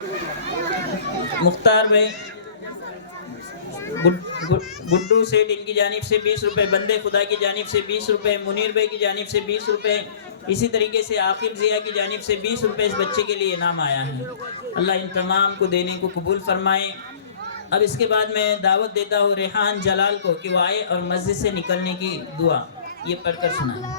मुख्तार भाई गुड्डू सेठ इनकी जानिब से 20 रुपये, बंदे खुदा की जानिब से 20 रुपये, मुनीर भाई की जानिब से 20 रुपये, इसी तरीके से आकिब ज़िया की जानिब से 20 रुपये इस बच्चे के लिए इनाम आया है। अल्लाह इन तमाम को देने को कबूल फरमाए। अब इसके बाद मैं दावत देता हूँ रेहान जलाल को कि वो आए और मस्जिद से निकलने की दुआ ये पढ़कर सुनाए।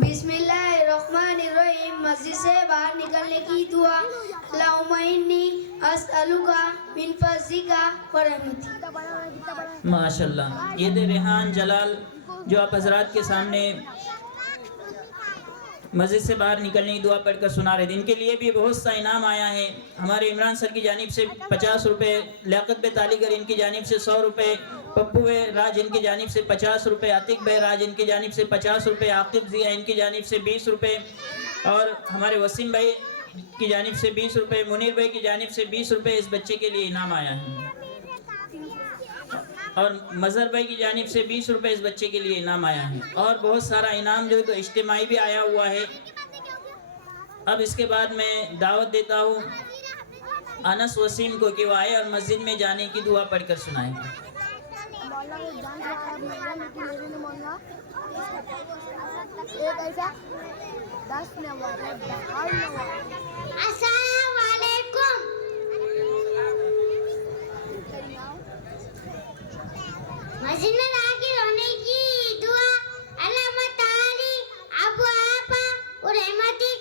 बिस्मिल्लाहिर्रहमानिर्रहीम। मस्जिद से बाहर निकलने की दुआ। अल्लाहुम्मा इन्नी अस्अलुका मिन फज़लिका व रहमतिक। माशाल्लाह, ये थे रेहान जलाल जो आप हजरात के सामने मस्जिद से बाहर निकलने की दुआ पढ़कर सुना रहे थे। इनके लिए भी बहुत सा इनाम आया है। हमारे इमरान सर की जानिब से 50 रुपये, लियाकत बे तालीगर इनकी जानिब से 100 रुपये, पप्पू भाई राज इनकी जानिब से 50 रुपये, आतिक भाई राज इनकी जानिब से 50 रुपये, आकिब ज़िया इनकी जानिब से 20 रुपये और हमारे वसीम भाई की जानिब से 20 रुपये, मुनीर भाई की जानिब से 20 रुपये इस बच्चे के लिए इनाम आया है। और मज़हर भाई की जानिब से 20 रुपये इस बच्चे के लिए इनाम आया है। और बहुत सारा इनाम जो है तो इज्तिमाई भी आया हुआ है। अब इसके बाद मैं दावत देता हूँ अनस वसीम को कि वो आए और मस्जिद में जाने की दुआ पढ़कर सुनाए। मस्जिद में दाखिल होने की दुआ। अल्लाह ताली अबू आपा और रहमतिक।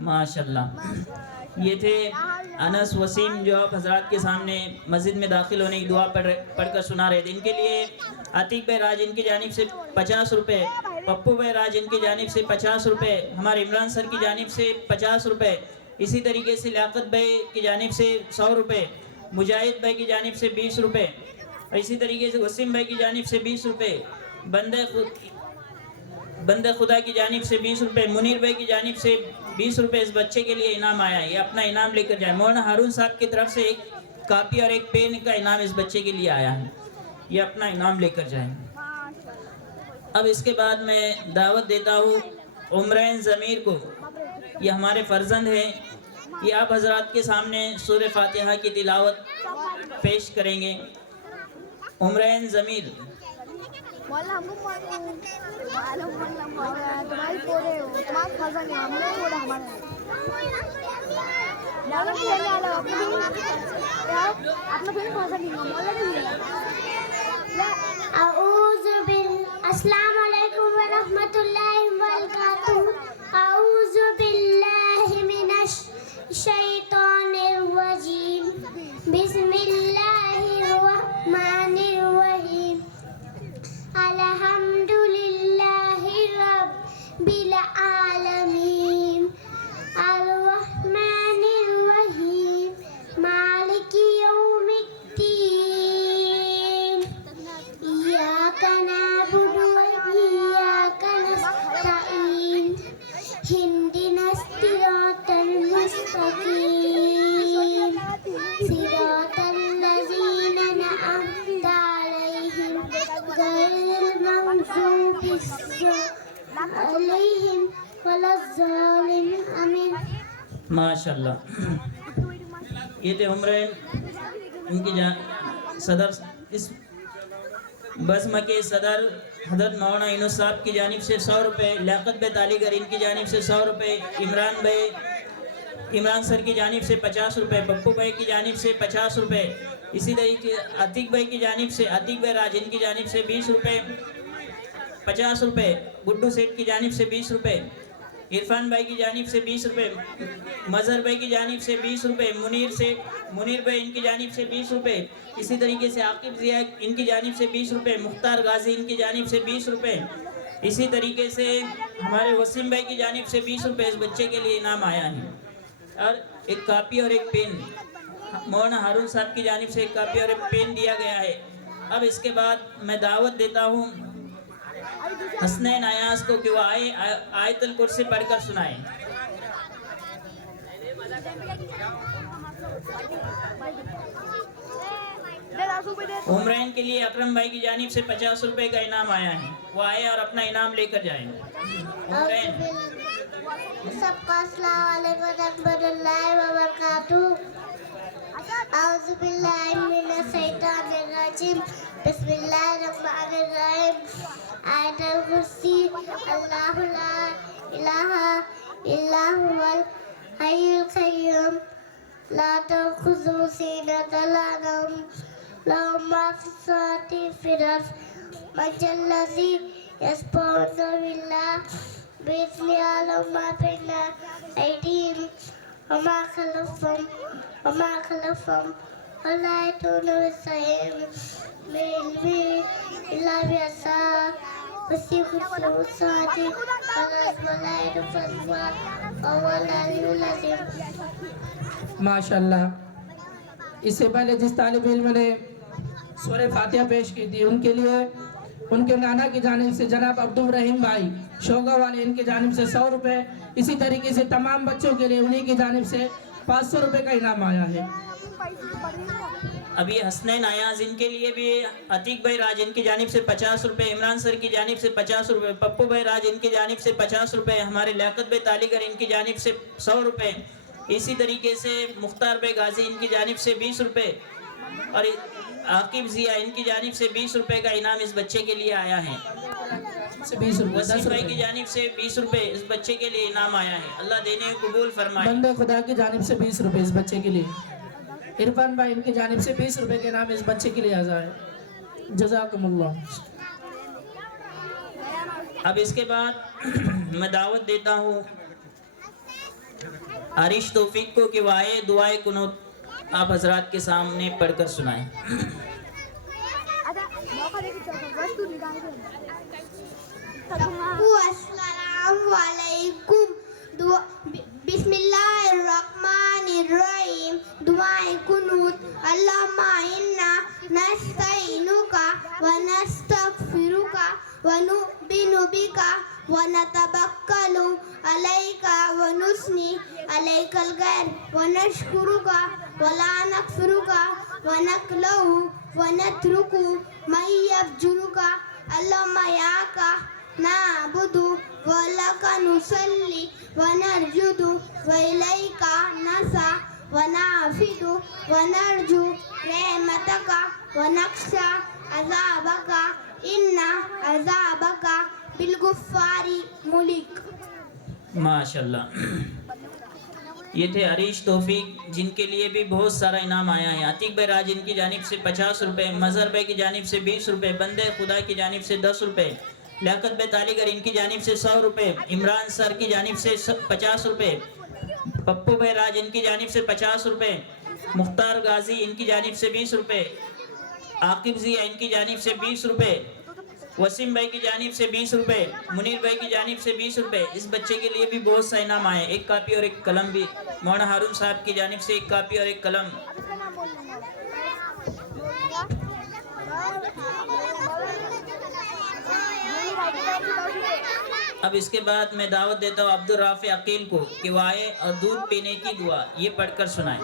माशाल्लाह, ये थे अनस वसीम जो आप हजरात के सामने मस्जिद में दाखिल होने की दुआ पढ़कर सुना रहे थे। इनके लिए आतिक भाई राज इनकी जानिब से 50 रुपये, पप्पू भाई राज इनकी जानिब से 50 रुपये, हमारे इमरान सर की जानिब से 50 रुपये, इसी तरीके से लियाकत भाई की जानिब से 100 रुपये, मुजाहिद भाई की जानिब से 20 रुपये, इसी तरीके से वसीम भाई की जानिब से 20 रुपये, बंदे खुदा की जानिब से 20 रुपये, मुनीर भाई की जानिब से 20 रुपये इस बच्चे के लिए इनाम आया है। ये अपना इनाम लेकर जाए। मौलाना हारून साहब की तरफ से एक कापी और एक पेन का इनाम इस बच्चे के लिए आया है। ये अपना इनाम लेकर जाए। अब इसके बाद मैं दावत देता हूँ उमरैन ज़मीर को। ये हमारे फर्जंद हैं। ये आप हजरात के सामने सूरह फातिहा की तिलावत पेश करेंगे। उमरैन ज़मीर अस्सलाम वालेकुम व रहमतुल्लाहि व बरकातुहू। औज़ु बिल्लाहि मिनश शैतानिर रजीम। बिस्मिल्लाहिर रहमानिर रहीम। अल्हम्दुलिल्लाहि रब्बिल आलमीन। अर्रहमानिर रहीम। मालिकी यौमिद्दीन। इय्याका नअबुदु व इय्याका नस्तईन। इहदिनस सिरातल मुस्तकीम। सिरातल लज़ीना अनअमता अलैहिम गैरिल मग़ज़ूबि अलैहिम वलज़्ज़ालिमीन। आमीन। माशाल्लाह, ये थे उमरैन इनकी सदर इस बज़्म के सदर हज़रत मौलाना यूनुस साहब की जानिब से 100 रुपये, लियाकत बे तालीगर इनकी जानिब से 100 रुपये, इमरान सर की जानिब से 50 रुपये, पप्पू भाई की जानिब से 50 रुपये, इसी तरीके आतिक भाई की जानिब से आतिक भाई राज इनकी जानिब से 20 रुपये 50 रुपये, गुड्डू सेठ की जानिब से 20 रुपये, इरफान भाई की जानिब से 20 रुपये, मज़हर भाई की जानिब से 20 रुपये, मुनीर भाई इनकी जानिब से 20 रुपये, इसी तरीके से आकिब ज़िया इनकी जानिब से 20 रुपये, मुख्तार गाजी इनकी जानिब से 20 रुपये, इसी तरीके से हमारे वसीम भाई की जानिब से 20 रुपये इस बच्चे के लिए इनाम आया है। और एक कापी और एक पेन मौलाना हारून साहब की जानिब से एक कापी और एक पेन दिया गया है। अब इसके बाद मैं दावत देता हूँ हसनैन अयाज को कि वो आए आयतुल कुर्सी पढ़कर सुनाए। उमरैन के लिए अकरम भाई की जानिब से 50 रुपए का इनाम आया है, वो आए और अपना इनाम लेकर जाएं। उमरैन। सबका अस्सलाम वालेकुम रहमतुल्लाहि व बरकातुहू। औज़ु बिल्लाहि मिनश शैतानिर रजीम। बिस्मिल्लाहिर रहमानिर रहीम। आयतुल कुर्सी। अल्लाहु ला इलाहा इल्ला हुवल हय्युल क़य्यूम। ला तअख़ुज़ुहु सिनतun व ला नौम। लहू मा फ़िस समावाति वल अर्ज़। मन ज़ल्लज़ी यशफ़अु बिल्लाह बिइज़्निही यअलमु मा बैना अयदीहिम व मा ख़ल्फ़हुम व ला यहूतूना बिशैइन मिन इल्मिही इल्ला बिमा शाअ। वसिअ कुर्सियुहु समावाति वल अर्ज़ व ला यऊदुहु हिफ़्ज़ुहुमा व हुवल अलिय्युल अज़ीम। माशाल्लाह। इससे पहले जिस तालिब इल्म ने सूरह फातिहा पेश की थी, उनके लिए उनके नाना की जानिब से जनाब अब्दुल रहीम भाई शोगा वाले, इनकी जानिब से 100 रुपये। इसी तरीके से तमाम बच्चों के लिए उन्हीं की जानिब से 500 रुपये का इनाम आया है। अभी हसनैन अयाज, इनके लिए भी अतीक भाई राज इनकी जानिब से 50 रुपये, इमरान सर की जानिब से 50 रुपये, पप्पू भाई राज इनकी जानिब से 50 रुपये, हमारे लियाकत भाई तालीगर इनकी जानिब से 100 रुपये। इसी तरीके से मुख्तार भाई गाजी इनकी जानिब से 20 रुपये और आकिब जिया इनकी जानिब से 20 रुपये का इनाम इस बच्चे के लिए आया है। 20 रुपये, वसीम भाई की जानिब से 20 रुपये इस बच्चे के लिए इनाम आया है। अल्लाह देने को कबूल फरमाए। बंदे खुदा की जानिब से 20 रुपये इस बच्चे के लिए। इरफान भाई इनकी जानिब से 20 रुपये के इनाम इस बच्चे के लिए आ जाए। जज़ाकुमुल्लाह। अब इसके बाद मैं दावत देता हूँ आरिश तौफीक को कि वो आए, दुआए कुनूत आप हजरात के सामने पढ़कर सुनाएं। अस्सलामु अलैकुम। बिस्मिल्लाहिर्रहमानिर्रहीम। दुआए कुनूत। अल्लाहुम्मा इन्ना नस्तईनुका व नस्तगफिरुका व नु'मिनु बिका व नतवक्कलु अलैका व नुस्नी अलैकल गैर व नशकुरुका व ला नकफिरुका व नकलहु व नत्रुकु मन यफजुरुका। अल्लाहुम्मा याका नअबुदु व लका नुसल्ली व नरजुदु व इलैका नसा व नाफिदु व नरजु रहमतका व नक्शा अज़ाबका इन्ना अज़ाबका बिलगुफ़ारी मुलिक। माशाल्लाह। ये थे अरीश तौफीक, जिनके लिए भी बहुत सारा इनाम आया है। अतीक भाई राज इनकी जानिब से 50 रुपये, मजहर भाई की जानिब से 20 रुपये, बंदे खुदा की जानिब से 10 रुपये, लियाकत भाई तालीगर इनकी जानिब से 100 रुपये, इमरान सर की जानिब से 50 रुपये, पप्पू भाई राज इनकी जानिब से 50 रुपये, मुख्तार गाजी इनकी जानिब से 20 रुपये, आकिब जिया इनकी जानिब से 20 रुपये, वसीम भाई की जानिब से 20 रुपये, मुनीर भाई की जानिब से 20 रुपये। इस बच्चे के लिए भी बहुत सा इनाम आए। एक कापी और एक कलम भी मौलाना हारून साहब की जानिब से एक कापी और एक कलम। अब इसके बाद मैं दावत देता हूँ अब्दुल राफी अकील को कि वो आए और दूध पीने की दुआ ये पढ़कर सुनाए।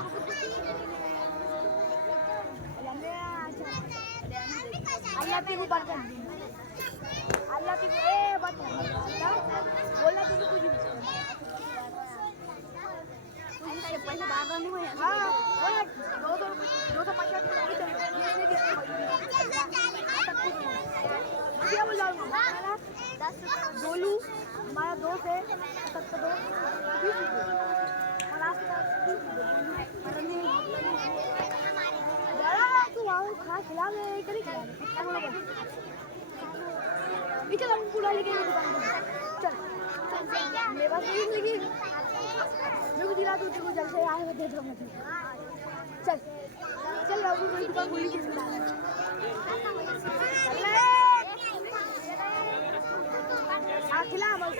गोलू हमारा दोस्त है, सबका दोस्त 20 रुपये तू वहाँ खा खिला में करी खिला चल हम पूरा लेके चल मेरे पास नहीं लेके मेरे को दिला तू तेरे जल से आए दे दो मुझे। चल चल बाबू कोई दुकान गोली के खिला हमारे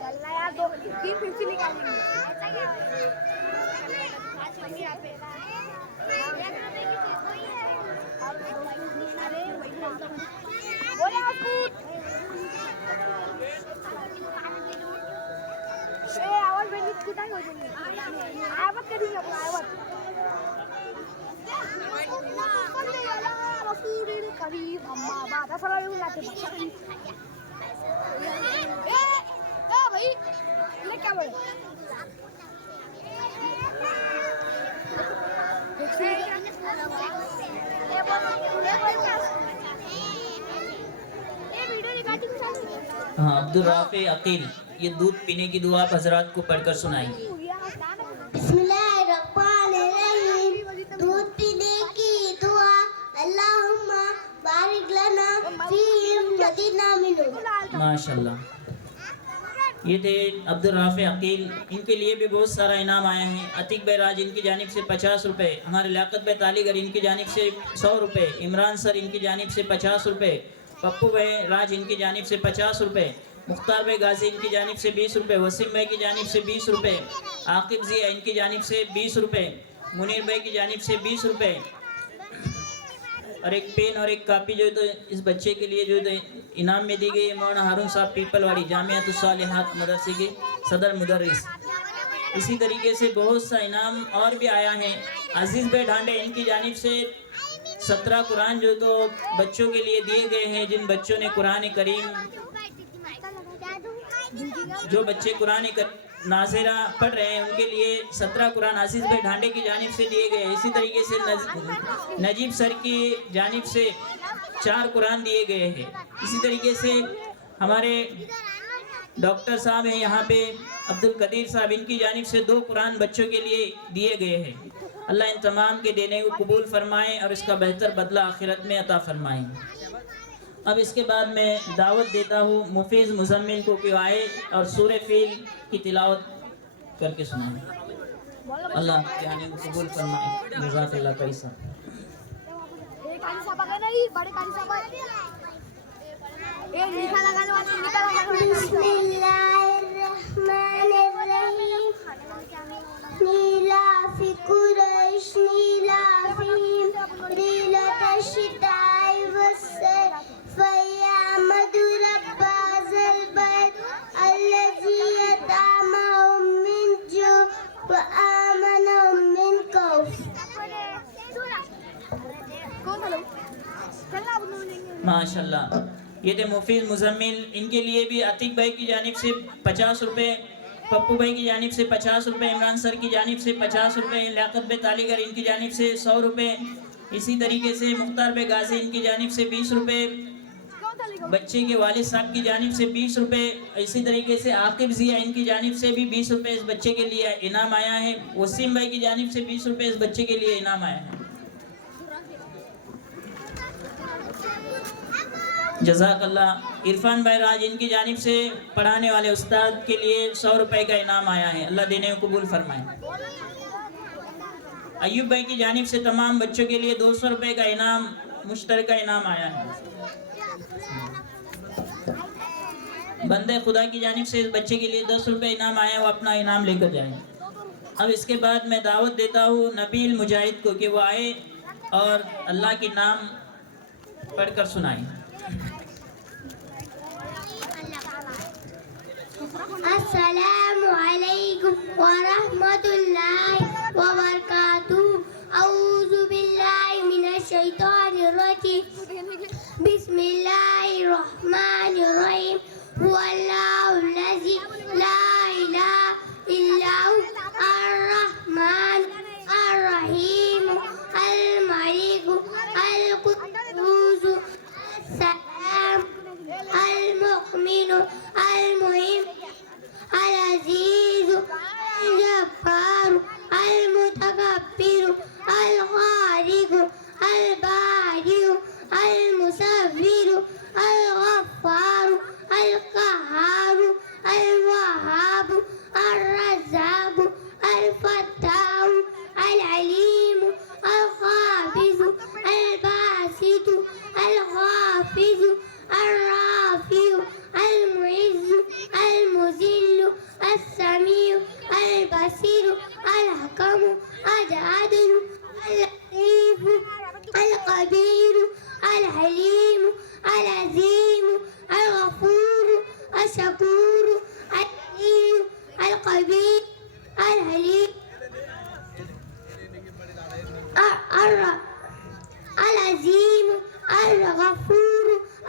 चलना यार 350 निकालेंगे। आवाज बेटी कुछ नहीं हो जाएगी। आवाज करेंगे अपना आवाज 10 वाला यूं लाते भाई ले क्या बोले हाँ, अब्दुल राफे अकील, ये दूध पीने की दुआ आप हजरात को पढ़कर सुनाएंगे। बिस्मिल्लाहिर्रहमानिर्रहीम। दूध पीने की दुआ। अल्लाहुम्मा बारिक लना फीहिम वज़िदना मिन्हु। माशाल्लाह। ये थे अब्दुल राफे अकील, इनके लिए भी बहुत सारा इनाम आया है। अतीक बैराज इनकी जानिब से 50 रुपये, हमारे लियाकत भाई तालीगर इनकी जानिब से 100 रुपये, इमरान सर इनकी जानिब से 50 रुपये, पप्पू भाई राज इनकी जानिब से 50 रुपये, मुख्तार भाई गाजी इनकी जानिब से 20 रुपये, वसीम भाई की जानिब से 20 रुपये, आकिब जिया इनकी जानिब से 20 रुपये, मुनीर भाई की जानिब से 20 रुपये, और एक पेन और एक कापी जो है तो इस बच्चे के लिए जो है तो इनाम में दी गई है। मौलाना हारून साहब पीपलवाड़ी जामियातुस सालिहात मदरसे के सदर मुदर्रिस। इसी तरीके से बहुत सा इनाम और भी आया है। अजीज़ भाई ढांडे इनकी जानिब से 17 कुरान जो तो बच्चों के लिए दिए गए हैं। जिन बच्चों ने कुरान करीम, जो बच्चे कुरान नाज़िरा पढ़ रहे हैं उनके लिए 17 कुरान आशीष भाई ढांडे की जानिब से दिए गए। इसी तरीके से नजीब सर की जानिब से 4 कुरान दिए गए हैं। इसी तरीके से हमारे डॉक्टर साहब हैं यहाँ पे, अब्दुल कदीर साहब, इनकी जानिब से 2 कुरान बच्चों के लिए दिए गए हैं। अल्लाह इन तमाम के देने को कबूल फरमाएँ और इसका बेहतर बदला आखिरत में अता फरमाएँ। अब इसके बाद मैं दावत देता हूँ मुफीज़ मुज़म्मिल को कि आए और सूरह फील की तिलावत करके सुनाएं। अल्लाह कहने को कबूल फरमाए। जज़ाकल्लाह कैसा बिस्मिल्लाहिर्रहमानिर्रहीम। नीलाफि कुरैश नीलाफिहिम रीलतश शिताइ वस्सैफ फयअमदु रब्बाज़ल बैत अल्लज़ी अतअमहुम मिन जू व आमनहुम मिन खौफ। माशाल्लाह। ये थे मुफीज़ मुज़म्मिल, इनके लिए भी अतीक भाई की जानिब से 50 रुपये, पप्पू भाई की जानिब से 50 रुपये, इमरान सर की जानिब से 50 रुपये, लियाकत भाई तालीगर इनकी जानिब से 100 रुपये, इसी तरीके से मुख्तार भाई गाजी इनकी जानिब से 20 रुपये, बच्चे के वालिद साहब की जानिब से 20 रुपये, इसी तरीके से आकिब जिया इनकी जानिब से भी 20 रुपये इस बच्चे के लिए इनाम आया है। वसीम भाई की जानिब से 20 रुपये इस बच्चे के लिए इनाम आया है। जज़ाकल्लाह। इरफान भाई राज इनकी जानिब से पढ़ाने वाले उस्ताद के लिए 100 रुपये का इनाम आया है। अल्लाह देने को कबूल फरमाए। अयूब भाई की जानिब से तमाम बच्चों के लिए 200 रुपये का इनाम, मुश्तरका इनाम आया है। बंदे खुदा की जानिब से इस बच्चे के लिए 10 रुपये इनाम आया है, वो अपना इनाम लेकर जाएं। अब इसके बाद मैं दावत देता हूँ नबील मुजाहिद को कि वो आए और अल्लाह के नाम पढ़कर सुनाएं। अस्सलामु अलैकुम व रहमतुल्लाहि व बरकातुहू। औज़ु बिल्लाहि मिनश शैतानिर रजीम। बिस्मिल्लाहिर्रहमानिर्रहीम। हुवल्लाहुल्लज़ी ला इलाहा इल्ला हु अर्रहमान अर्रहीम अल-मलिक अल-कुद्दूस अस्सलाम अल-मुमिन अल-मुहिम अल-अज़ीज़ अल-जब्बार अल-मुतकब्बिर अल-खालिक अल-बारिअ अल-मुसव्विर अल-गफ्फार अल-क़ह्हार अल-वहाब अर-रज़्ज़ाक़ अल-फ़त्ताह अल-अलीम अल-क़ाबिज़ अल-बासित अल-ख़ाफ़िज़ अर-राफ़िअ अल-मुइज़्ज़ अल-मुज़िल्ल अस-समीअ अल-बसीर अल-हकम अल-अदल अल-लतीफ़ अल-ख़बीर अल-हलीम अल-अज़ीम अल-गफ़ूर अश-शकूर अल-अलीम अल-ख़बीर अल-हलीम अल-अज़ीम अल-गफ़ूर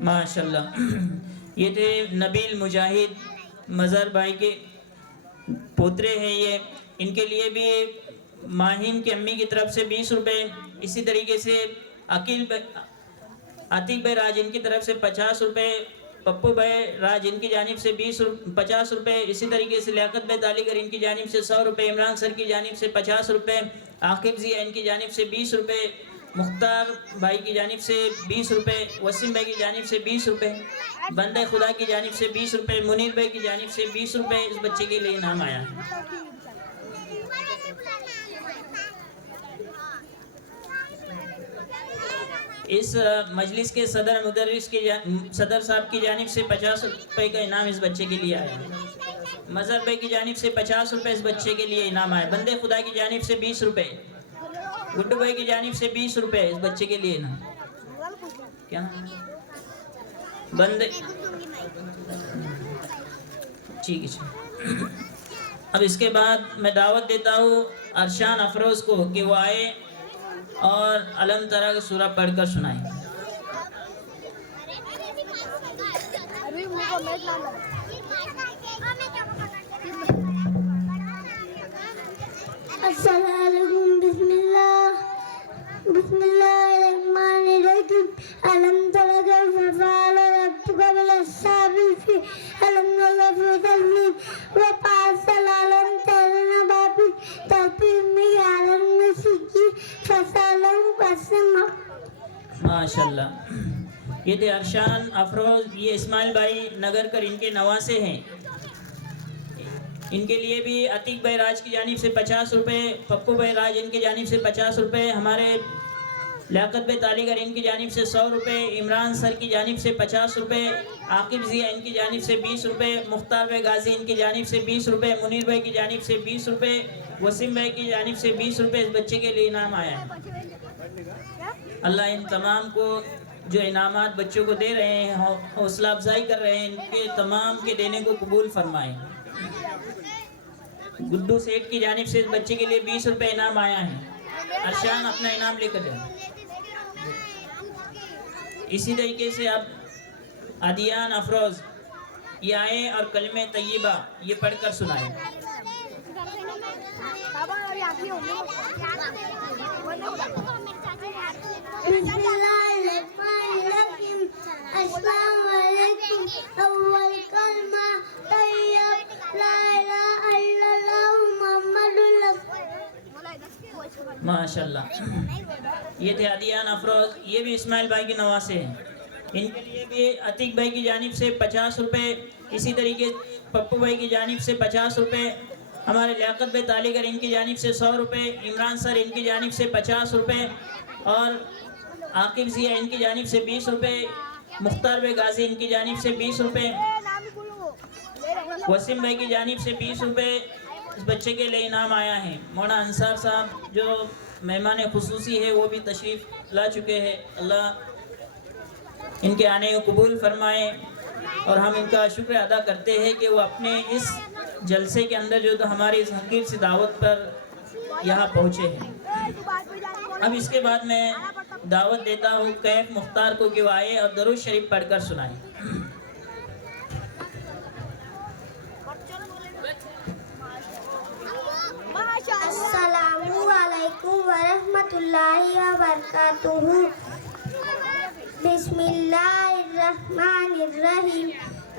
माशाल्लाह। ये थे नबील मुजाहिद मज़हर भाई के पोतरे हैं ये। इनके लिए भी माहिम की अम्मी की तरफ से 20 रुपए, इसी तरीके से आतिक भाई राज इनकी तरफ से 50 रुपए, पप्पू भाई राज इनकी जानिब से 50 रुपए, इसी तरीके से लियाकत भाई तालीगर इनकी जानिब से 100 रुपए, इमरान सर की जानिब से 50 रुपए, आकिब जिया इनकी जानिब से 20 रुपए, मुख्तार भाई की जानिब से 20 रुपए, वसीम भाई की जानिब से 20 रुपए, बंदे खुदा की जानिब से 20 रुपए, मुनीर भाई की जानिब से 20 रुपए इस बच्चे के लिए इनाम आया है। इस मजलिस के सदर मुदर्रिस के सदर साहब की जानिब से 50 रुपए का इनाम इस बच्चे के लिए आया है। मजहर भाई की जानिब से 50 रुपए इस बच्चे के लिए इनाम आया। बंदे खुदा की जानिब से 20 रुपए, गुड्डू भाई की जानिब से 20 रुपए इस बच्चे के लिए इनाम। क्या बंदे ठीक है। अब इसके बाद मैं दावत देता हूँ अरशान अफरोज को कि वो आए और अलम तरा की सूरह पढ़कर सुनाए। अस्सलामुअलैकुम बिस्मिल्लाहिर्रहमानिर्रहीम अलम तरा कैफ़ फ़अल रब्बुका बिल-अस्हाबिल फ़ील अलम नज़र फ़ी तस्लीम व पासल अलम तरना बाबी तस्लीम में अलम नसीकी फसलम कसम। माशाल्लाह। ये थे अरशान अफरोज, ये इस्माइल भाई नगर कर इनके नवासे हैं। इनके लिए भी अतीक भाई राज की जानिब से 50 रुपए, पप्पू भाई राज इनकी जानिब से 50 रुपए, हमारे लियाकत भाई तालीगर इनकी जानिब से 100 रुपए, इमरान सर की जानिब से 50 रुपए, आकिब जिया इनकी जानिब से 20 रुपए, मुख्तार भाई गाजी इनकी जानिब से 20 रुपए, मुनीर भाई की जानिब से 20 रुपए, वसीम भाई की जानिब से 20 रुपए इस बच्चे के लिए इनाम आया है। अल्लाह इन तमाम को जो इनामात बच्चों को दे रहे हैं, हौसला अफजाई कर रहे हैं, इनके तमाम के देने को कबूल फरमाएं। गुड्डू सेठ की जानिब से इस बच्चे के लिए 20 रुपए इनाम आया है। अरशान अपना इनाम लेकर जाए। इसी तरीके से अब आदियान अफरोज ये आए और कलमे तय्यबा ये पढ़कर सुनाए। बिस्मिल्लाहिर्रहमानिर्रहीम अस्सलामुअलैकुम अव्वल कलमा तय्यब ला इलाहा इल्लल्लाह मुहम्मदुर रसूलुल्लाह। माशाल्लाह। ये थे आदियान अफरोज, ये भी इस्माइल भाई के नवासे हैं। इनके लिए भी अतीक भाई की जानिब से 50 रुपए, इसी तरीके पप्पू भाई की जानिब से 50 रुपए, हमारे लियाकत भाई तालीगर इनकी जानिब से 100 रुपए, इमरान सर इनकी जानिब से 50 रुपए और आकिब जिया इनकी जानिब से 20 रुपए, मुख्तार भाई गाजी इनकी जानिब से 20 रुपए, वसीम भाई की जानिब से 20 रुपए इस बच्चे के लिए इनाम आया है। मौलाना अंसार साहब जो मेहमान खुसूसी है वो भी तशरीफ़ ला चुके हैं। अल्लाह इनके आने को कबूल फरमाए और हम इनका शुक्र अदा करते हैं कि वो अपने इस जलसे के अंदर जो तो हमारी इस हकीर सी दावत पर यहाँ पहुँचे हैं। अब इसके बाद मैं दावत देता हूँ कैफ मुख्तार को कि वो आए और दरूद शरीफ पढ़कर सुनाए। अस्सलामु अलैकुम वरहमतुल्लाहि वबरकातुहू। बिस्मिल्लाहिर्रहमानिर्रहीम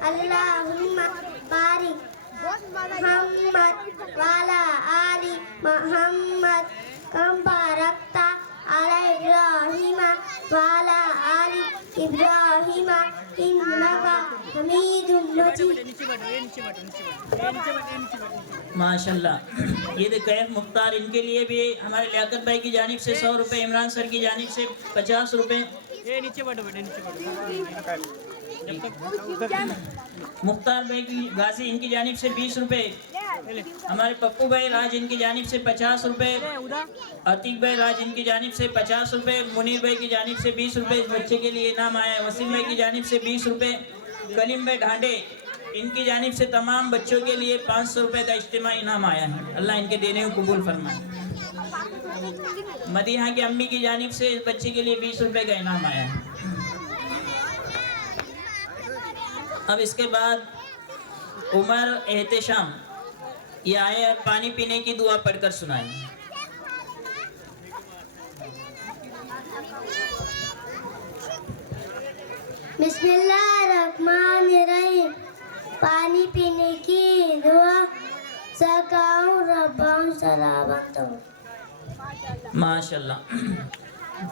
अल्लाहुम्मा बारिक मुहम्मद वाला आली मुहम्मद कम बारकता अला इब्राहीम वाला आली इब्राहीम इन्नका हमीदुम मजीद। माशाल्लाह। ये थे कैफ मुख्तार, इनके लिए भी हमारे लियाकत भाई की जानिब से 100 रुपए, इमरान सर की जानिब से 50 रुपए, मुख्तार भाई की गाजी इनकी जानिब से 20 रुपए। हमारे पप्पू भाई राज इनकी जानिब से 50 रुपए। अतीक भाई राज इनकी जानिब से 50 रुपए। मुनीर भाई की जानिब से 20 रुपए इस बच्चे के लिए इनाम आया है। वसीम भाई की जानिब से 20 रुपए। कलीम भाई ढांडे इनकी जानिब से तमाम बच्चों के लिए 500 रुपए का इज्तिमाई इनाम आया है। अल्लाह इनके देने को कबूल फरमाए। मदीहा की अम्मी की जानिब से इस बच्चे के लिए 20 रुपए का इनाम आया है। अब इसके बाद उमर एहतशाम ये आए और पानी पीने की दुआ पढ़कर सुनाए। बिस्मिल्लाहिर्रहमानिर्रहीम। पानी पीने की दुआ। सकाऊं रब्बाऊं सलाबतों। माशाल्लाह।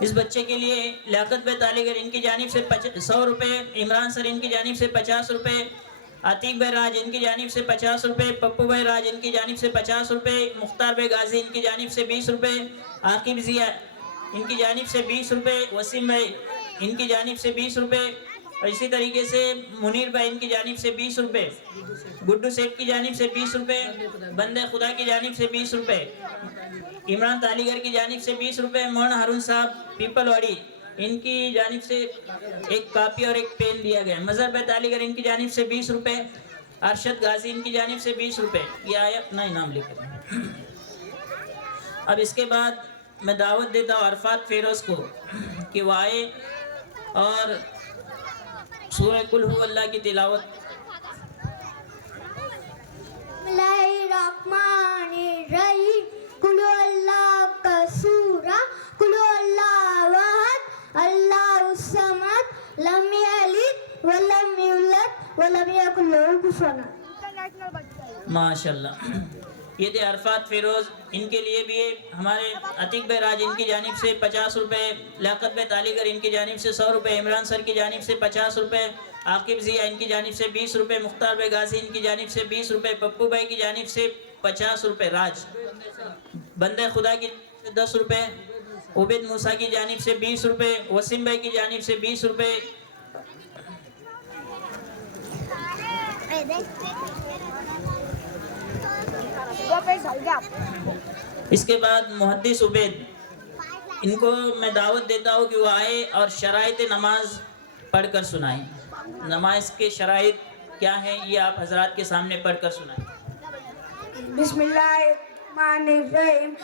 इस बच्चे के लिए लियाकत बे तालीगर इनकी जानिब से 100 रुपए। इमरान सर इनकी जानिब से 50 रुपए। आतिक भाई राज इनकी जानिब से 50 रुपए। पप्पू भाई राज इनकी जानिब से 50 रुपए। मुख्तार भाई गाजी इनकी जानिब से 20 रुपए। आकिब जिया इनकी जानिब से 20 रुपए। वसीम भाई इनकी जानिब से 20 रुपए। और इसी तरीके से मुनीर भाई इनकी जानिब से 20 रुपए। गुड्डू सेठ की जानिब से 20 रुपए। बंदे खुदा की जानिब से 20 रुपए। इमरान तालीगर की जानिब से 20 रुपए। मोहन हारून साहब पीपलवाड़ी इनकी जानिब से एक कापी और एक पेन दिया गया। मजहर भाई तालीगर इनकी जानिब से 20 रुपए। अरशद गाजी इनकी जानिब से 20 रुपए। ये आया अपना इनाम लेकर। अब इसके बाद मैं दावत देता हूँ अरफात फेरोज को कि वो आए और सूरह कुल हु अल्लाह की तिलावत। बिस्मिल्लाहिर्रहमानिर्रहीम। कुल अल्लाह का सूरा। कुल अल्लाह वहद अल्लाहुस समद लम यलिद व लम यूलद व लम यकुल लहु कुफुवन अहद। माशाल्लाह। ये थे अरफात फेरोज। इनके लिए भी हमारे अतीक भाई राज इनकी जानिब से 50 रुपए। लियाकत भाई तालीगर इनकी जानिब से 100 रुपए। इमरान सर की जानिब से 50 रुपए। आकिब जिया इनकी जानिब से 20 रुपए। मुख्तार भाई गाजी इनकी जानिब से 20 रुपए। पप्पू भाई की जानिब से 50 रुपए। राज बंदे खुदा की 10 रुपए। उबैद मूसा की जानिब से 20 रुपए। वसीम भाई की जानिब से 20 रुपए। इसके बाद मुहद्दिस उबैद इनको मैं दावत देता हूँ कि वो आए और शराइत नमाज पढ़कर सुनाएं। नमाज के शराइत क्या है ये आप हजरात के सामने पढ़कर सुनाएं। बिस्मिल्लाहिर्रहमानिर्रहीम।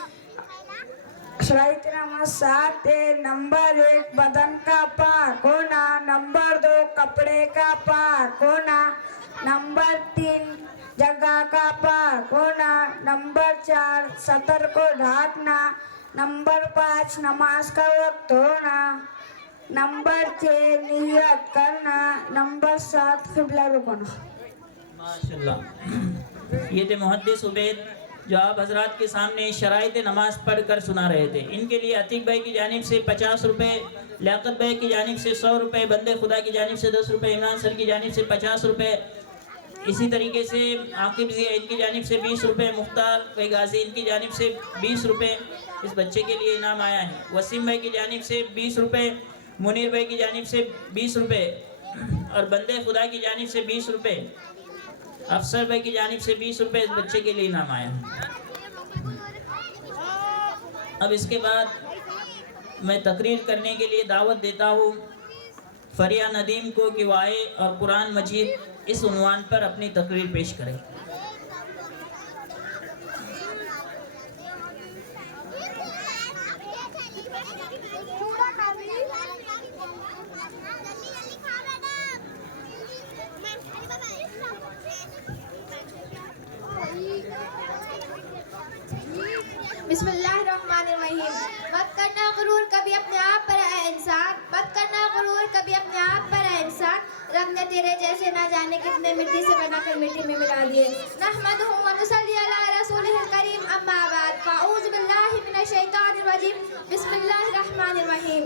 शराइत नमाज 7 है। नंबर 1 बदन का पाक होना। नंबर 2 कपड़े का पाक होना। नंबर 3 जगह का पाक होना। नंबर 4 सतर को ढाकना। नंबर 5 नमाज का वक्त होना। नंबर 6 नियत करना। नंबर 7 क़िबला रुकना। माशाल्लाह। ये थे मुहद्दिस उबैद जो आप हजरात के सामने शराइत नमाज पढ़ कर सुना रहे थे। इनके लिए अतीक भाई की जानिब से 50 रुपए। लियाकत भाई की जानिब से 100 रुपए। बंदे खुदा की जानिब से 10 रुपए। इमरान सर की जानिब से 50 रुपए। इसी तरीके से आकिब जिया इनकी जानिब से 20 रुपए। मुख्तार भाई गाजी इनकी जानिब से 20 रुपए इस बच्चे के लिए इनाम आया है। वसीम भाई की जानिब से 20 रुपए। मुनीर भाई की जानिब से 20 रुपए और बंदे खुदा की जानिब से 20 रुपए। अफसर भाई की जानिब से 20 रुपए इस बच्चे के लिए इनाम आया है। अब इसके बाद मैं तकरीर करने के लिए दावत देता हूँ फरिया नदीम को कि वो आए और कुरान मजीद इस उन्वान पर अपनी तकरीर पेश करें। बिस्मिल्लाहिर्रहमानिर्रहीम। मत करना गुरूर कभी अपने आप पर है इंसान। मत करना गुरूर कभी अपने आप पर है इंसान। रब ने तेरे जैसे ना जाने कितने मिट्टी से बनाकर मिट्टी में मिला दिए। नहमदुहु व नुसल्ली अला रसूलिहिल करीम। अम्मा बाद फ़अऊज़ु बिल्लाहि मिनश शैतानिर रजीम। बिस्मिल्लाहिर्रहमानिर्रहीम।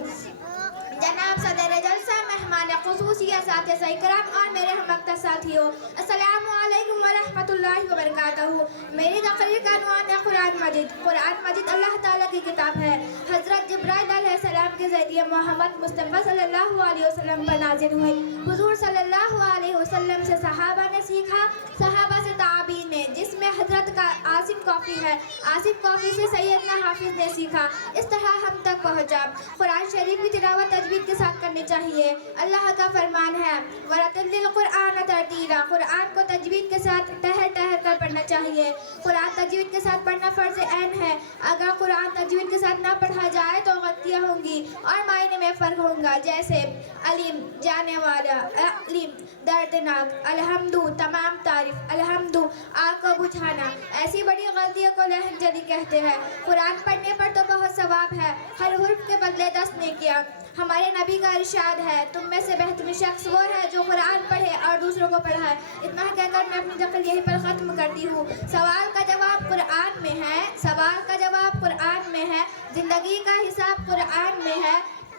जनाब सदर जलसा मेहमान खुसूसी असातिज़ा इकराम और मेरे हमवक्त साथियों, अस्सलामु अलैकुम व रहमतुल्लाहि व बरकातहू। मेरी तकरीर का उन्वान है कुरान मजीद। कुरान मजीद अल्लाह ताला की किताब है। हज़रत जिब्राइल अलैहिस्सलाम के ज़रिए मोहम्मद मुस्तफ़ा सल्लल्लाहु अलैहि वसल्लम पर नाज़िल हुई। हुज़ूर सल्लल्लाहु अलैहि वसल्लम से सहाबा ने सीखा, सहाबा से ताबीन ने, जिसमें हज़रत का आसिफ कॉफ़ी है। आसिफ कॉफ़ी से सैयदना हाफिज़ ने सीखा। इस तरह हम तक पहुँचा। कुरान शरीफ की तिलावत तजवीद के साथ करनी चाहिए। अल्लाह का फरमान है, वरतिल कुरान तरतीला, कुरान को तजवीद के साथ ठहर ठहर कर पढ़ना चाहिए। कुरान तजवीद के साथ पढ़ना फ़र्ज़ ऐन है। अगर कुरान तजवीद के साथ ना पढ़ा जाए तो गलतियाँ होंगी और मायने में फ़र्क होगा। जैसे अलीम जाने वाला, अलीम दर्दनाक, अलहम्दु तमाम तारीफ, अलहम्दु आग को बुझाना। ऐसी बड़ी गलतियों को लहनजली कहते हैं। कुरान पढ़ने पर तो बहुत सवाब है, हर हुर्फ के बदले 10 नेकियां। हमारे नबी का इरशाद है, तुम में से बेहतरीन शख्स वो है जो कुरान पढ़े और दूसरों को पढ़ाए। इतना कहकर मैं अपनी तकरीर यहीं पर ख़त्म करती हूँ। सवाल का जवाब कुरान में है, सवाल का जवाब कुरान में है, ज़िंदगी का हिसाब कुरान में है,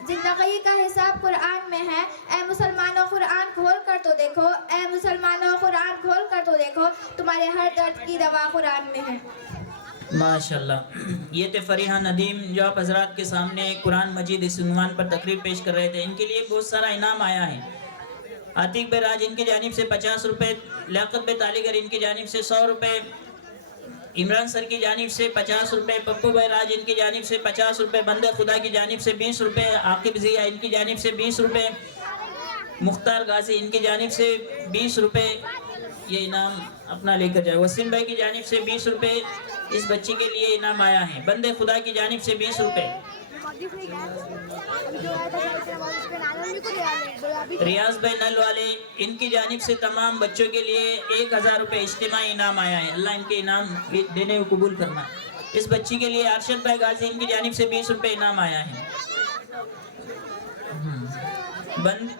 ज़िंदगी का हिसाब कुरान में है। ए मुसलमानों कुरान खोल कर तो देखो, ए मुसलमानों कुरान खोल कर तो देखो, तुम्हारे हर दर्द की दवा कुरान में है। माशाल्लाह, ये थे फरीहा नदीम जो आप हजरात के सामने कुरान मजीद इस उन्वान पर तकरीर पेश कर रहे थे। इनके लिए बहुत सारा इनाम आया है। आतिक बेराज इनकी जानिब से 50 रुपये, लियाकत बे तालीगर इनकी जानिब से 100 रुपये, इमरान सर की जानिब से 50 रुपये, पप्पू बेराज इनकी जानिब से 50 रुपये, बंदे खुदा की जानिब से 20 रुपये, आकिब ज़िया इनकी जानिब से 20 रुपये, मुख्तार गाजी इनकी जानिब से 20 रुपये ये इनाम अपना लेकर जाए। वसीम भाई की जानिब से 20 रुपये इस बच्ची के लिए इनाम आया है। बंदे खुदा की जानिब से 20 रुपये, रियाज भाई नल वाले इनकी जानिब से तमाम बच्चों के लिए 1000 रुपये इज्तिमाई इनाम आया है। अल्लाह इनके इनाम देने को कबूल करना। इस बच्ची के लिए अरशद भाई गाजी इनकी जानिब से 20 रुपये इनाम आया है। बंद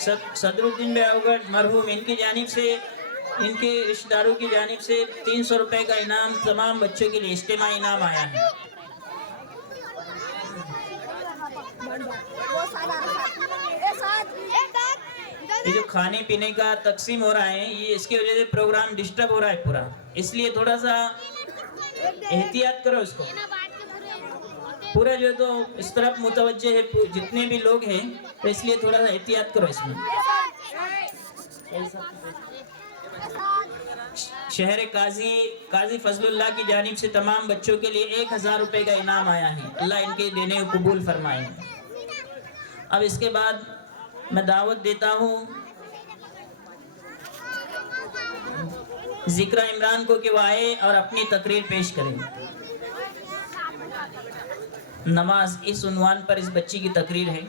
सदरुद्दीन बेअवगढ़ मरहूम इनकी जानिब से, इनके रिश्तेदारों की जानिब से 300 रुपये का इनाम तमाम बच्चों के लिए इज्तिमाई इनाम आया है। ये जो खाने पीने का तकसीम हो रहा है, ये इसकी वजह से प्रोग्राम डिस्टर्ब हो रहा है पूरा, इसलिए थोड़ा सा एहतियात करो इसको। पूरा जो तो इस तरफ मुतवज्जे है जितने भी लोग हैं, तो इसलिए थोड़ा सा एहतियात करो इसमें। शहर काजी फजलुल्लाह की जानिब से तमाम बच्चों के लिए 1000 रुपये का इनाम आया है। अल्लाह इनके देने को कबूल फरमाए। अब इसके बाद मैं दावत देता हूँ जिक्रा इमरान को कि वो आए और अपनी तकरीर पेश करें। नमाज इस उन्वान पर इस बच्ची की तकरीर है।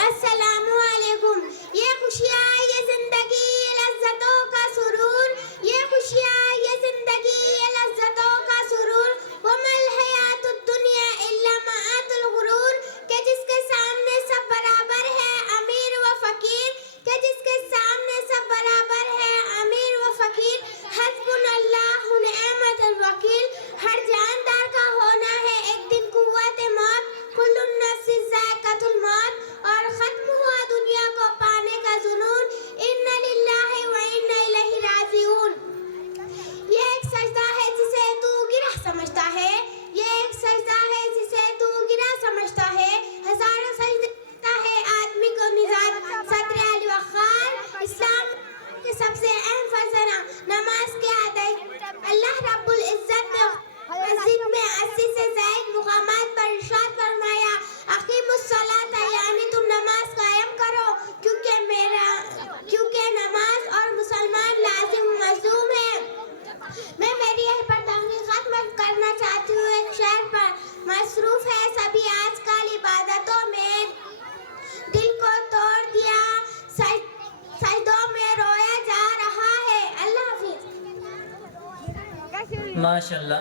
अस्सलामु अलैकुम। ये खुशियाँ, ये जिंदगी, ये लज्जतों का सुरूर, ये खुशियाँ, ये जिंदगी, ये लज्जतों का सुरूर, वमल हयातुद दुनिया इल्ला माअतुल गुरूर, के जिसके सामने सब बराबर है अमीर व फकीर, के जिसके सामने सब बराबर है अमीर व फकीर, हस्बुनल्लाहु निअमतुल वकील। हर जानदार का होना है एक दिन कुव्वत मौत, कुल्लुन नफ्सि ज़ाइक़तुल मौत, और खत्म हुआ दुनिया को पाने का जुनून। इन्ना लिल्लाहि व इन्ना इलैहि राजिऊन। ये एक सजदा है जिसे तू गिरा समझता है, ये एक सजदा है जिसे तू गिरा समझता है, हजारों सजदे करता है आदमी को निजात। सदर अली वक़ार इस्लाम के सबसे अहम फर्ज़ नमाज के अदा। अल्लाह रब्बुल इज्जत ने मस्जिद में 80 से ज़ायद मुकामात पर इरशाद फरमाया, अक़ीमुस्सलात, यानी तुम नमाज कायम करो, क्योंकि नमाज और मुसलमान लाजिम मज़लूम है। मैं मेरी यहीं पर तहरीर खत्म करना चाहती हूँ। एक शेर पर मसरूफ है सभी आजकल इबादतों में, दिल को तोड़ दिया सजदों में रोया जा रहा है। अल्लाह हाफिज़। माशाल्लाह,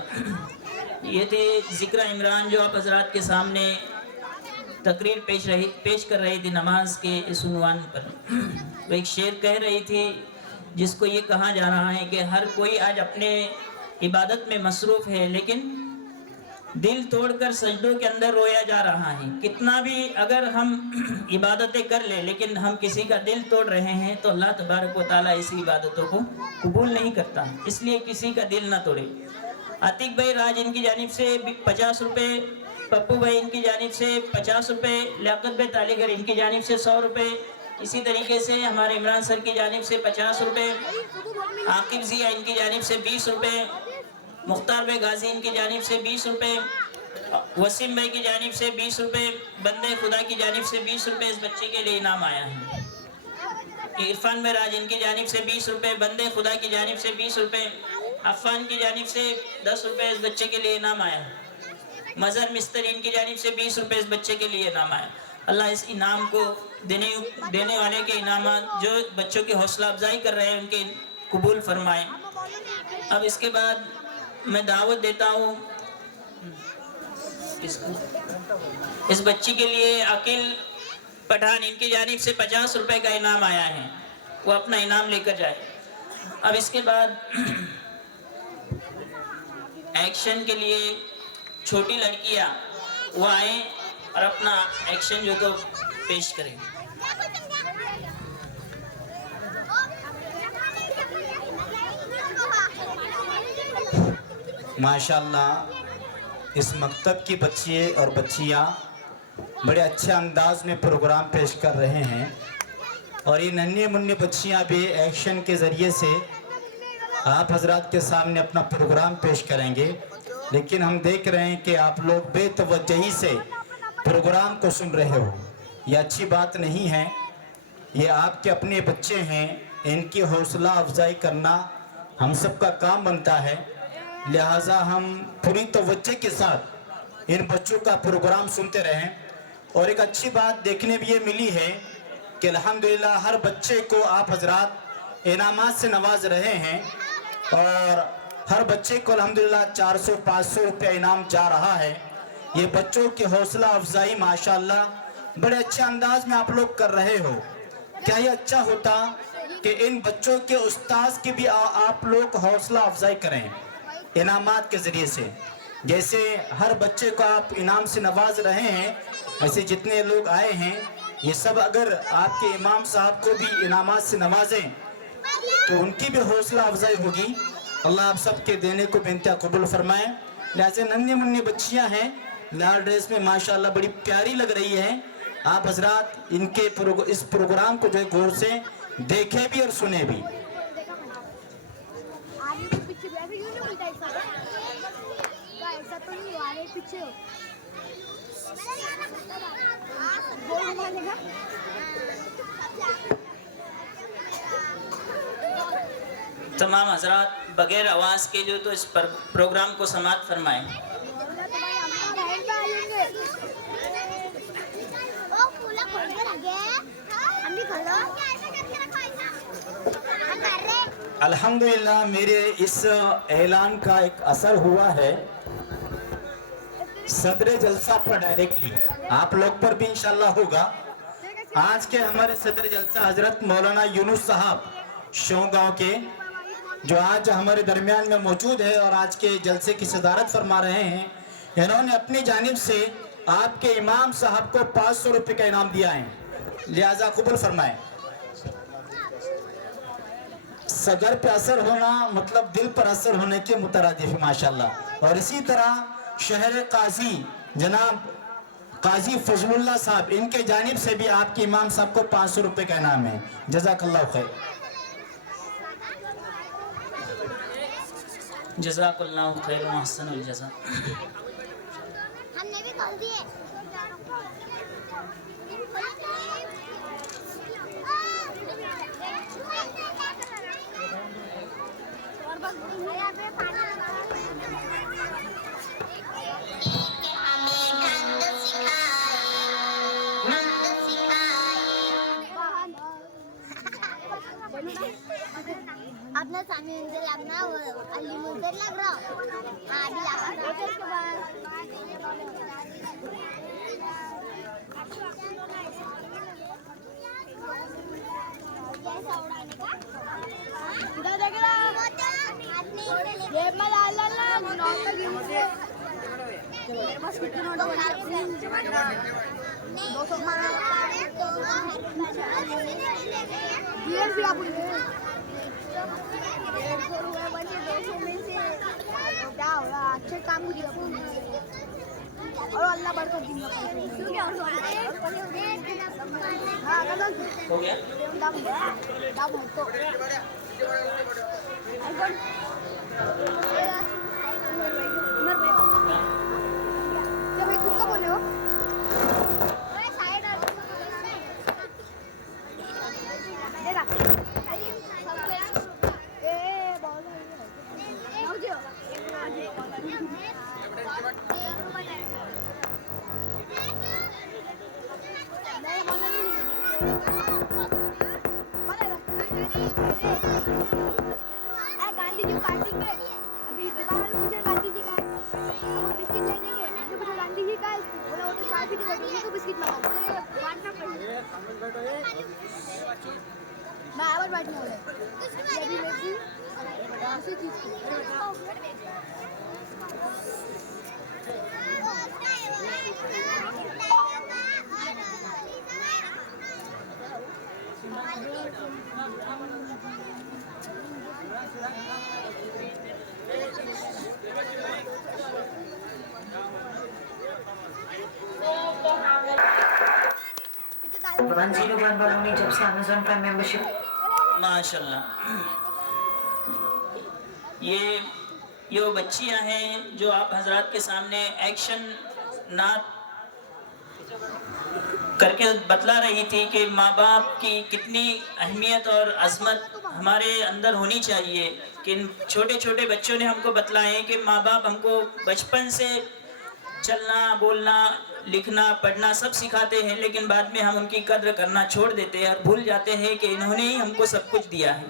ये थे जिक्रा इमरान जो आप हजरात के सामने तकरीर पेश कर रही थी नमाज के इस उन्वान पर। वो एक शेर कह रही थी जिसको ये कहा जा रहा है कि हर कोई आज अपने इबादत में मसरूफ है, लेकिन दिल तोड़कर सजदों के अंदर रोया जा रहा है। कितना भी अगर हम इबादतें कर ले, लेकिन हम किसी का दिल तोड़ रहे हैं तो अल्लाह तबारक व तआला ऐसी इबादतों को कबूल नहीं करता। इसलिए किसी का दिल ना तोड़े। आतिक भाई राज इनकी जानिब से 50 रुपये, पप्पू भाई इनकी जानिब से 50 रुपये, लियाकत भाई तालीगर इनकी जानिब से 100 रुपये। इसी तरीके से हमारे इमरान सर की जानिब से 50 रुपये, आकिब जिया इनकी जानिब से 20 रुपये, मुख्तार भाई गाजी इनकी जानिब से 20 रुपये, वसीम भाई की जानिब से 20 रुपये, बंदे खुदा की जानिब से 20 रुपये इस बच्चे के लिए इनाम आया है। इरफान भाई राज इनकी जानिब से 20 रुपये, बंदे खुदा की जानिब से 20 रुपये, अफ़ान की जानिब से 10 रुपये इस बच्चे के लिए इनाम आया है। मज़हर मिस्त्री इनकी जानिब से 20 रुपये इस बच्चे के लिए इनाम आया। अल्लाह इस इनाम को देने वाले के इनाम जो बच्चों की हौसला अफजाई कर रहे हैं उनके कबूल फरमाएं। अब इसके बाद मैं दावत देता हूँ इस बच्ची के लिए अकील पठान इनकी जानिब से 50 रुपये का इनाम आया है, वो अपना इनाम लेकर जाए। अब इसके बाद एक्शन के लिए छोटी लड़कियाँ वो आए और अपना एक्शन जो तो पेश करें। माशाल्लाह इस मकतब की बच्चे और बच्चियाँ बड़े अच्छे अंदाज में प्रोग्राम पेश कर रहे हैं और ये नन्हे मुन्ने बच्चियाँ भी एक्शन के ज़रिए से आप हजरात के सामने अपना प्रोग्राम पेश करेंगे। लेकिन हम देख रहे हैं कि आप लोग बेतवज्जही से प्रोग्राम को सुन रहे हो, ये अच्छी बात नहीं है। ये आपके अपने बच्चे हैं, इनकी हौसला अफजाई करना हम सबका काम बनता है। लिहाजा हम पूरी तवज्जो के साथ इन बच्चों का प्रोग्राम सुनते रहें। और एक अच्छी बात देखने भी ये मिली है कि अल्हम्दुलिल्लाह हर बच्चे को आप हजरात इनामात से नवाज रहे हैं और हर बच्चे को अल्हम्दुलिल्लाह 400-500 रुपये इनाम जा रहा है। ये बच्चों की हौसला अफजाई माशाल्लाह बड़े अच्छे अंदाज में आप लोग कर रहे हो। क्या ये अच्छा होता कि इन बच्चों के उस्ताद की भी आप लोग हौसला अफजाई करें इनामात के ज़रिए से। जैसे हर बच्चे को आप इनाम से नवाज रहे हैं, ऐसे जितने लोग आए हैं ये सब अगर आपके इमाम साहब को भी इनामात से नवाजें तो उनकी भी हौसला अफजाई होगी। अल्लाह आप सबके देने को बेनता कबूल फरमाए। लिहाजा नन्हे मुन्ने बच्चियाँ हैं, लाल ड्रेस में माशाल्लाह बड़ी प्यारी लग रही है। आप हजरात इनके इस प्रोग्राम को जो है गौर से देखें भी और सुने भी। तमाम हजरात बगैर आवाज़ के जो तो इस प्रोग्राम को समाप्त फरमाएं। अल्हम्दुलिल्लाह मेरे इस ऐलान का एक असर हुआ है सदर जलसा पर डायरेक्टली, आप लोग पर भी इंशाल्लाह होगा। आज के हमारे सदर जलसा हजरत मौलाना यूनुस साहब शौगांव के जो आज हमारे दरमियान में मौजूद है और आज के जलसे की सदारत फरमा रहे हैं, इन्होंने अपनी जानिब से आपके इमाम साहब को 500 रुपये का इनाम दिया है। लिहाजा कबूल फरमाएं। सदर पे असर होना मतलब दिल पर असर होने के मुतरादिफ माशाल्लाह। और इसी तरह शहर काजी जनाब काजी फजलुल्लाह साहब, इनके जानिब से भी आपके इमाम साहब को 500 रुपये का इनाम है। जज़ाकल्लाह खैर। जज़ाकल्लाहु खैर व अहसनुल जज़ा। हमने भी खोल दिए। अपना सामने उधर लगना, वो अली उधर लग रहा। हाँ अभी लगा। इधर देख रहा जेब में डाल ना नोट गिन से मेरे पास कितने नोट बचे ये भी आप क्या हो रहा अच्छे काम किया और अल्लाह बरकत दी हाँ हो गया खुद का बोले हो गांधी जी पार्टी के अभी दुकान में पूछे गांधी जी का बिस्किट ले लेंगे जो पूछे गांधी जी का बोला वो तो चाय पीते बैठे तो बिस्किट मंगा बांटना पड़ेगा मैं आवाज बैठने वाला अभी मेरी ऐसी चीज ने जब से अमेज़न प्राइम मेंबरशिप माशाल्लाह। ये वो बच्चियां हैं जो आप हजरात के सामने एक्शन नात करके बतला रही थी कि माँ बाप की कितनी अहमियत और अजमत हमारे अंदर होनी चाहिए। कि छोटे छोटे बच्चों ने हमको बतलाए कि माँ बाप हमको बचपन से चलना बोलना लिखना पढ़ना सब सिखाते हैं, लेकिन बाद में हम उनकी कद्र करना छोड़ देते हैं और भूल जाते हैं कि इन्होंने ही हमको सब कुछ दिया है।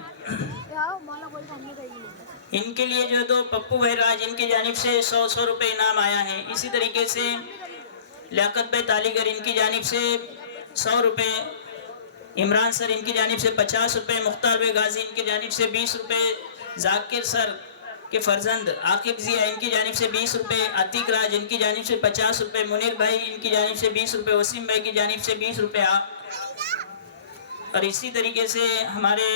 इनके लिए जो तो पप्पू भाई राज इनकी जानिब से 100 रुपये इनाम आया है। इसी तरीके से लियाकत भाई तालीगर इनकी जानिब से 100 रुपये, इमरान सर इनकी जानिब से 50 रुपये, मुख्तार भाई गाजी इनकी जानिब से 20 रुपये, जाकिर सर के फर्जंद आकिब जिया इनकी जानिब से 20 रुपये, अतीक राज इनकी जानिब से 50 रुपये, मुनीर भाई इनकी जानिब से 20 रुपये, वसीम भाई की जानिब से 20 रुपये। और इसी तरीके से हमारे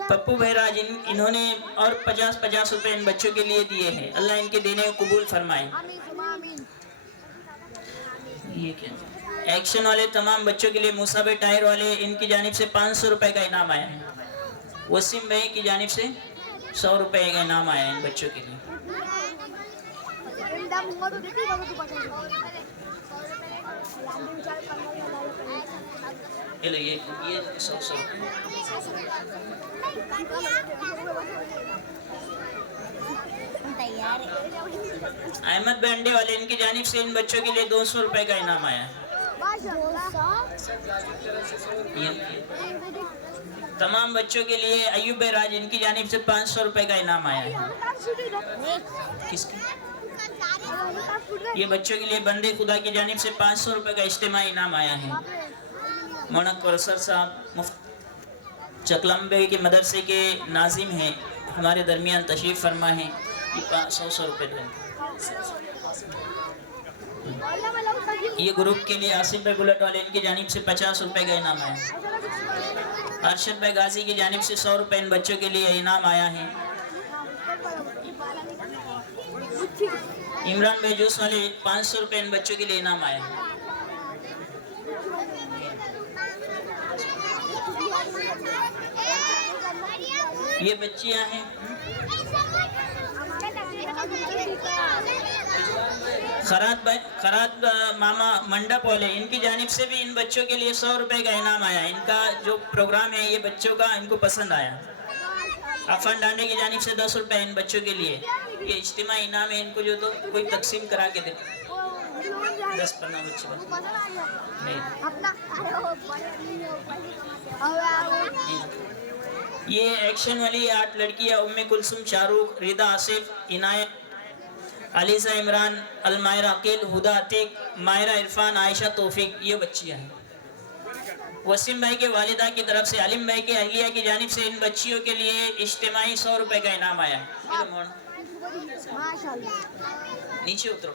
पप्पू भाई राज इन्होंने और 50 रुपये इन बच्चों के लिए दिए हैं। अल्लाह इनके देने को कबूल फरमाए। ये क्या एक्शन वाले तमाम बच्चों के लिए मूसा भाई टायर वाले इनकी जानिब से 500 रुपये का इनाम आया है। वसीम भाई की जानिब से 100 रुपये का इनाम आया है इन बच्चों के लिए। ये 100 अहमद बंडे वाले इनकी जानिब से इन बच्चों के लिए 200 रुपये का इनाम आया है। तमाम बच्चों के लिए अयूब राज इनकी जानिब से 500 रुपये का इनाम आया है। किसके? ये बच्चों के लिए बंदे खुदा की जानिब से 500 रुपये का इज्तिमाई इनाम आया है। मोनक कौसर साहब मुफ्त चकलम्बे के मदरसे के नाजिम हैं, हमारे दरमियान तशरीफ़ फरमा है। ये 100 रुपये दें। ये ग्रुप के लिए आसिफ भाई बुलेट वाले इनकी जानिब से 50 रुपये का इनाम आया है। अरशद भाई गाजी की जानिब से 100 रुपये इन बच्चों के लिए इनाम आया है। इमरान भाई जूस वाले 500 रुपये इन बच्चों के लिए इनाम आया है। ये बच्चियां हैं खरात मामा मंडप वाले इनकी जानिब से भी इन बच्चों के लिए 100 रुपये का इनाम आया। इनका जो प्रोग्राम है ये बच्चों का इनको पसंद आया। अफन डांडे की जानिब से 10 रुपये इन बच्चों के लिए। ये इज्तिमा इनाम है, इनको जो तो कोई तकसीम करा के दे 10-15 बच्चे नहीं। ये एक्शन वाली 8 लड़कियां उम्मे कुलसुम, शाहरुख, रिदा, आसिफ, इनायत, अलीसा, इमरान, अलमायरा, अकील, हुदा, अतीक, मायरा, इरफान, आयशा, तौफीक ये बच्चियां हैं। वसीम भाई के वालिदा की तरफ से अलीम भाई के अहलिया की जानिब से इन बच्चियों के लिए इज्तिमाई 100 रुपए का इनाम आया है। माशाल्लाह। नीचे उतरो।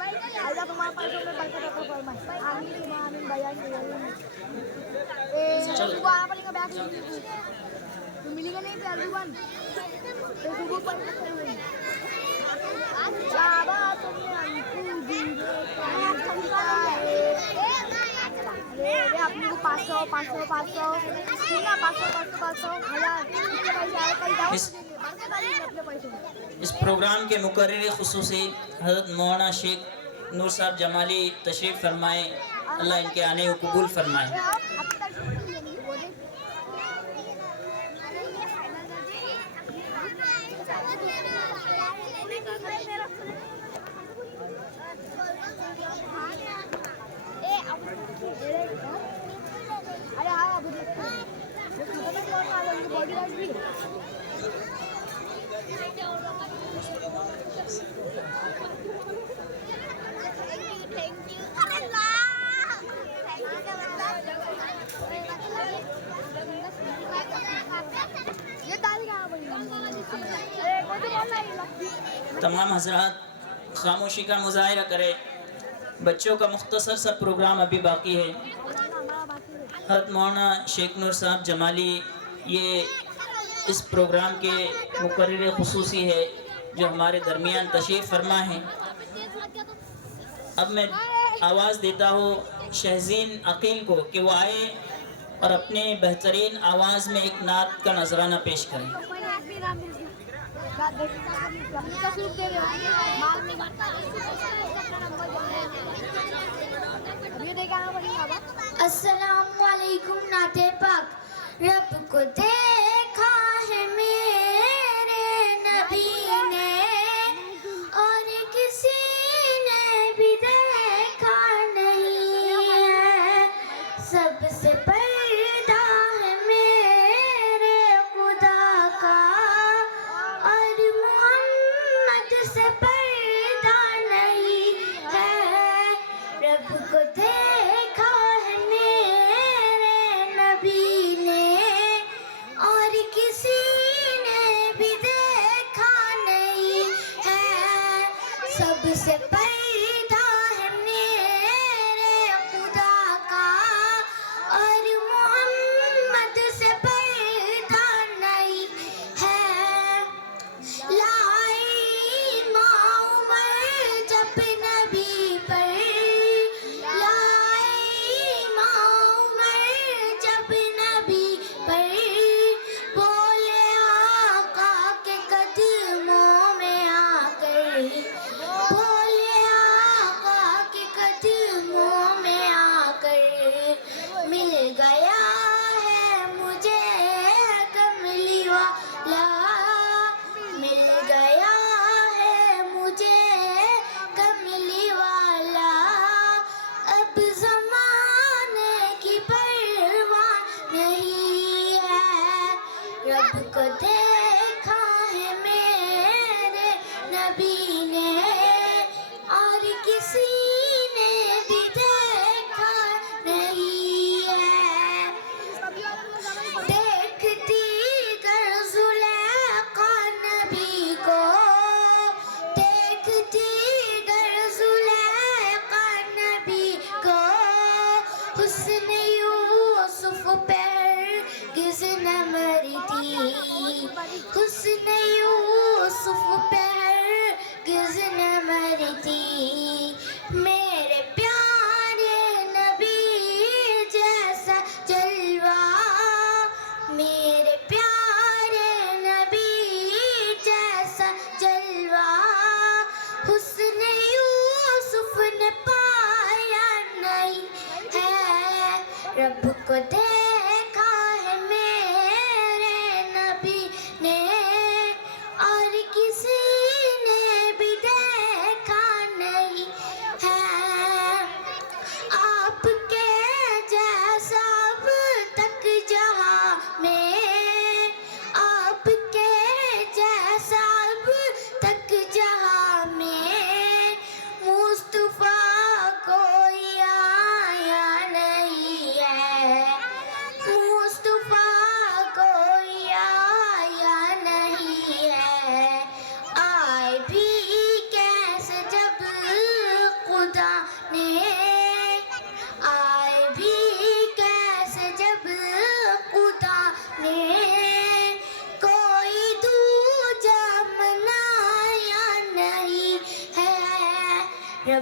अल्लाह तुम्हारे पैसों में बरकत अता फरमाए। आमीन आमीन भैया चलो। सुबह आना पड़ेगा बैग लेके। तू मिलेगा नहीं फिर अल्लुवन। तो सुबह पर बाबा तुमने हमको दिए अरे अपने को 500 500 500 ठीक है 500 500 1000 इतने पैसे आए कल जाओ बरकत आ जाएगी अपने पैसों में। इस प्रोग्राम के मुकर्रिर खुसूसी हज़रत मौलाना शेख नूर साहब जमाली तशरीफ़ फरमाए। अल्लाह इनके आने को कबूल फरमाए। अरे हाँ बॉडी लाइट भी ये दाल कहाँ पड़ी? अरे कोई तो तमाम हजरात खामोशी का मुजाहिरा करें। बच्चों का मुख्तसर सा प्रोग्राम अभी बाकी है। हज़रत मौलाना शेख नूर साहब जमाली ये इस प्रोग्राम के मुकर्रिर खुसूसी है जो हमारे दरमियान तशरीफ़ फरमा है। अब मैं आवाज़ देता हूँ शहज़ीन अकील को कि वो आए और अपने बेहतरीन आवाज़ में एक नात का नजराना पेश करें। अस्सलामुअलैकुम नाते पाक। रब को देखा है मेरे नबी ने और किसी ने भी देखा नहीं है। सबसे पर्दा है मेरे खुदा का और मोहम्मद से पर्दा नहीं है। रब को देखा है मेरे नबी ने और किसी ने भी देखा नहीं है। सबसे पर्दा है मेरे खुदा का और मोहम्मद से पर्दा नहीं है। लाई माँ उमर जब नबी पर, लाई माँ उमर जब नबी पर, बोले आका के कदमों में आकर, बोले आका के कदमों में आकर मिल गया है मुझे कमली वाला, मिल गया है मुझे कमली वाला। अब ज़माने की परवाह नहीं है। रब को देखा है मेरे नबी ने और किसी ने भी देखा नहीं है। देखती गर ज़ुलेखा नबी को, देखती गर ज़ुलेखा नबी को, हुस्न यूसुफ पर किस न मरती।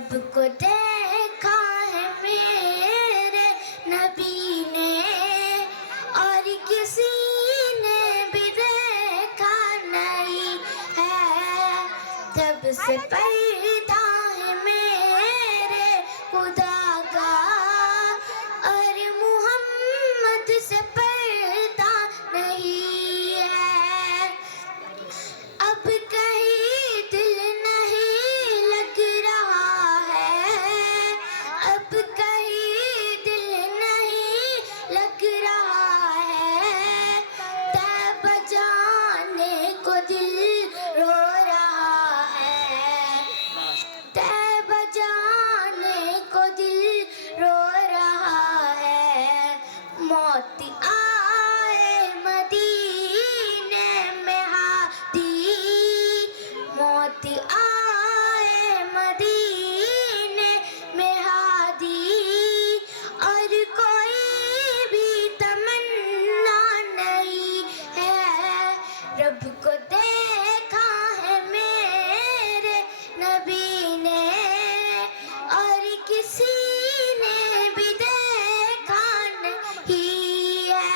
रब को देखा है मेरे नबी ने और किसी ने भी देखा नहीं है। जब से पैदा है मेरे खुदा का और मुहम्मद से पैदा नहीं है। अब कहीं दिल नहीं लग रहा है, अब कहीं दिल नहीं लग रहा है। तैबा जाने को दिल रो रहा है, तैबा जाने को दिल रो रहा है। मौत आए मदीने में हादी, मौत आए मदीने में हादी और कोई भी तमन्ना नहीं है। रब को देखा है मेरे नबी ने और किसी ने भी देखा नहीं है।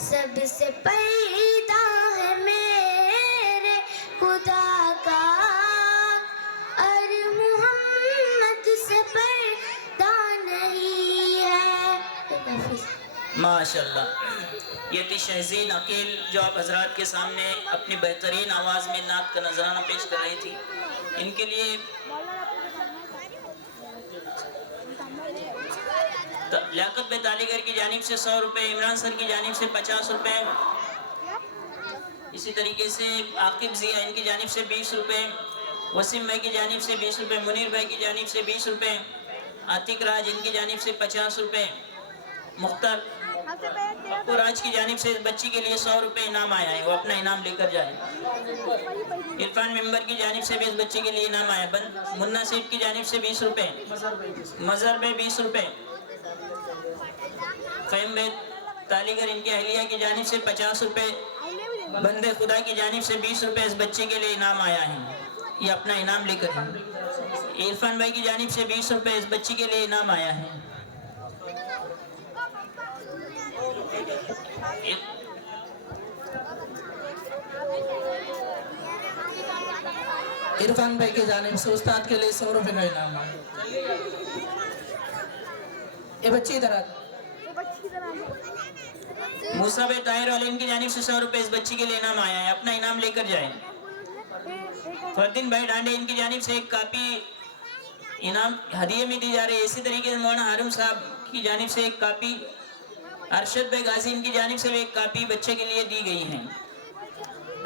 सबसे पैदा है मेरे खुदा का और मुहम्मद से पैदा नहीं है। माशाल्लाह। ये थी शहजीन अकील जो आप हजरात के सामने अपनी बेहतरीन आवाज़ में नात का नजराना पेश कर रही थी। इनके लिए लियाकत बे तालीगर की जानिब से 100 रुपये, इमरान सर की जानिब से 50 रुपये, इसी तरीके से आकिब जिया इनकी जानिब से 20 रुपये, वसीम भाई की जानिब से 20 रुपये, मुनीर भाई की जानिब से 20 रुपये, आतिक राज इनकी जानिब से 50 रुपये, मुख्तार पप्पू राज की जानिब से इस बच्ची के लिए 100 रुपये इनाम आया है, वो अपना इनाम लेकर जाए। इरफान मेंबर की जानिब से भी इस बच्चे के लिए इनाम आया। मुन्ना सेठ की जानिब से 20 रुपये, मजहर भाई 20 रुपये, फ़हीम भाई तालीगर इनकी अहलिया की जानिब से 50 रुपये, बंदे खुदा की जानिब से 20 रुपये इस बच्चे के लिए इनाम आया है, ये अपना इनाम लेकर जाए। इरफान भाई की जानिब से 20 रुपये इस बच्ची के लिए इनाम आया है। इरफान भाई की जानिब से उस्ताद के लिए 100 रुपये का इनाम है। ये बच्ची इधर आ। मूसा भाई ताहिर वाले इनकी जानिब से 100 रुपये इस बच्ची के लिए इनाम आया है, अपना इनाम लेकर जाए। फरदीन भाई डांडे इनकी जानिब से एक कापी इनाम हदिये में दी जा रही है। इसी तरीके से मौलाना हारून साहब की जानिब से एक कापी, अरशद भाई गाजी इनकी जानिब से भी एक कापी बच्चे के लिए दी गई है।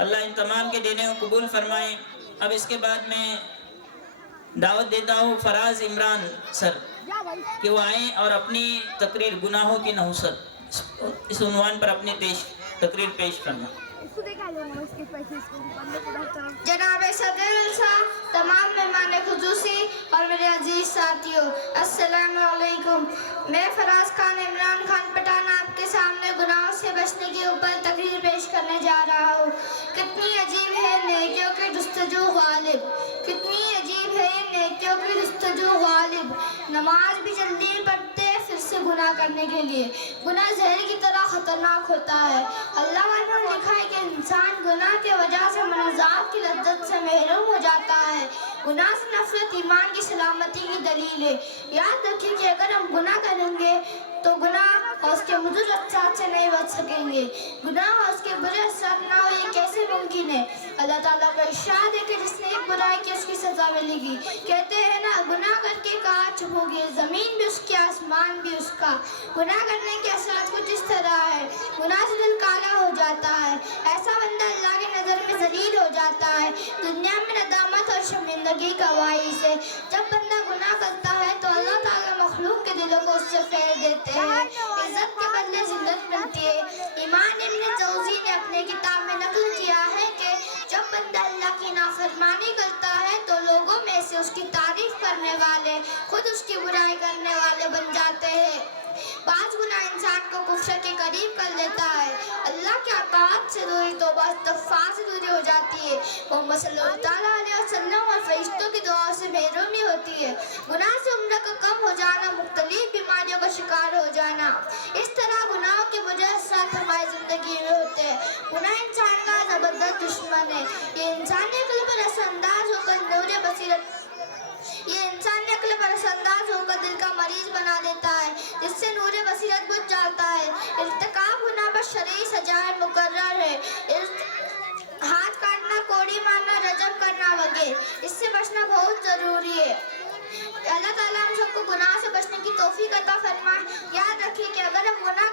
अल्लाह इन तमाम के देने को कबूल फरमाए। अब इसके बाद मैं दावत देता हूँ फराज इमरान सर कि वो आए और अपनी तकरीर गुनाहों की नहुसत इस उन्वान पर अपनी तकरीर पेश करना। जनाब सदर साहब, तमाम मेहमान खुसूसी और मेरे अजीज साथियों, अस्सलामु अलैकुम। मैं फराज खान इमरान खान पठान आपके सामने गुनाहों से बचने के ऊपर तकरीर पेश करने जा रहा हूँ। कितनी अजीब है नेकियों की जुस्तजू गालिब, कितनी अजीब है नेकियों की जुस्तजू गालिब। नमाज भी जल्दी पढ़ते फिर से गुनाह करने के लिए। गुनाह जहर की तरह खतरनाक होता है। अल्लाह ने लिखा है कि इंसान गुनाह की वजह से मनाज़ात की लज्जत से महरूम हो जाता है। गुनाह से नफरत ईमान की सलामती की दलील है। याद रखिए कि अगर हम गुनाह करेंगे तो गुनाह और उसके मुज़र असरात से नहीं बच सकेंगे। गुनाह और उसके बुरे असरात ना हो ये कैसे मुमकिन है? अल्लाह ताला का इरशाद है कि जिसने एक बुराई की उसकी सज़ा मिलेगी। कहते हैं ना, गुनाह करके कहाँ चुप होगी, ज़मीन भी उसकी आसमान भी उसका। गुनाह करने के असरात कुछ इस तरह है, गुनाह से दिल काला हो जाता है, ऐसा बंदा अल्लाह की नज़र में ज़लील हो जाता है। दुनिया में नदामत और शर्मिंदगी का बाइस है। जब बंदा गुनाह करता है तो अल्लाह ताला मखलूक के दिलों को उससे फेर देते हैं, इज्जत के बदले जिल्लत मिलती है। इमाम इब्न जौज़ी ने अपने किताब में नकल किया है कि जब बंदा अल्लाह की नाफरमानी करता है तो लोगों में से उसकी तारीफ करने वाले खुद उसकी बुराई करने वाले बन जाते हैं। 5 गुना इंसान को कुफ्र के करीब कर देता है। अल्लाह के अताअत गुनाहों से दूरी तौबा इस्तग़फ़ार से दूरी हो जाती है। मोहम्मद सल्लल्लाहु अलैहि वसल्लम और फरिश्तों की दुआओं से महरूमी होती है। गुनाह से उम्र का कम हो जाना, मुख्तलिफ बीमारियों का शिकार हो जाना, इस तरह गुनाहों के वजह से हमारी जिंदगी में होते हैं। गुनाह इंसान का जबरदस्त दुश्मन है। ये इंसानी अक्ल पर असरअंदाज होकर नूर बसीरत दिल का मरीज बना देता है, जिससे नूर बसीरत बुझ जाता है। इर्तिकाब गुनाह पर शरई सजाएं मुकर्रर है। हाथ काटना, कोड़ी मारना, रजम करना वगैरह, इससे बचना बहुत जरूरी है। अल्लाह ताला हम सबको गुनाह से बचने की तौफीक अता फरमाए। याद रखिए कि अगर हम गुनाह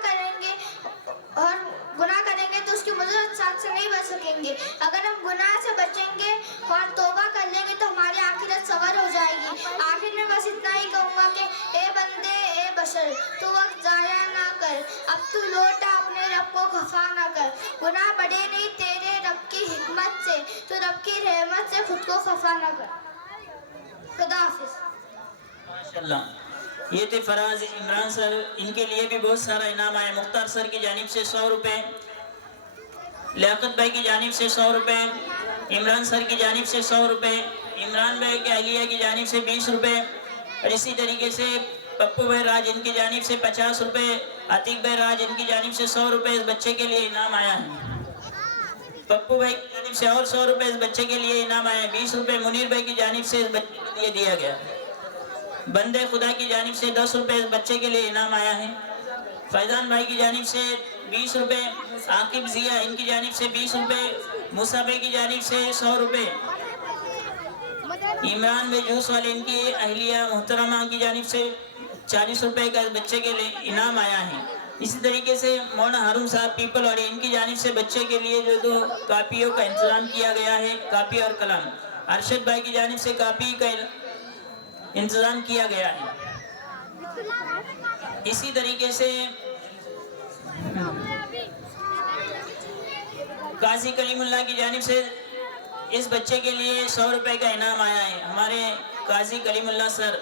करेंगे तो उसकी मुज़रत साथ से नहीं बच सकेंगे। अगर हम गुनाह से बचेंगे और तौबा कर लेंगे तो हमारी आखिरत सवर हो जाएगी। आखिर में बस इतना ही कहूँगा कि ए बंदे, ए बशर, तू वक्त ज़ाया ना कर, अब तू लौटा अपने रब को खफा ना कर। गुनाह बढ़े नहीं तेरे रब की हिकमत से, तो रब की रहमत से खुद को खफा ना कर। खुदा हाफिज़। माशाल्लाह, ये थे फराज इमरान सर, इनके लिए भी बहुत सारा इनाम आया। मुख्तार सर की जानिब से 100 रुपये, लियाकत भाई की जानिब से 100 रुपये, इमरान सर की जानिब से 100 रुपये, इमरान भाई के अहलिया की जानिब से 20 रुपये, और इसी तरीके से पप्पू भाई राज इनकी जानिब से 50 रुपये, अतीक भाई राज इनकी जानिब से 100 रुपये इस बच्चे के लिए इनाम आया है। पप्पू भाई की जानिब से और 100 रुपये इस बच्चे के लिए इनाम आया है। 20 रुपये मुनीर भाई की जानिब से इस बच्चे के लिए दिया गया। बंदे खुदा की जानिब से 10 रुपये इस बच्चे के लिए इनाम आया है। फैजान भाई की जानिब से 20 रुपये, आकिब जिया इनकी जानिब से 20 रुपये, मूसा भाई की जानिब से 100 रुपये, इमरान भाई जूस वाले इनकी अहलिया मोहतरमा की जानिब से 40 रुपये का इस बच्चे के लिए इनाम आया है। इसी तरीके से मौलाना हारून साहब पीपल वाले इनकी जानिब से बच्चे के लिए जो 2 कापियों का इंतजाम किया गया है, कापी और कलम। अरशद भाई की जानिब से कापी का इंतजाम किया गया है। इसी तरीके से काजी कलीमुल्लाह की जानिब से इस बच्चे के लिए 100 रुपये का इनाम आया है। हमारे Qazi Kalimullah sir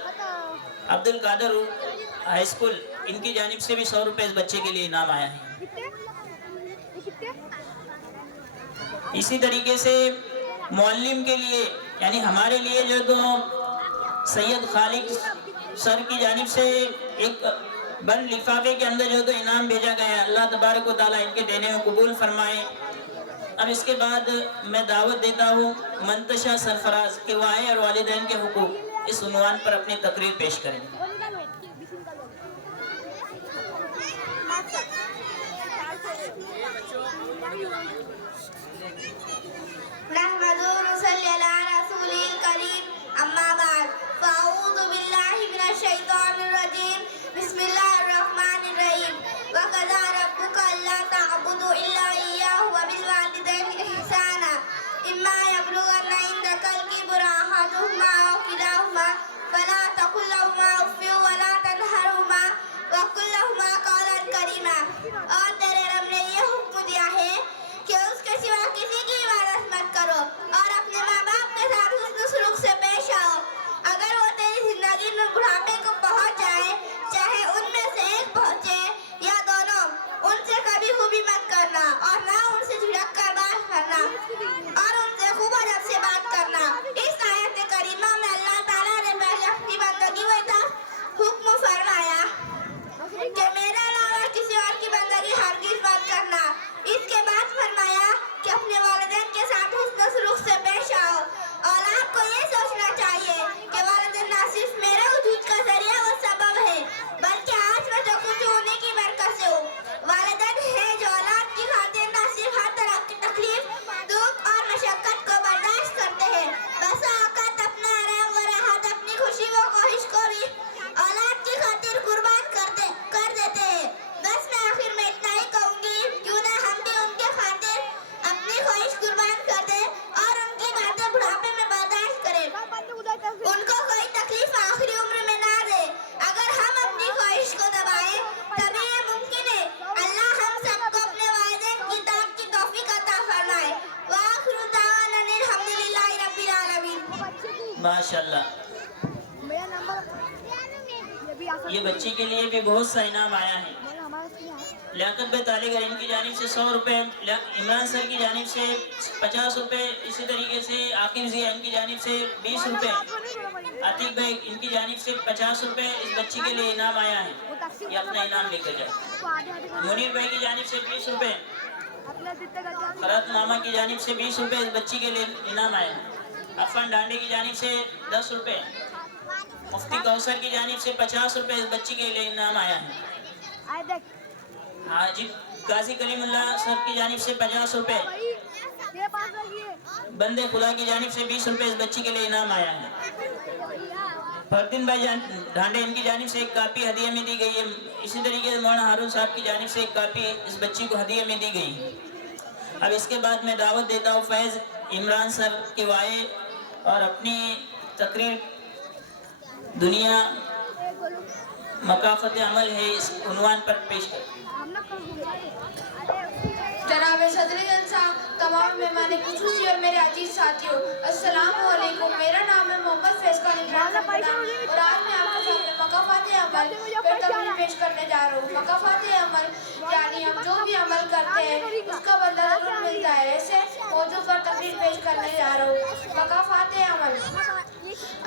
Abdul Qadir high school इनकी जानिब से भी 100 रुपये इस बच्चे के लिए इनाम आया है। इसी तरीके से मुअल्लिम के लिए यानी हमारे लिए जो तो सैयद खालिद सर की जानिब से एक बंद लिफाफे के अंदर जो तो इनाम भेजा गया है। अल्लाह तबारक व तआला इनके देने को कबूल फरमाए। अब इसके बाद मैं दावत देता हूँ मंतशा सरफराज के वो आए और वालिदैन के हुकूक इस उन्वान पर अपनी तकरीर पेश करेंगे। अम्मा बाद फ़अऊज़ु बिल्लाहि मिनश शैतानिर रजीम बिस्मिल्लाहिर रहमानिर रहीम व क़ज़ा रब्बुका अल्ला तअबुदू इल्ला इय्याहु व बिल वालिदैनि इहसाना इम्मा यब्लुगन्ना इंदकल किबरा अहदुहुमा अव किलाहुमा फला तक़ुल लहुमा उफ़्फ़िन व ला तनहरहुमा व क़ुल लहुमा क़ौलन करीमा। और तेरे रब ने ये हुक्म दिया है कि उसके सिवा किसी की इबादत मत करो और अपने माँ बाप के साथ हुस्न सलूक से पेश आओ। अगर वो तेरी जिंदगी में बुढ़ापे को पहुंच जाए, चाहे उनमें से एक पहुंचे या दोनों, उनसे कभी खूबी मत करना और ना उनसे झिड़क कर बात करना और उनसे खूब अदब से बात करना। इस आयत करीमा में अल्लाह ताला ने पहले अपनी बंदगी में हुक्म फरमाया कि मेरे अलावा किसी और की बंदगी हरगिज़ मत करना। इसके बाद फरमाया कि अपने वालिदैन के साथ हुस्न सलूक से पेश आओ। औलाद को ये सोचना चाहिए कि वालिदैन ना सिर्फ मेरे वजूद का जरिया व सबब है, बल्कि आज मैं जो कुछ होने की बरकत से हूँ। वालिदैन है जो औलाद की खातिर ना सिर्फ हर तरह की तकलीफ, दुख और मशक्कत को बर्दाश्त करते हैं, बस औकात अपना आराम व राहत, अपनी खुशी व ख्वाहिश को भी औलाद की खातिर कुर्बान कर देते हैं। बस मैं आखिर में इतना ही कहूँगी, क्यों ना हम भी उनके खातिर अपनी ख्वाहिश कुर्बान कर दें और उनकी बातें बुढ़ापे में बर्दाश्त करें, उनको कोई तकलीफ आखिरी उम्र में ना दे। अगर हम अपनी ख्वाहिश को दबाएं तभी ये मुमकिन है। अल्लाह हम सबको अपने वालिदैन की इताअत की तौफीक अता फरमाए। व आखिरु दावाना अल्हम्दुलिल्लाहि रब्बिल आलमीन। माशाल्लाह, मेरा नंबर ये बच्ची के लिए भी बहुत सा इनाम आया है। लियाकत भाई तालीगर इनकी जानिब से 100 रुपये, इमरान सर की जानिब से 50 रुपये, इसी तरीके से आकिब जिया इनकी जानिब से 20 रुपये, आतिक भाई इनकी जानिब से 50 रुपये इस बच्ची के लिए इनाम आया है, ये अपना इनाम लेकर जाए। मुनीर भाई की जानिब से 20 रुपये, फरहत मामा की जानिब से 20 रुपये इस बच्ची के लिए इनाम आया है। अफन डांडे की जानिब से 10 रुपये, मुफ्ती कौसर की जानिब से 50 रुपये इस बच्ची के लिए इनाम आया है। हाजी गाजी कलीमुल्ला सर की जानिब से 50 रुपये, बंदे खुदा की जानिब से 20 रुपये इस बच्ची के लिए इनाम आया है। फरदीन भाई ढांडे इनकी जानिब से एक कापी हदिया में दी गई है। इसी तरीके से मौलाना हारून साहब की जानिब से एक कापी इस बच्ची को हदिया में दी गई। अब इसके बाद मैं दावत देता हूँ फैज़ इमरान सर के वाए और अपनी तकरीर दुनिया मकाफत अमल है इस उन्वान पर पेश कर। जनाब सदर जलसा, तमाम मेहमान खुसूसी और मेरे अजीज साथियों, अस्सलाम वालेकुम। मेरा नाम है मोहम्मद फैज़ खान इमरान और आज मैं आपके सामने मकाफात अमल पर तकरीर पेश करने जा रहा हूँ। मकाफात अमल यानी हम जो भी अमल करते हैं उसका बदला ज़रूर मिलता है, ऐसे मौजू पर तकरीर पेश करने जा रहा हूँ। मकाफात अमल,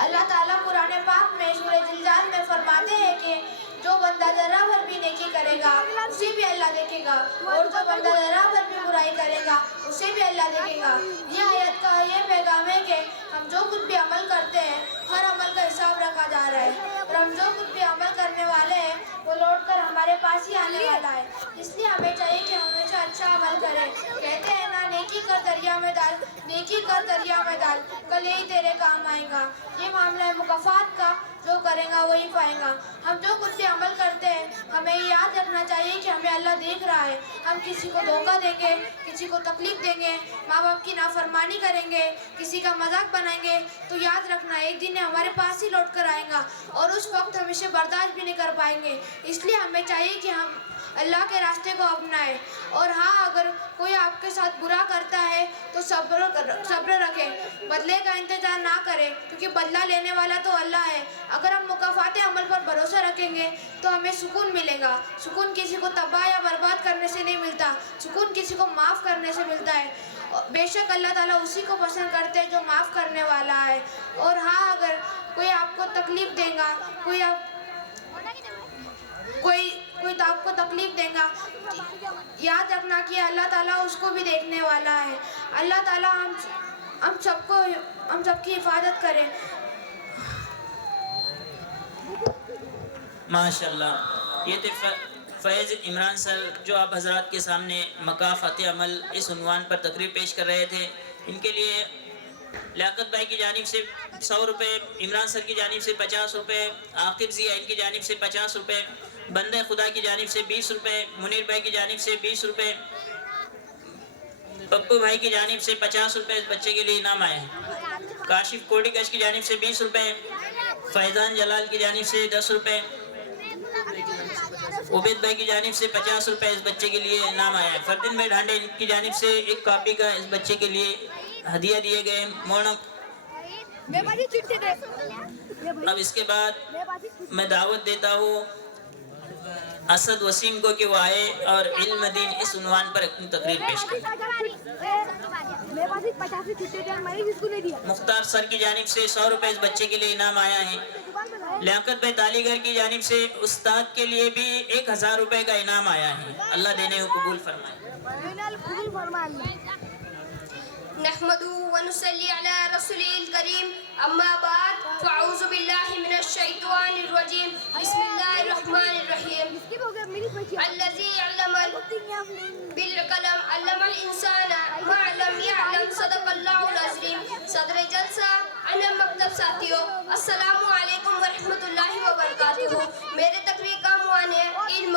अल्लाह ताला कुरान पाक में सूरह जिलजाल में फरमाते हैं कि जो बंदा जरा भर भी नेकी करेगा उसे भी अल्लाह देखेगा और जो बंदा जरा भर भी बुराई करेगा उसे भी अल्लाह देखेगा। ये आयत का ये पैगाम है कि हम जो कुछ भी अमल करते हैं हर अमल का हिसाब रखा जा रहा है और हम जो कुछ भी अमल करने वाले हैं वो लौट कर हमारे पास ही आने वाला है। इसलिए हमें चाहिए कि हमेशा अच्छा अमल करें। कहते हैं ना, नेकी कर दरिया में डाल, नेकी कर दरिया में डाल, कल यही तेरे काम आएगा। ये मामला है मुकाफात का, जो करेगा वही पाएगा। हम जो कुछ भी अमल करते हैं हमें ये याद रखना चाहिए कि हमें अल्लाह देख रहा है। हम किसी को धोखा देंगे, किसी को तकलीफ देंगे, माँ बाप की नाफरमानी करेंगे, किसी का मजाक बनाएंगे तो याद रखना एक दिन हमारे पास ही लौट कर आएगा और उस वक्त हम इसे बर्दाश्त भी नहीं कर पाएंगे। इसलिए हमें चाहिए कि हम अल्लाह के रास्ते को अपनाएं। और हाँ, अगर कोई आपके साथ बुरा करता है तो सब्र रखें, बदले का इंतजार ना करें क्योंकि बदला लेने वाला तो अल्लाह है। अगर हम मुकाफात अमल पर भरोसा रखेंगे तो हमें सुकून मिलेगा। सुकून किसी को तबाह या बर्बाद करने से नहीं मिलता, सुकून किसी को माफ़ करने से मिलता है। बेशक अल्लाह ताला उसी को पसंद करते हैं जो माफ़ करने वाला है। और हाँ, अगर कोई आपको तकलीफ़ देगा, कोई तो आपको तकलीफ देगा, याद रखना कि अल्लाह ताला उसको भी देखने वाला है। अल्लाह ताला हम सबकी हिफाजत करे। माशाल्लाह, ये थे फैज़ इमरान सर जो आप हजरात के सामने मकाफात अमल इस उन्वान पर तकरीर पेश कर रहे थे। इनके लिए लियाकत भाई की जानिब से 100 रुपये, इमरान सर की जानिब से 50 रुपये, आकिब जिया इनकी जानिब से 50 रुपये, बंदे खुदा की जानिब से 20 रुपये, मुनीर भाई की जानिब से 20 रुपये, पप्पू भाई की जानिब से 50 रुपये इस बच्चे के लिए इनाम आए हैं। काशिफ कोडिकश की जानिब से 20 रुपये, फैज़ान जलाल की जानिब से 10 रुपये, उबैद भाई की जानिब से 50 रुपये इस बच्चे के लिए इनाम आया है। फरदीन भाई ढांडे की जानिब से एक कॉपी का इस बच्चे के लिए हदिया दिए गए। अब इसके बाद मैं दावत देता हूँ असद वसीम को कि वो आए और इल्म दीन इस उन्वान पर अपनी तकरीर पेश करें। मुख्तार सर की जानिब से 100 रुपये इस बच्चे के लिए इनाम आया है। लियाकत भाई तालीगर की जानिब से उस्ताद के लिए भी 1000 रुपये का इनाम आया है। अल्लाह देने को कबूल फरमाए। नहमदुहु व नुसल्ली अला रसूलिल करीम, अम्मा बाद, फ़अऊज़ु बिल्लाहि मिनश शैतानिर रजीम, बिस्मिल्लाहिर रहमानिर रहीम। अल्लज़ी अल्लमल बिल कलम अल्लमल इंसाना मा लम यअलम, सदक़ल्लाहुल अज़ीम। सदर जलसा, अना मकतब साथियों, अस्सलामु अलैकुम व रहमतुल्लाहि व बरकातुहू। मेरे तकरीर का उन्वान है इल्म।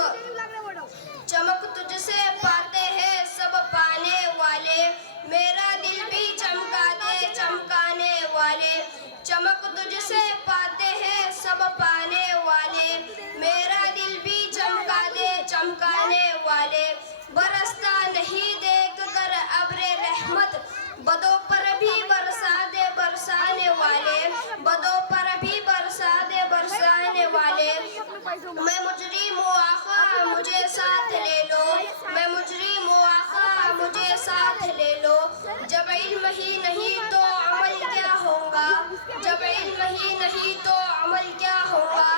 चमक तुझसे पाते हैं सब पाने वाले, मेरा दिल भी चमका दे चमकाने वाले। चमक तुझसे पाते हैं सब पाने वाले, मेरा दिल भी चमका दे चमकाने वाले। बरसता नहीं देख कर अब्रे रहमत, बदों पर भी बरसा दे बरसाने वाले, बदों पर भी बरसा दे बरसाने वाले। मैं मुजरिम हूँ आका, मुझे साथ ले लो, नहीं तो अमल क्या होगा,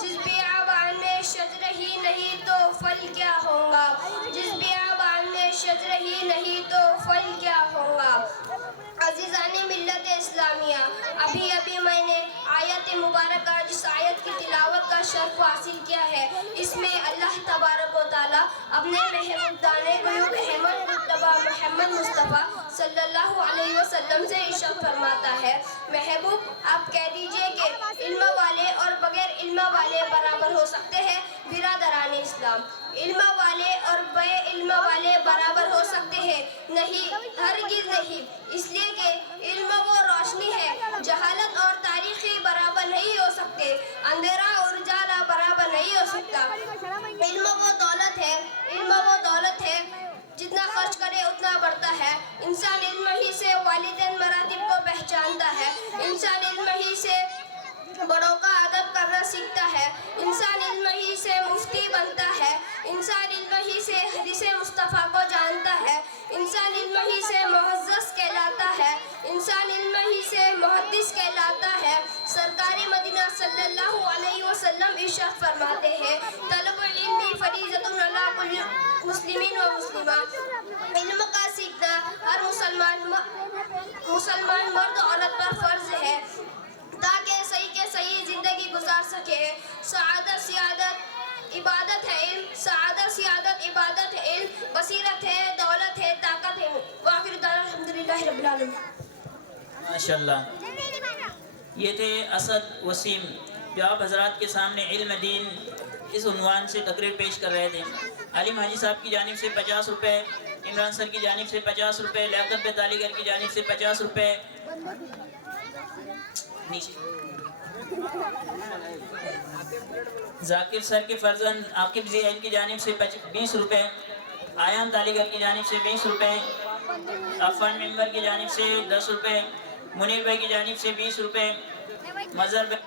जिस बियाबान में शजर ही नहीं तो फल क्या होगा, जिस बियाबान में शजर ही नहीं तो फल क्या होगा। अज़ीज़ाने मिल्लत इस्लामिया, अभी अभी मैंने आयत मुबारक जिस आयत की तिलावत का शर्फ हासिल किया है, इसमें अल्लाह तबारक व तआला अपने महबूब दाने ग़ुयूब अहमद मुज्तबा मोहम्मद मुस्तफ़ा सल्लल्लाहु अलैहि वसल्लम से इरशाद फरमाता है, महबूब आप कह दीजिए कि इल्म वाले और बगैर इल्म वाले बराबर हो सकते हैं। बिरादरान इस्लाम, इल्म वाले और बे इल्म वाले बराबर हो सकते हैं? नहीं, हरगिज़ नहीं, इसलिए कि इल्म वो रोशनी है, जहालत और तारीख़ी बराबर नहीं हो सकते, अंधेरा और उजाला बराबर नहीं हो सकता। इल्म वो दौलत है, इल्म वो दौलत है, जितना खर्च करे उतना बढ़ता है। इंसान इल्म ही से वालिदैन मरातिब को पहचानता है, इंसान इल्म ही से बड़ों का अदब करना सीखता है, इंसान इल्म ही से मुफ्ती बनता है, इंसान इल्म ही से हदीसे मुस्तफ़ा को जानता है, इंसान इल्म ही से मुअज़्ज़ज़ कहलाता है, इंसान इल्म ही से मुहद्दिस कहलाता है। सरकारी मदीना सल्लल्लाहु अलैहि वसल्लम इरशाद फरमाते हैं, तलबुल इल्मी फरीज़तुन अला कुल्ली मुस्लिमीन व मुस्लिमा, इल्म का सीखना हर मुसलमान मर्द औरत पर फ़र्ज है ताकि सही के सही ज़िंदगी गुजार सके। सआदत सियादत इबादत है इल्म, सआदत सियादत इबादत है इल्म, बसीरत है, दौलत है, ताकत है। वाखिर दाना अल्हम्दुलिल्लाहि रब्बिल आलमीन। माशाल्लाह, ये थे असद वसीम जो आप हजरात के सामने इल्म दीन इस उन्वान से तकरीर पेश कर रहे थे। आलिम हाजी साहब की जानिब से 50 रुपये, इमरान सर की जानिब से 50 रुपये, लियाकत बेतालीगर की जानिब से 50 रुपये, जाकिर सर के फर्जंद आकिब ज़ैन की जानिब से 20 रुपये, आयाम तालीगर की जानिब से 20 रुपये, अफान मेंबर की जानिब से 10 रुपये, मुनीर भाई की जानिब से 20 रुपये, मज़हर भाई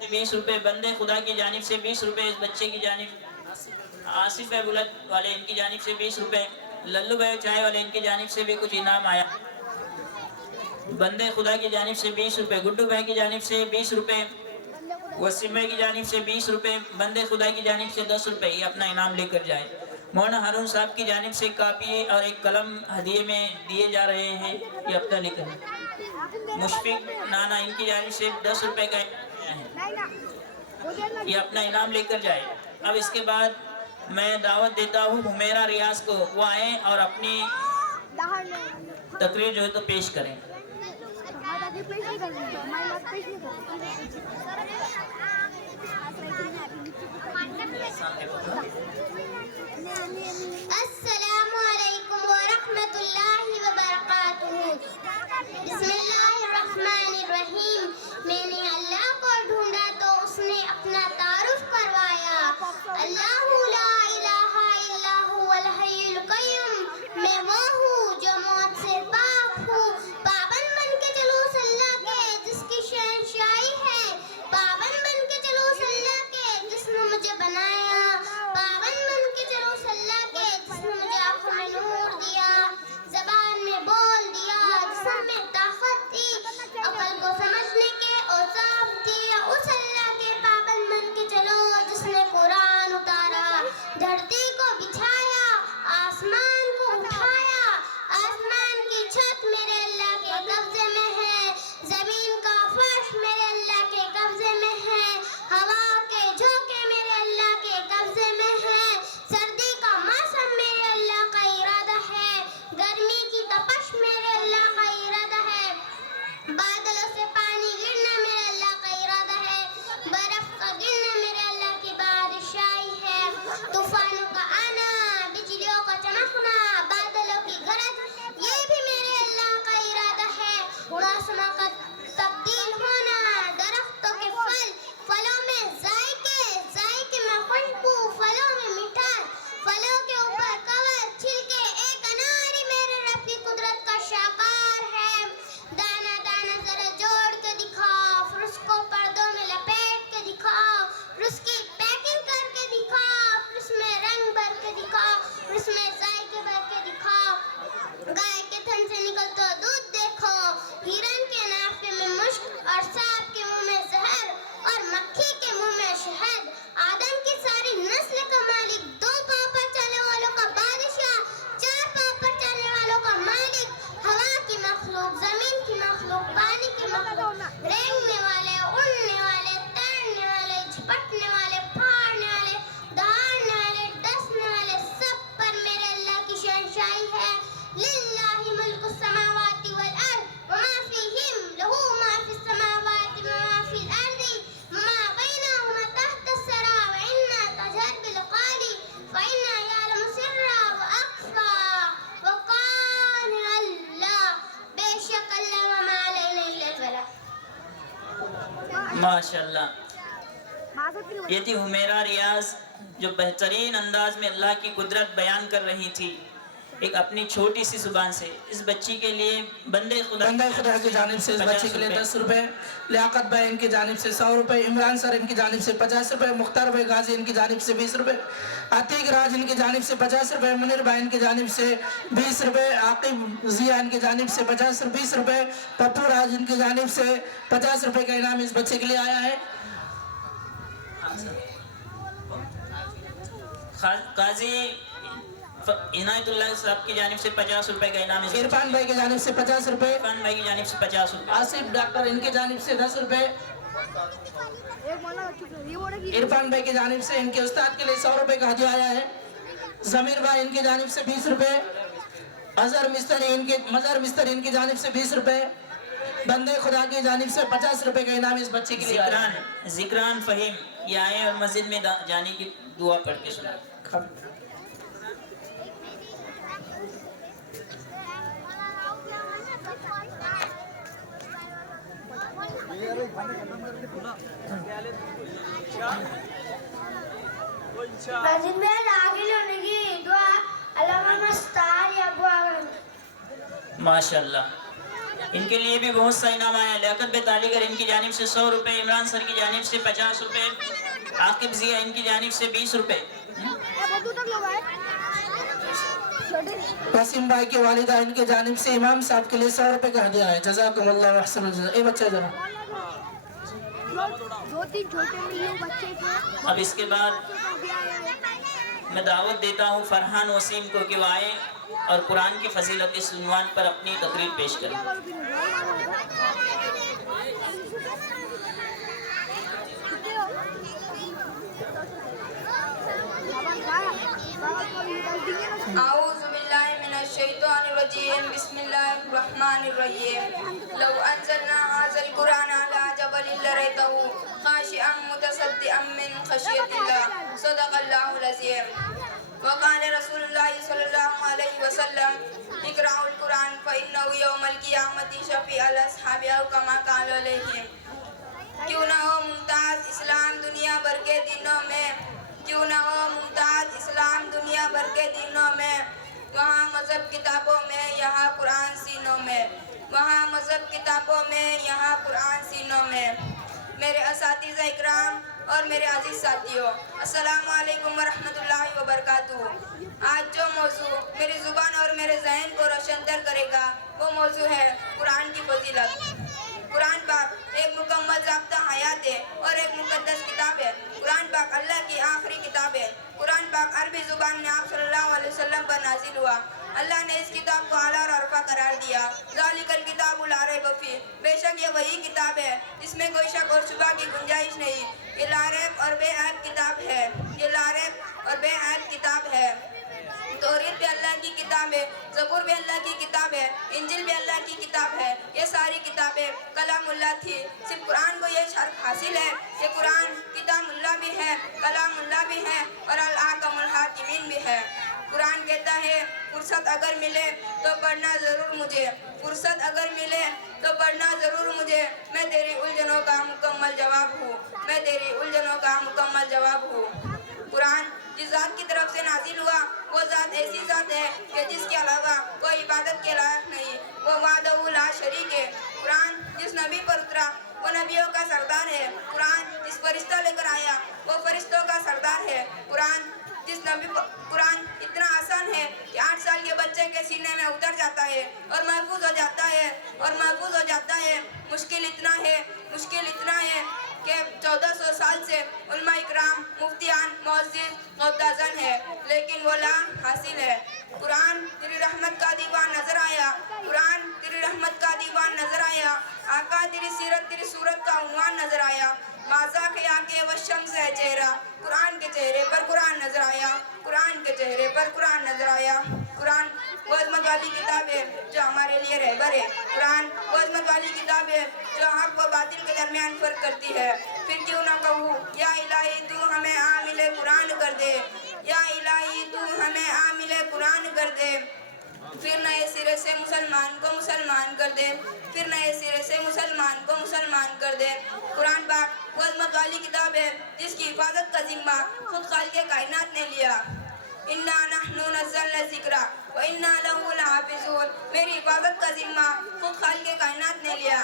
से 20 रुपये, बंदे खुदा की जानिब से 20 रुपये, इस बच्चे की जानिब आसिफ भाई बुलत वाले इनकी जानिब से 20 रुपये, लल्लू भाई चाय वाले इनकी जानिब से भी कुछ इनाम आया। बंदे खुदा की जानिब से 20 रुपये, गुड्डू भाई की जानिब से 20 रुपये, वसीम भाई की जानिब से 20 रुपये, बंदे खुदा की जानिब से 10 रुपये, ये अपना इनाम लेकर जाए। मौलाना हारून साहब की जानिब से कापी और एक कलम हदिये में दिए जा रहे हैं, ये अपना लेकर। मुशफिक नाना इनकी जानिब से 10 रुपये का है, ये अपना इनाम लेकर जाए। अब इसके बाद मैं दावत देता हूँ हुमेरा रियाज को, वो आए और अपनी तकरीर जो है तो पेश करें। अस्सलामु अलैकुम व रहमतुल्लाहि व बरकातुहू। बिस्मिल्लाहिर्रहमानिर्रहीम। मैंने अल्लाह को ढूंढा तो उसने अपना तारुफ करवाया। अल्लाहु ला इलाहा इल्ला हुवल हय्युल क़य्यूम। मैं वो हूँ जो मौत से पाक हूँ। पाबंद बन के चलो अल्लाह के जिसकी शहंशाही है। पाबंद बन के चलो अल्लाह के जिसने मुझे बनाया। पाबंद बन के चलो अल्लाह के जिसने मुझे बादशाही है। लिल्लाहि मुल्कु समावाति वल अर्द व मा फीहिम लहू मा फिस समावाति व मा फिल अर्दि व मा बैनहुमा तहत सरा व इन्ना तजहर बिल क़ौलि फ इन्ना यअलमु सिर्रा व अख़फ़ा व कान अल्लाह बेशक अल्लाह व मा अलैना इल्ला अल बलाग। माशाल्लाह। ये थी हुमेरा रियाज जो बेहतरीन अंदाज में अल्लाह की कुदरत बयान कर रही थी एक अपनी छोटी सी जुबान से। इस बच्ची के लिए बंदे खुदा की जानिब से इस बच्ची के लिए 10 रुपए, लियाकत भाई इनकी जानिब से 100 रुपए, इमरान सर इनकी जानिब से 50 रुपए, मुख्तार भाई गाजी इनकी जानिब से 20 रुपए, अतीक राज इनकी जानिब से 50 रुपए, मुनीर भाई इनकी जानिब से 20 रुपए, आकिब जिया इनकी जानिब से 20 रुपए, पप्पू राज इनकी जानिब से 50 रुपए का इनाम इस बच्चे के लिए आया है। काजी इनायतुल्लाह साहब की जानिब से 50 रुपए का इनाम। इरफान भाई की जानिब से 50 रुपए, इरफान भाई की जानिब से 50 रुपए, आसिफ डॉक्टर इनकी जानिब से 10 रुपए, इरफान भाई की जानिब से इनके उस्ताद के लिए 100 रुपए का हदिया आया है। जमीर भाई इनकी जानिब से 20 रुपए, मजहर मिस्त्री इनकी जानिब से 20 रुपए, बंदे खुदा की जानिब से 50 रुपए का इनाम इस बच्चे के लिए आया है। जिक्रान फहीम ये आए और मस्जिद में जाने की दुआ पढ़ के सुना। मस्जिद में दाखिल होने की दुआ अल्लाह मस्तार या माशाल्लाह। इनके लिए भी बहुत सा इनाम आया। लियाकत बे तालीगर इनकी जानिब से 100 रुपए, इमरान सर की जानिब से 50 रुपए, आकिब जिया इनकी जानिब से 20 रुपए। वसीम भाई की वालिदा इनके जानिब से इमाम साहब के लिए 100 रुपए का हदिया है। जज़ाकुमुल्लाह अहसनुल जज़ा। ए बच्चा जरा अब इसके बाद मैं दावत देता हूँ फरहान वसीम को कि वो आए और कुरान की फजीलत इस उन्वान पर अपनी तकरीर पेश करें। आऊज़ु बिल्लाहि मिनश शैतानिर रजीम बिस्मिल्लाहिर रहमानिर रहीम लौ अंज़लना हाज़ल कुरान अला जबलिन लरअयतहु खाशिअन मुतसद्दिअन मिन खशियतिल्लाह सदक़ल्लाहुल अज़ीम वक़ाल रसूलुल्लाहि सल्लल्लाहु अलैहि वसल्लम इक़राउल कुरान फ़इन्नहु यौमल क़ियामति शफ़ीअल अस्हाबि औ कमा क़ाल अलैहिम। क्यों ना हो मुमताज़ इस्लाम दुनिया भर के दिनों में, क्यों ना हो मुमताज़ इस्लाम दुनिया भर के दिनों में, वहाँ मज़हब किताबों में यहाँ कुरान सीनों में, वहाँ मज़हब किताबों में यहाँ कुरान सीनों में। मेरे असातिज़ा इकराम और मेरे अजीज़ साथियों, अस्सलामु अलैकुम वरहमतुल्लाहि वबरकातुहू। आज जो मौजू मेरी ज़ुबान और मेरे ज़हन को रोशनतर करेगा वो मौजू है कुरान की फजीलत। कुरान पाक एक मुकम्मल ज़ाब्ता हयात है और एक मुक़द्दस किताब है। कुरान पाक अल्लाह की आखिरी किताब है। कुरान पाक अरबी ज़ुबान में आप सल्लल्लाहु अलैहि वसल्लम पर नाजिल हुआ। अल्लाह ने इस किताब को आला और अरफा करार दिया। ज़ालिकल किताबुल ला रैब फीह, बेशक ये वही किताब है जिसमें कोई शक और शुबा की गुंजाइश नहीं। ये ला रैब और बेअब किताब है, ये ला रैब और बेअब किताब है। तौरीत भी अल्लाह की किताब है, ज़बूर भी अल्लाह की किताब है, इंजिल भी अल्लाह की किताब है। ये सारी किताबें कलामुल्लाह थी। सिर्फ कुरान को ये शर्फ हासिल है कि कुरान किताबुल्लाह भी है, कलामुल्लाह भी है और अल-अहकामुल हाकिमीन भी है। कुरान कहता है फुर्सत अगर मिले तो पढ़ना ज़रूर मुझे, फुर्सत अगर मिले तो पढ़ना ज़रूर मुझे। मैं तेरी उलझनों का मुकम्मल जवाब हूँ, मैं तेरी उलझनों का मुकम्मल जवाब हूँ। कुरान जिस ज़ात की तरफ से नाजिल हुआ वो ज़ात ऐसी ज़ात है कि जिसके अलावा कोई इबादत के लायक नहीं, वो वादहु ला शरीक है। कुरान जिस नबी पर उतरा वो नबियों का सरदार है। कुरान जिस फरिश्ता लेकर आया वो फरिश्तों का सरदार है। कुरान इतना आसान है कि 8 साल के बच्चे के सीने में उतर जाता है और महफूज हो जाता है, और महफूज हो जाता है। मुश्किल इतना है कि 1400 साल से उलमा इकराम, मुफ्तियान, मुअज़्ज़िज़, मुअत्तज़न है, लेकिन वो ला हासिल है। कुरान तेरी रहमत का दीवान नजर आया, कुरान तेरी रहमत का दीवान नजर आया। आका तेरी सीरत, तेरी सूरत का उन्वान नजर आया। माज़ा के आके व शम्स है चेहरा, कुरान के चेहरे पर कुरान नजर आया, कुरान के चेहरे पर कुरान नजर आया। कुरान अजमत वाली किताब है जो हमारे लिए रहबर है। कुरान वो अजमत वाली किताब है जो हक व बातिल के दरमियान फर्क करती है। फिर क्यों ना कहूँ या इलाही तू हमें आमिले कुरान कर दे, या इलाही तू हमें आमिले कुरान कर दे। फिर नए सिरे से मुसलमान को मुसलमान कर दे, फिर नए सिरे से मुसलमान को मुसलमान कर दे। कुरान पाक वो अज़मत वाली किताब है जिसकी हिफाजत का जिम्मा खुद खालिक़े कायनात ने लिया। इन्ना नहनु नज़्ज़लना ज़िक्रा व इन्ना लहू लहाफ़िज़ून, मेरी हिफाजत का जिम्मा खुद खालिक़े कायनात ने लिया।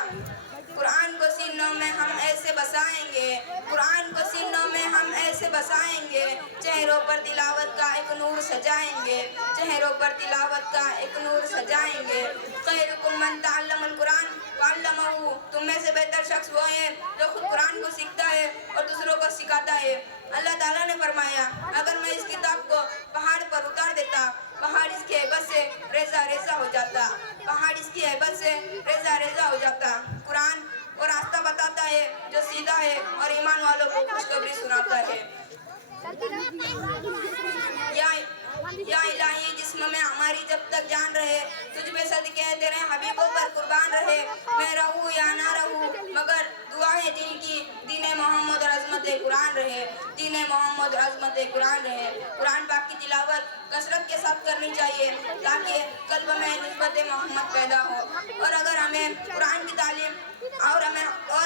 कुरान को सीनों में हम ऐसे बसाएंगे, कुरान को सीनों में हम ऐसे बसाएंगे, चेहरों पर तिलावत का एक नूर सजाएंगे, चेहरों पर तिलावत का एक नूर सजाएंगे। खैरुकुम मन तअल्लमल कुरान व अल्लमहू, तुम में से बेहतर शख्स वो है जो खुद कुरान को सीखता है और दूसरों को सिखाता है। अल्लाह ताला ने फरमाया, अगर मैं इस किताब को पहाड़ पर उतार देता, पहाड़ इसकी हैबत से रेजा रेजा हो जाता, पहाड़ इसकी हैबत से रेजा रेजा हो जाता। कुरान वो रास्ता बताता है जो सीधा है और ईमान वालों को खुशखबरी सुनाता है। या इलाही जिस्म में हमारी जब तक जान रहे, तुझ पे सदके तेरे हबीबों पर कुर्बान रहे। मैं रहूँ या ना रहूँ मगर दुआ है दिल की, दीने मोहम्मद और अज़मत कुरान रहे, दीने मोहम्मद और अज़मत कुरान रहे। कुरान पाक की तिलावत कसरत के साथ करनी चाहिए ताकि कल्ब में निस्बत मोहम्मद पैदा हो। और अगर हमें कुरान की तालीम और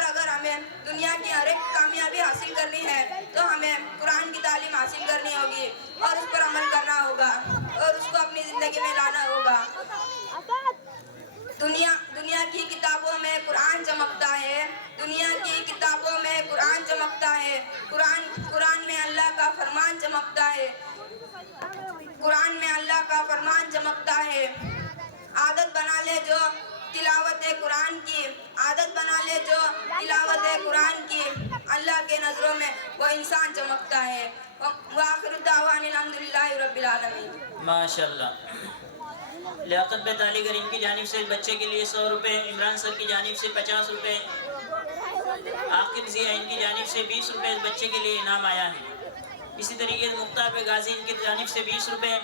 अगर हमें दुनिया की हर एक कामयाबी हासिल करनी है तो हमें कुरान की तालीम हासिल करनी होगी और उस पर अमल करना होगा और उसको अपनी ज़िंदगी में लाना होगा। दुनिया की किताबों में कुरान चमकता है, दुनिया की किताबों में कुरान चमकता है। कुरान में अल्लाह का फरमान चमकता है, कुरान में अल्लाह का फरमान चमकता है। आदत बना ले जो तिलावत कुरान की, आदत बना ले जो तिलावत कुरान की, अल्लाह के नज़रों में वो इंसान चमकता है। वाखिर दावानी अल्हम्दुलिल्लाहि रब्बिल आलमीन। माशाल्लाह। लियाकत बेत अलीगढ़ इनकी जानिब से बच्चे के लिए 100 रुपये, इमरान सर की जानिब से 50 रुपये, आकिब जिया इनकी जानिब से 20 रुपये बच्चे के लिए इनाम आया है। इसी तरीके से मुख्तार गाजी इनकी जानिब से 20 रुपये,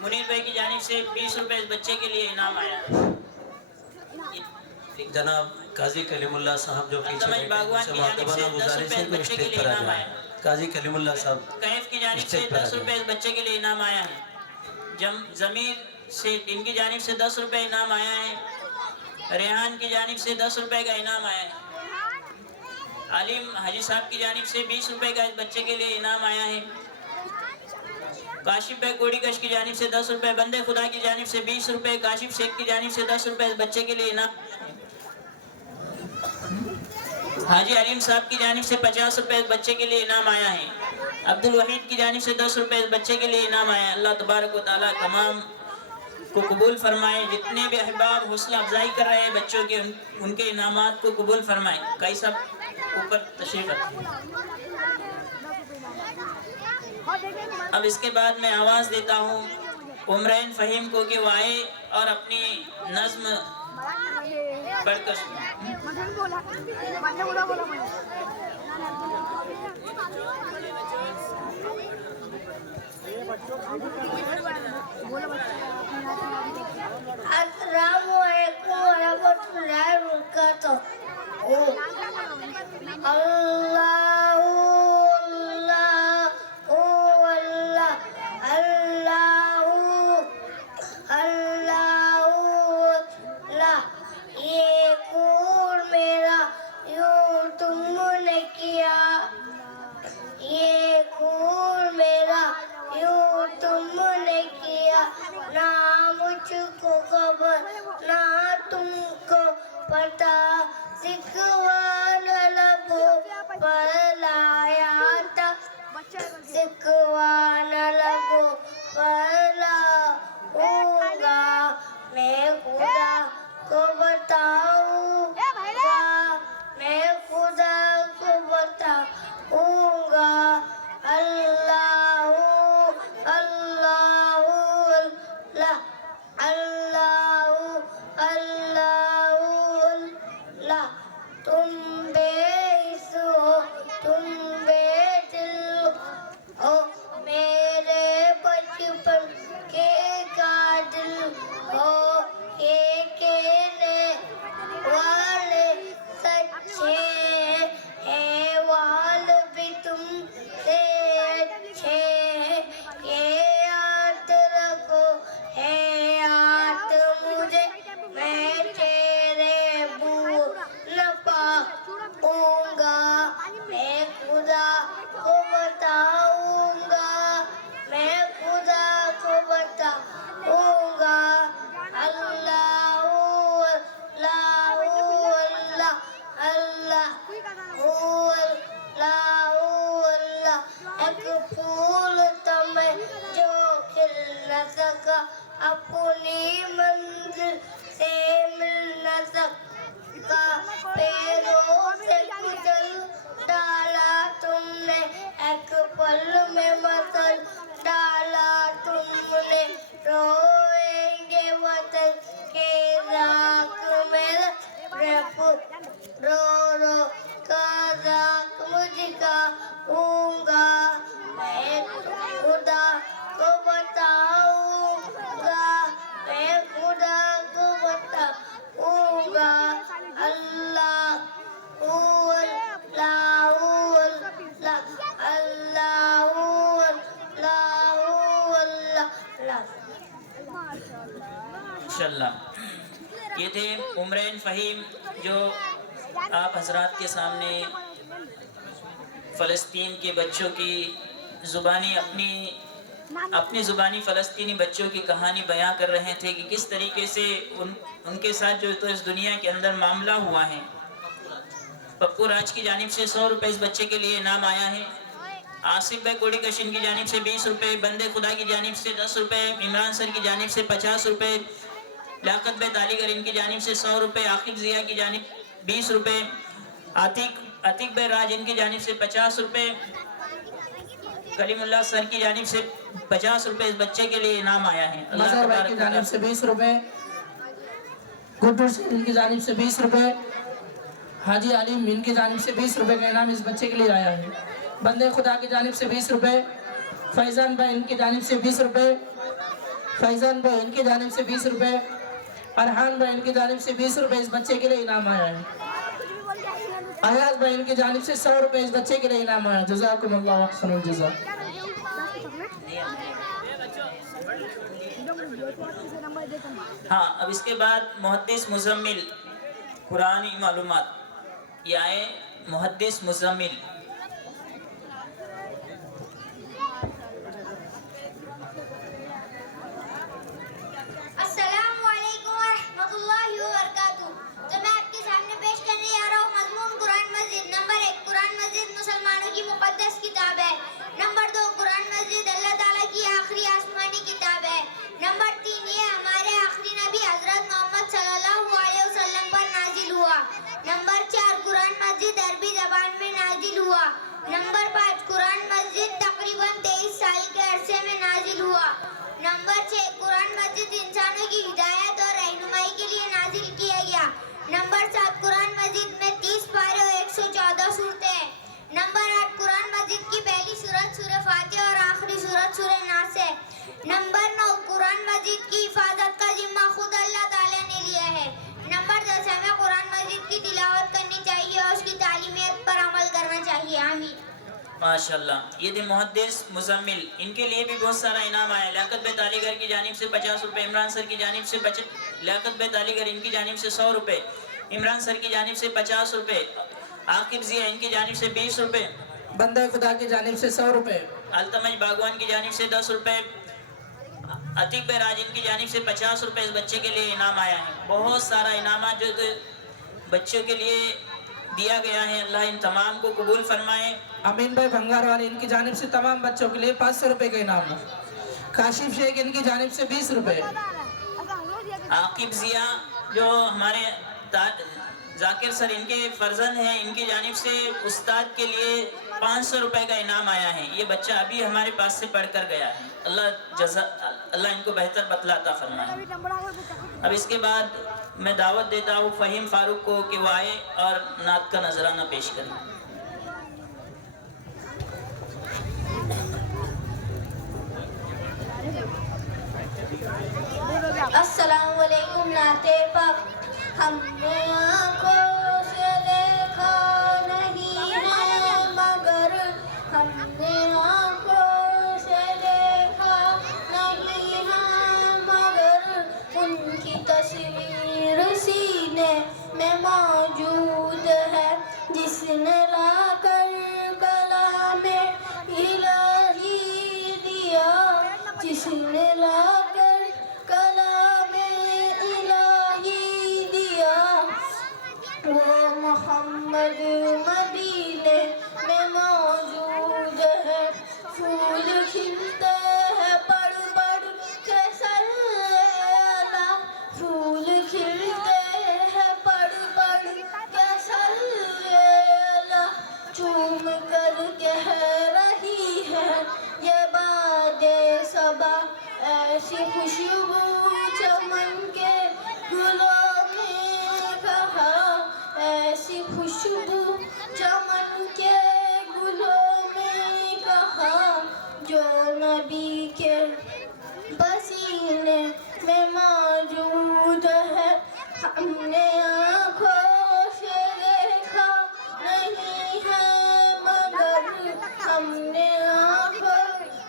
मुनीर भाई की जानिब से 20 रुपये बच्चे के लिए इनाम आया है। जनाब काजी कलीमुल्लाह साहब जो पीछे बैठे हैं उनसे मुआतबाना गुजारिश है कि स्टेज पर आ जाएं। काजी कलीमुल्लाह साहब कैफ की जानिब से 10 रुपये बच्चे के लिए इनाम आया है। ज़मीर से इनकी जानिब से 10 रुपये इनाम आया है। रेहान की जानिब से 10 रुपये का इनाम आया है। आलिम हाजी साहब की जानिब से 20 रुपये का इस बच्चे के लिए इनाम आया है। काशिफ भाई कोड़ीकश की जानिब से 10 रुपये, बंदे खुदा की जानिब से 20 रुपये, काशिफ शेख की जानिब से 10 रुपये इस बच्चे के लिए इनाम। हाजी अलीम साहब की जानिब से 50 रुपये इस बच्चे के लिए इनाम आया है। अब्दुल वहीद की जानिब से 10 रुपये इस बच्चे के लिए इनाम आया है। अल्लाह तबारक व तआला तमाम को कबूल फरमाए। जितने भी अहबाब हौसला अफजाई कर रहे हैं बच्चों के, उनके इनामात को कबूल फरमाए। कई सब ऊपर तशरीफ रखें। अब इसके बाद मैं आवाज़ देता हूँ उमरैन फ़हीम को कि वो आए और अपनी नज़्म पढ़कर अस्सलामु अलैकुम वरहमतुल्लाहि वबरकातुहू। अल्लाहु ये कूर मेरा यूं तुमने किया, ये कूर मेरा यूं तुमने किया, ना मुझको खबर ना तुमको पता, सिखवा न लबों पर लाया था, सिखवा न लबों पर लाऊंगा, मैं खुदा को बताऊंगा, मैं खुदा को बताऊंगा। अल्लाहू अल्लाहू अल्लाह, अल्लाहू अल्लाहू अल्लाह। तुम बेइस हो, तुम बेदिल हो, मेरे बचपन से मिल न सकता, पैरों से कुचल डाला तुमने, एक पल में मसल डाला तुमने, रोएंगे वतन के राख में रो रो का राख मुझका हूँगा, मैं खुदा को बताऊंगा, मैं खुदा को बताऊंगा, अल्लाह इंशाल्लाह। ये थे उमरैन फ़हीम जो आप हजरात के सामने फ़लस्तीन के बच्चों की ज़ुबानी अपनी ज़ुबानी फ़लस्तीनी बच्चों की कहानी बयां कर रहे थे कि किस तरीके से उनके साथ जो तो इस दुनिया के अंदर मामला हुआ है। पप्पू राज की जानिब से 100 रुपये इस बच्चे के लिए इनाम आया है। आसिफ भाई कोड़ी कशिन की जानिब से 20 रुपये, बंदे खुदा की जानिब से 10 रुपये, इमरान सर की जानिब से 50 रुपये, लियाकत भाई तालीगर इनकी जानिब से 100 रुपये, आकिब जिया की जानिब 20 रुपये, अतीक भाई राज इनकी जानिब से 50 रुपये, कलीमुल्लाह सर की जानिब से 50 रुपये इस बच्चे के लिए इनाम आया है। मजहर भाई की जानिब से 20 रुपये, गुड्डू सिंह की जानिब से 20 रुपये, हाजी आलिम इनकी जानिब से 20 रुपये का इनाम इस बच्चे के लिए आया है। बंदे खुदा की जानिब से 20 रुपये, फैजान भाई इनकी जानिब से 20 रुपये, फैजान भाई इनकी जानिब से 20 रुपये, अरहान भाई इनकी जानिब से 20 रुपये इस बच्चे के लिए इनाम आया है। अयाज भाई इनकी जानिब से 100 रुपये इस बच्चे के लिए इनाम आया। जज़ाकुमुल्लाह व अहसनुल जज़ा। हाँ, अब इसके बाद मुहद्दिस मुज़म्मिल कुरानी मालूमात, ये आए मुहद्दिस मुज़म्मिल। अस्सलामु अलैकुम व रहमतुल्लाहि व बरकातुहू। तो मैं आपके सामने पेश करने जा रहा हूँ मज़मून कुरान मस्जिद। नंबर 1, कुरान मस्जिद मुसलमानों की मुक़द्दस किताब है। नंबर 2, कुरान मस्जिद अल्लाह ताला की आखिरी आसमानी किताब है। नंबर 3, ये हमारे आखिरी नबी हज़रत मोहम्मद सल्लल्लाहु अलैहि वसल्लम पर नाजिल हुआ। नंबर 4, कुरान मस्जिद अरबी ज़बान में नाजिल हुआ। नंबर 5, कुरान मस्जिद तकरीबन 23 साल के अरसे में नाजिल हुआ। नंबर 6, कुरान मस्जिद इंसानों की हिदायत और रहनुमाई के लिए नाजिल किया गया। नंबर 7, कुरान मस्जिद में 30 पारे और 114 सूरतें हैं। नंबर 8, कुरान मस्जिद की पहली सूरत सूरह फातिहा और आखिरी सूरत सूरह नास है। नंबर 9, कुरान मस्जिद की हिफाजत का जिम्मा खुद अल्लाह ताला ने लिया है। नंबर 10, हमें कुरान मस्जिद की तिलावत करनी चाहिए और उसकी तालीमियत पर अमल करना चाहिए। आमीन। माशाल्लाह। ये थे मुहद्दिस मुज़म्मिल, इनके लिए भी बहुत सारा इनाम आया। लियाकत भाई तालीगर की जानिब से 50 रुपये, इमरान सर की जानिब से लियाकत भाई तालीगर इनकी जानिब से 100 रुपये, इमरान सर की जानिब से 50 रुपये, आकिब जिया इनकी जानिब से 20 रुपये, बंदे खुदा की जानिब से 100 रुपये, अल्तमज बागवान की जानिब से 10 रुपये, अतीक भाई राज इनकी जानिब से 50 रुपये इस बच्चे के लिए इनाम आया है। बहुत सारा इनाम जो बच्चों के लिए दिया गया है, अल्लाह इन तमाम को कबूल फरमाए। अमीन भाई भंगार वाले इनकी जानिब से तमाम बच्चों के लिए 500 रुपये का इनाम है। काशिफ शेख इनकी जानिब से 20 रुपये, आकिब जिया जो हमारे जाकिर सर इनके फर्जंद हैं, इनकी जानिब से उस्ताद के लिए 500 रुपये का इनाम आया है। ये बच्चा अभी हमारे पास से पढ़ कर गया है। अल्लाह इनको बेहतर बतला अता फरमाए। अब इसके बाद मैं दावत देता हूँ फ़हीम फारूक को कि वो आए और नात का नजराना पेश करें। अस्सलाम वालेकुम नाते पाक। हमने आँखों से देखा नहीं है मगर, हमने आँखों से देखा नहीं है मगर, उनकी तस्वीर सीने में मौजूद है, जिसने लाकर कलामे इलाही दिया, जिसने लाकर कलामे इलाही दिया, वो मोहम्मद मदीने में मौजूद है। फूल खिलते हैं पढ़ पढ़ के सल्लल्लाह, फूल ऐसी खुशबू चमन के गुलों में कहाँ जो नबी के पसीने में मौजूद है। हमने आँखों से देखा नहीं है मगर हमने आँखों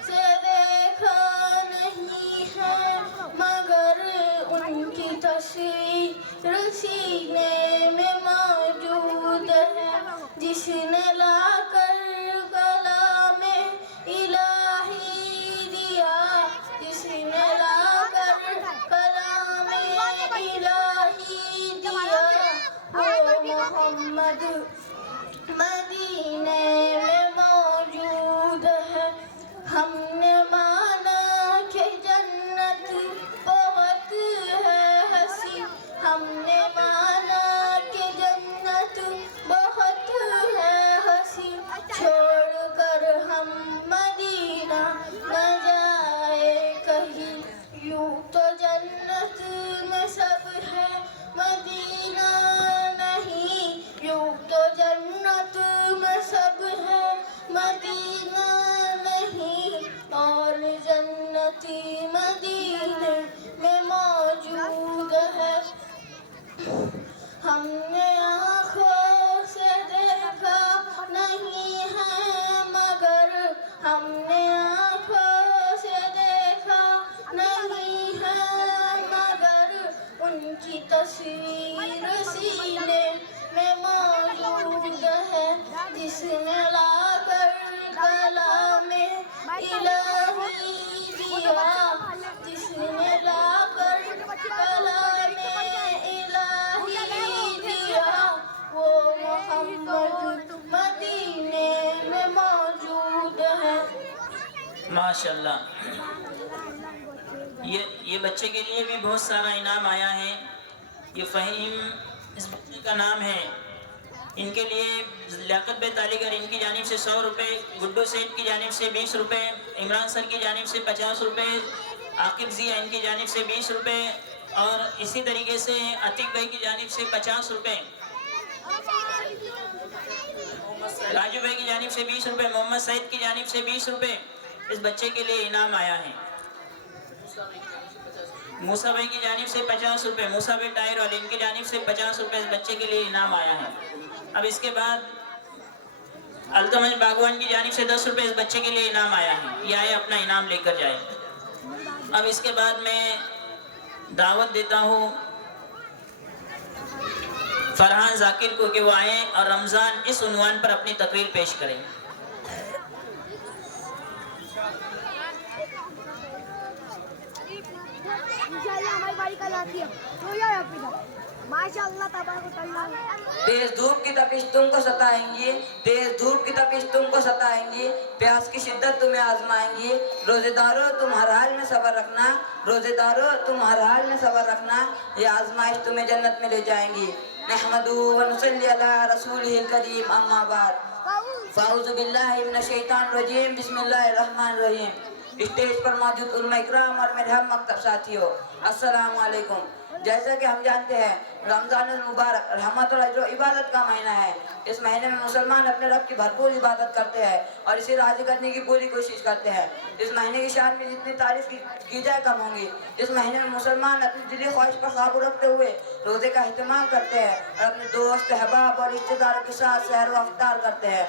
से देखा नहीं है मगर उनकी तस्वीर सीने में मौजूद है। जिसने लाकर कलामे इलाही दिया, जिसने लाकर कलामे इलाही दिया, वो मोहम्मद मदीने में मौजूद है। हमने माना कि जन्नत बहुत है हंसी, हमने माना कि जन्नत बहुत है हंसी, छोड़कर हम मदीना न जाए कहीं। यूं तो जन्नत में सब है मदीना नहीं, यूं तो जन्नत में सब है मदीना नहीं, और जन्नती मदीने में मौजूद है। हमने आँखों से देखा नहीं है मगर हमने आँखों से देखा नहीं है मगर उनकी तस्वीर सीने में मौजूद है। जिसने लाकर कलामे इलाही दिया, जिसने लाकर कलामे इलाही दिया, वो मोहम्मद मदीने में मौजूद है। माशाल्लाह। ये बच्चे के लिए भी बहुत सारा इनाम आया है। ये फ़हीम इस बच्चे का नाम है। इनके लिए लियाकत बे तालीगर इनकी जानिब से 100 रुपये, गुड्डू सेठ की जानिब से 20 रुपये, इमरान सर की जानिब से 50 रुपये, आकिब जिया इनकी जानिब से 20 रुपये और इसी तरीके से अतीक भाई की जानिब से 50 रुपये, राजू भाई की जानिब से 20 रुपये, मोहम्मद सईद की जानिब से 20 रुपये इस बच्चे के लिए इनाम आया है। मूसा भाई की जानिब से 50 रुपये, मूसा भाई टायर वाले इनकी जानिब से 50 रुपये इस बच्चे के लिए इनाम आया है। अब इसके बाद अल्तमज बागवान की जानिब से 10 रुपये इस बच्चे के लिए इनाम आया है। ये आए अपना इनाम लेकर जाए। अब इसके बाद मैं दावत देता हूँ फरहान जाकिर को कि वो आए और रमज़ान इस उन्वान पर अपनी तकरीर पेश करें। हमारी बारी कल आती है तो या माशाअल्लाह तबारकल्लाह। तेज धूप की तपिश तुमको सताएंगी, तेज धूप की तपिश तुमको सताएंगी, प्यास की शिद्दत तुम्हें आजमाएंगी। रोजेदारों तुम हर हाल में सब्र रखना, रोजेदारों तुम हर हाल में सब्र रखना, ये आजमाइश तुम्हें जन्नत में ले जाएंगी। नहमदु व नुसल्ली अला रसूलिहिल करीम, अम्मा बाद, फ़ाऊज़ु बिल्लाहि मिनश शैतानिर रजीम, बिस्मिल्लाहिर रहमानिर रहीम। स्टेज पर मौजूद उलमा इकराम और मेरे हम मकतब साथियों, अस्सलामु अलैकुम। जैसा कि हम जानते हैं रमज़ान मुबारक रहमत और अजर इबादत का महीना है। इस महीने में मुसलमान अपने रब की भरपूर इबादत करते हैं और इसे राज़ी करने की पूरी कोशिश करते हैं। इस महीने की शान में जितनी तारीफ की जाए कम होंगी। इस महीने में मुसलमान अपनी दिली ख्वाहिश पर काबू रखते हुए रोज़े का अहतमाम करते हैं और अपने दोस्त अहबाब और रिश्तेदारों के साथ सहर व इफ्तार करते हैं।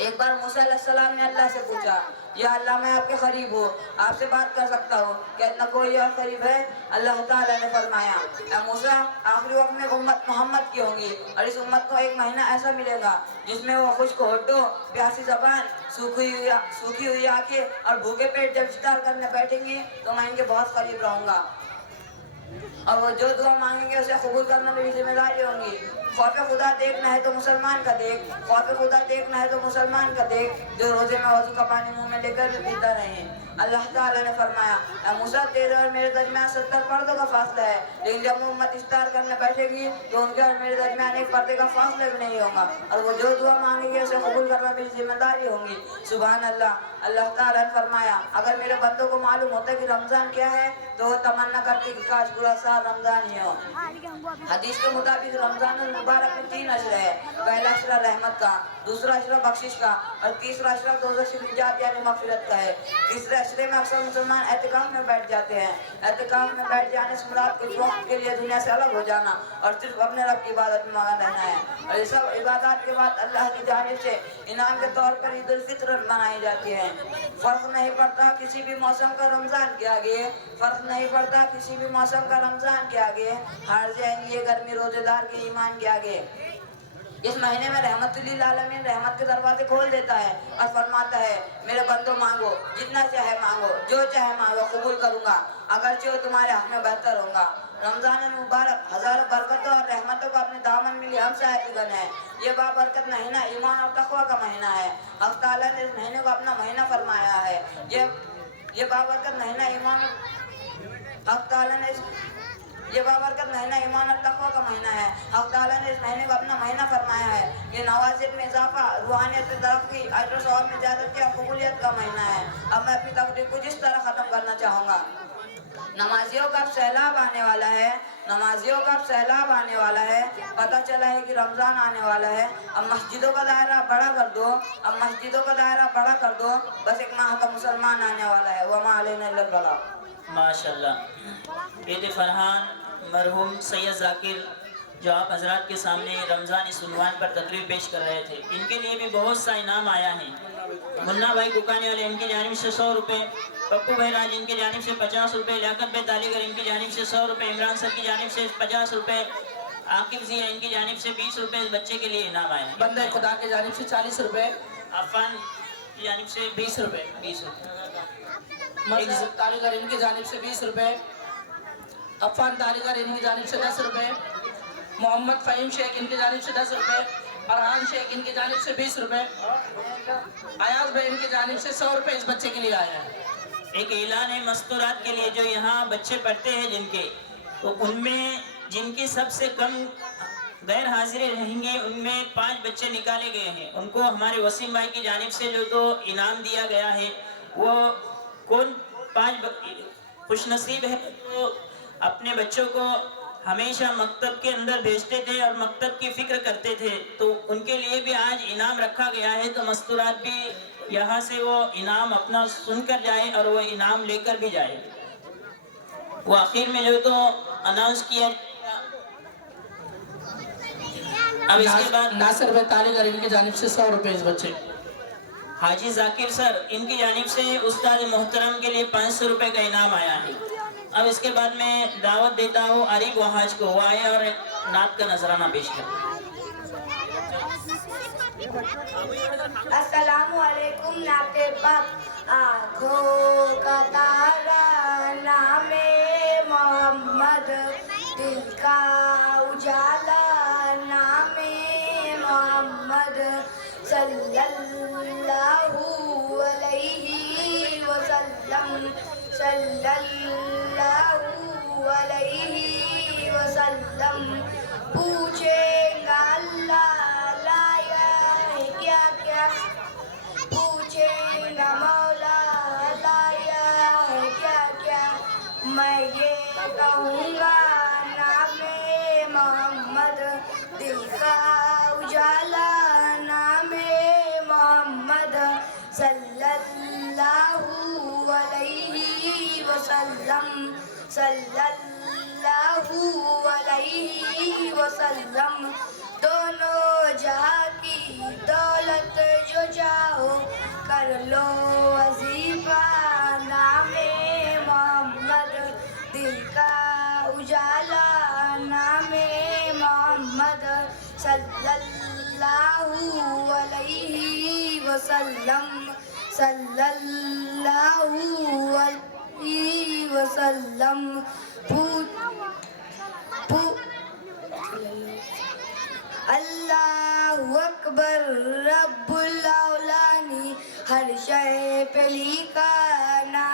एक बार मूसा अलैहिस्सलाम ने अल्लाह से पूछा, या अल्लाह मैं आपके करीब हूँ, आपसे बात कर सकता हूँ, क्या इतना कोई और करीब है? अल्लाह ताला ने फरमाया, ऐ मूसा आखिरी वक्त में उम्मत मोहम्मद की होंगी और इस उम्मत को एक महीना ऐसा मिलेगा जिसमें वो खुश्क होठों, प्यासी ज़बान, सूखी हुई आँखें और भूखे पेट जब इफ्तार करने बैठेंगे तो मैं इनके बहुत करीब रहूँगा और वो जो दुआ मांगेंगे उसे कबूल करना मेरी जिम्मेदारी होंगी। ख्वाब खुदा देखना है तो मुसलमान का देख, ख्वाब खुदा देखना है तो मुसलमान का देख, जो रोजे में वज़ू का पानी मुंह में लेकर भी पीता रहे। अल्लाह ताला ने फरमाया, ऐ मूसा तेरे और मेरे दरमियान 70 पर्दों का फासला है, लेकिन जब उम्मत इफ्तार करने बैठेगी तो उनके और मेरे दरमियान एक पर्दे का फासला भी नहीं होगा और वो जो दुआ मांगेगी उसे कबूल करना मेरी जिम्मेदारी होगी। सुभान अल्लाह। अल्लाह ताला ने फरमाया, अगर मेरे बंदों को मालूम होता कि रमजान क्या है तो वो तमन्ना करते कि काश पूरा साल रमजान ही हो। हदीस के मुताबिक रमजान मुबारक में 3 अशरा है। पहला अशरा रहमत का, दूसरा अशरा बख्शिश का और तीसरा अशरा दोज़ख से निजात यानी मग़फ़िरत का है। तीसरे अशरे में अक्सर मुसलमान एहतिकाफ में बैठ जाते हैं। एहतिकाफ में बैठ जाने से मुराद कुछ वक्त के लिए दुनिया से अलग हो जाना और सिर्फ अपने रब की इबादत में मगन रहना है। और ये सब इबादत के बाद अल्लाह की जानिब से इनाम के तौर पर ईद उल फित्र मनाई जाती है। फर्क नहीं पड़ता किसी भी मौसम का रमजान के आगे, फर्क नहीं पड़ता किसी भी मौसम का रमजान के आगे, हार जाएंगे ये गर्मी रोजेदार के ईमान के आगे। इस महीने में रहमतुल्लिल आलमीन रहमत के दरवाजे खोल देता है और फरमाता है, मेरे बंदो मांगो, जितना चाहे मांगो, जो चाहे मांगो, कबूल करूंगा, अगरचे वो तुम्हारे हक में बेहतर होगा। रमजान मुबारक हजारों बरकतों और रहमतों को अपने दामन में लिए हम साहिबगन है। ये बाबरकत महीना ईमान और तक़वा का महीना है। अल्लाह ताला ने इस महीने को अपना महीना फरमाया है। ये बाबरकत महीना ईमान, अल्लाह ताला ने ये बाबरकत महीना ईमान और तक़वा का महीना है। अल्लाह ताला ने इस महीने को अपना महीना फरमाया है। ये नवाज़िल में इजाफा, रूहानियत में तरक्की, अजर और सवाब में ज़्यादती और कबूलियत का महीना है। अब मैं अपनी तकरीर को जिस तरह ख़त्म करना चाहूँगा, नमाजियों का सैलाब आने वाला है, नमाजियों का सैलाब आने वाला है। पता चला है कि रमज़ान आने वाला है। अब मस्जिदों का दायरा बड़ा कर दो, अब मस्जिदों का दायरा बड़ा कर दो। बस एक माह का मुसलमान आने वाला है। वमा अलैना इल्लल बलाग। माशाल्लाह। ईद फरहान मरहूम सैयद जाकिर जो आप हजरात के सामने रमज़ान इस उन्वान पर तकरीर पेश कर रहे थे, इनके लिए भी बहुत सा इनाम आया है। मुन्ना भाई दुकाने वाले इनकी जानिब से 100 रुपये, पप्पू भाई राज इनकी जानिब से 50 रुपये, लियाकत भाई तालीगर इनकी जानिब से 100 रुपये, इमरान सर की जानिब से 50 रुपये, आकिब जिया इनकी जानिब से 20 रुपये इस बच्चे के लिए इनाम आया। बंदे खुदा की जानिब से 40 रुपये, अफान की जानिब से 20 रुपये, 20 रुपये, तालीगर इनकी जानिब से 20 रुपये, अफान तालीगर इनकी जानिब से 10 रुपये, मोहम्मद फ़हीम शेख इनकी जानिब से 10 रुपये, फरहान शेख इनकी जानिब से 20 रुपये, अयाज भाई इनकी जानिब से 100 रुपये इस बच्चे के लिए आया है। एक ऐलान है मस्तूरात के लिए, जो यहाँ बच्चे पढ़ते हैं जिनके, तो उनमें जिनकी सबसे कम गैर हाजिरी रहेंगे उनमें 5 बच्चे निकाले गए हैं। उनको हमारे वसीम भाई की जानिब से जो तो इनाम दिया गया है, वो कौन 5 खुशनसीब है तो अपने बच्चों को हमेशा मकतब के अंदर भेजते थे और मकतब की फिक्र करते थे, तो उनके लिए भी आज इनाम रखा गया है। तो मस्तूरात भी यहाँ से वो इनाम अपना सुनकर जाए और वो इनाम लेकर भी जाए। वो आखिर में जो तो अनाउंस किया। अब इसके बाद नासिर भाई तालीगर इनकी जानिब से 100 रुपये इस बच्चे। हाजी जाकिर सर इनकी जानिब से उस्ताद मोहतरम के लिए 500 रुपये का इनाम आया है। अब इसके बाद मैं दावत देता हूँ आरिफ वहाज को, वो आए और एक नात का नजराना पेश करें। अस्सलामुअलैकुम नाते पाक। आँखों का तारा नामे मोहम्मद, दिल का उजाला नामे मोहम्मद, सल्लल्लाहु अलैहि वसल्लम, सल्लल्लाहु अलैहि वसल्लम। पूछेगा अल्लाह लाया है क्या क्या, पूछेगा मौला लाया है क्या क्या, मैं ये कहूँगा नामे मोहम्मद, दिल का उजाला नामे मोहम्मद, सल्लल्लाहु अलैहि वसल्लम, सल्लल्लाहु अलैहि वसल्लम। दोनों जहाँ की दौलत जो चाहो कर लो वजीफा नामे मोहम्मद, दिल का उजाला नामे मोहम्मद, सल्लल्लाहु अलैहि वसल्लम, सल्लल्लाहु अलैहि वसल्लम। अल्लाहु अकबर रब्बुल औलानी, हर शय पे लिखा ना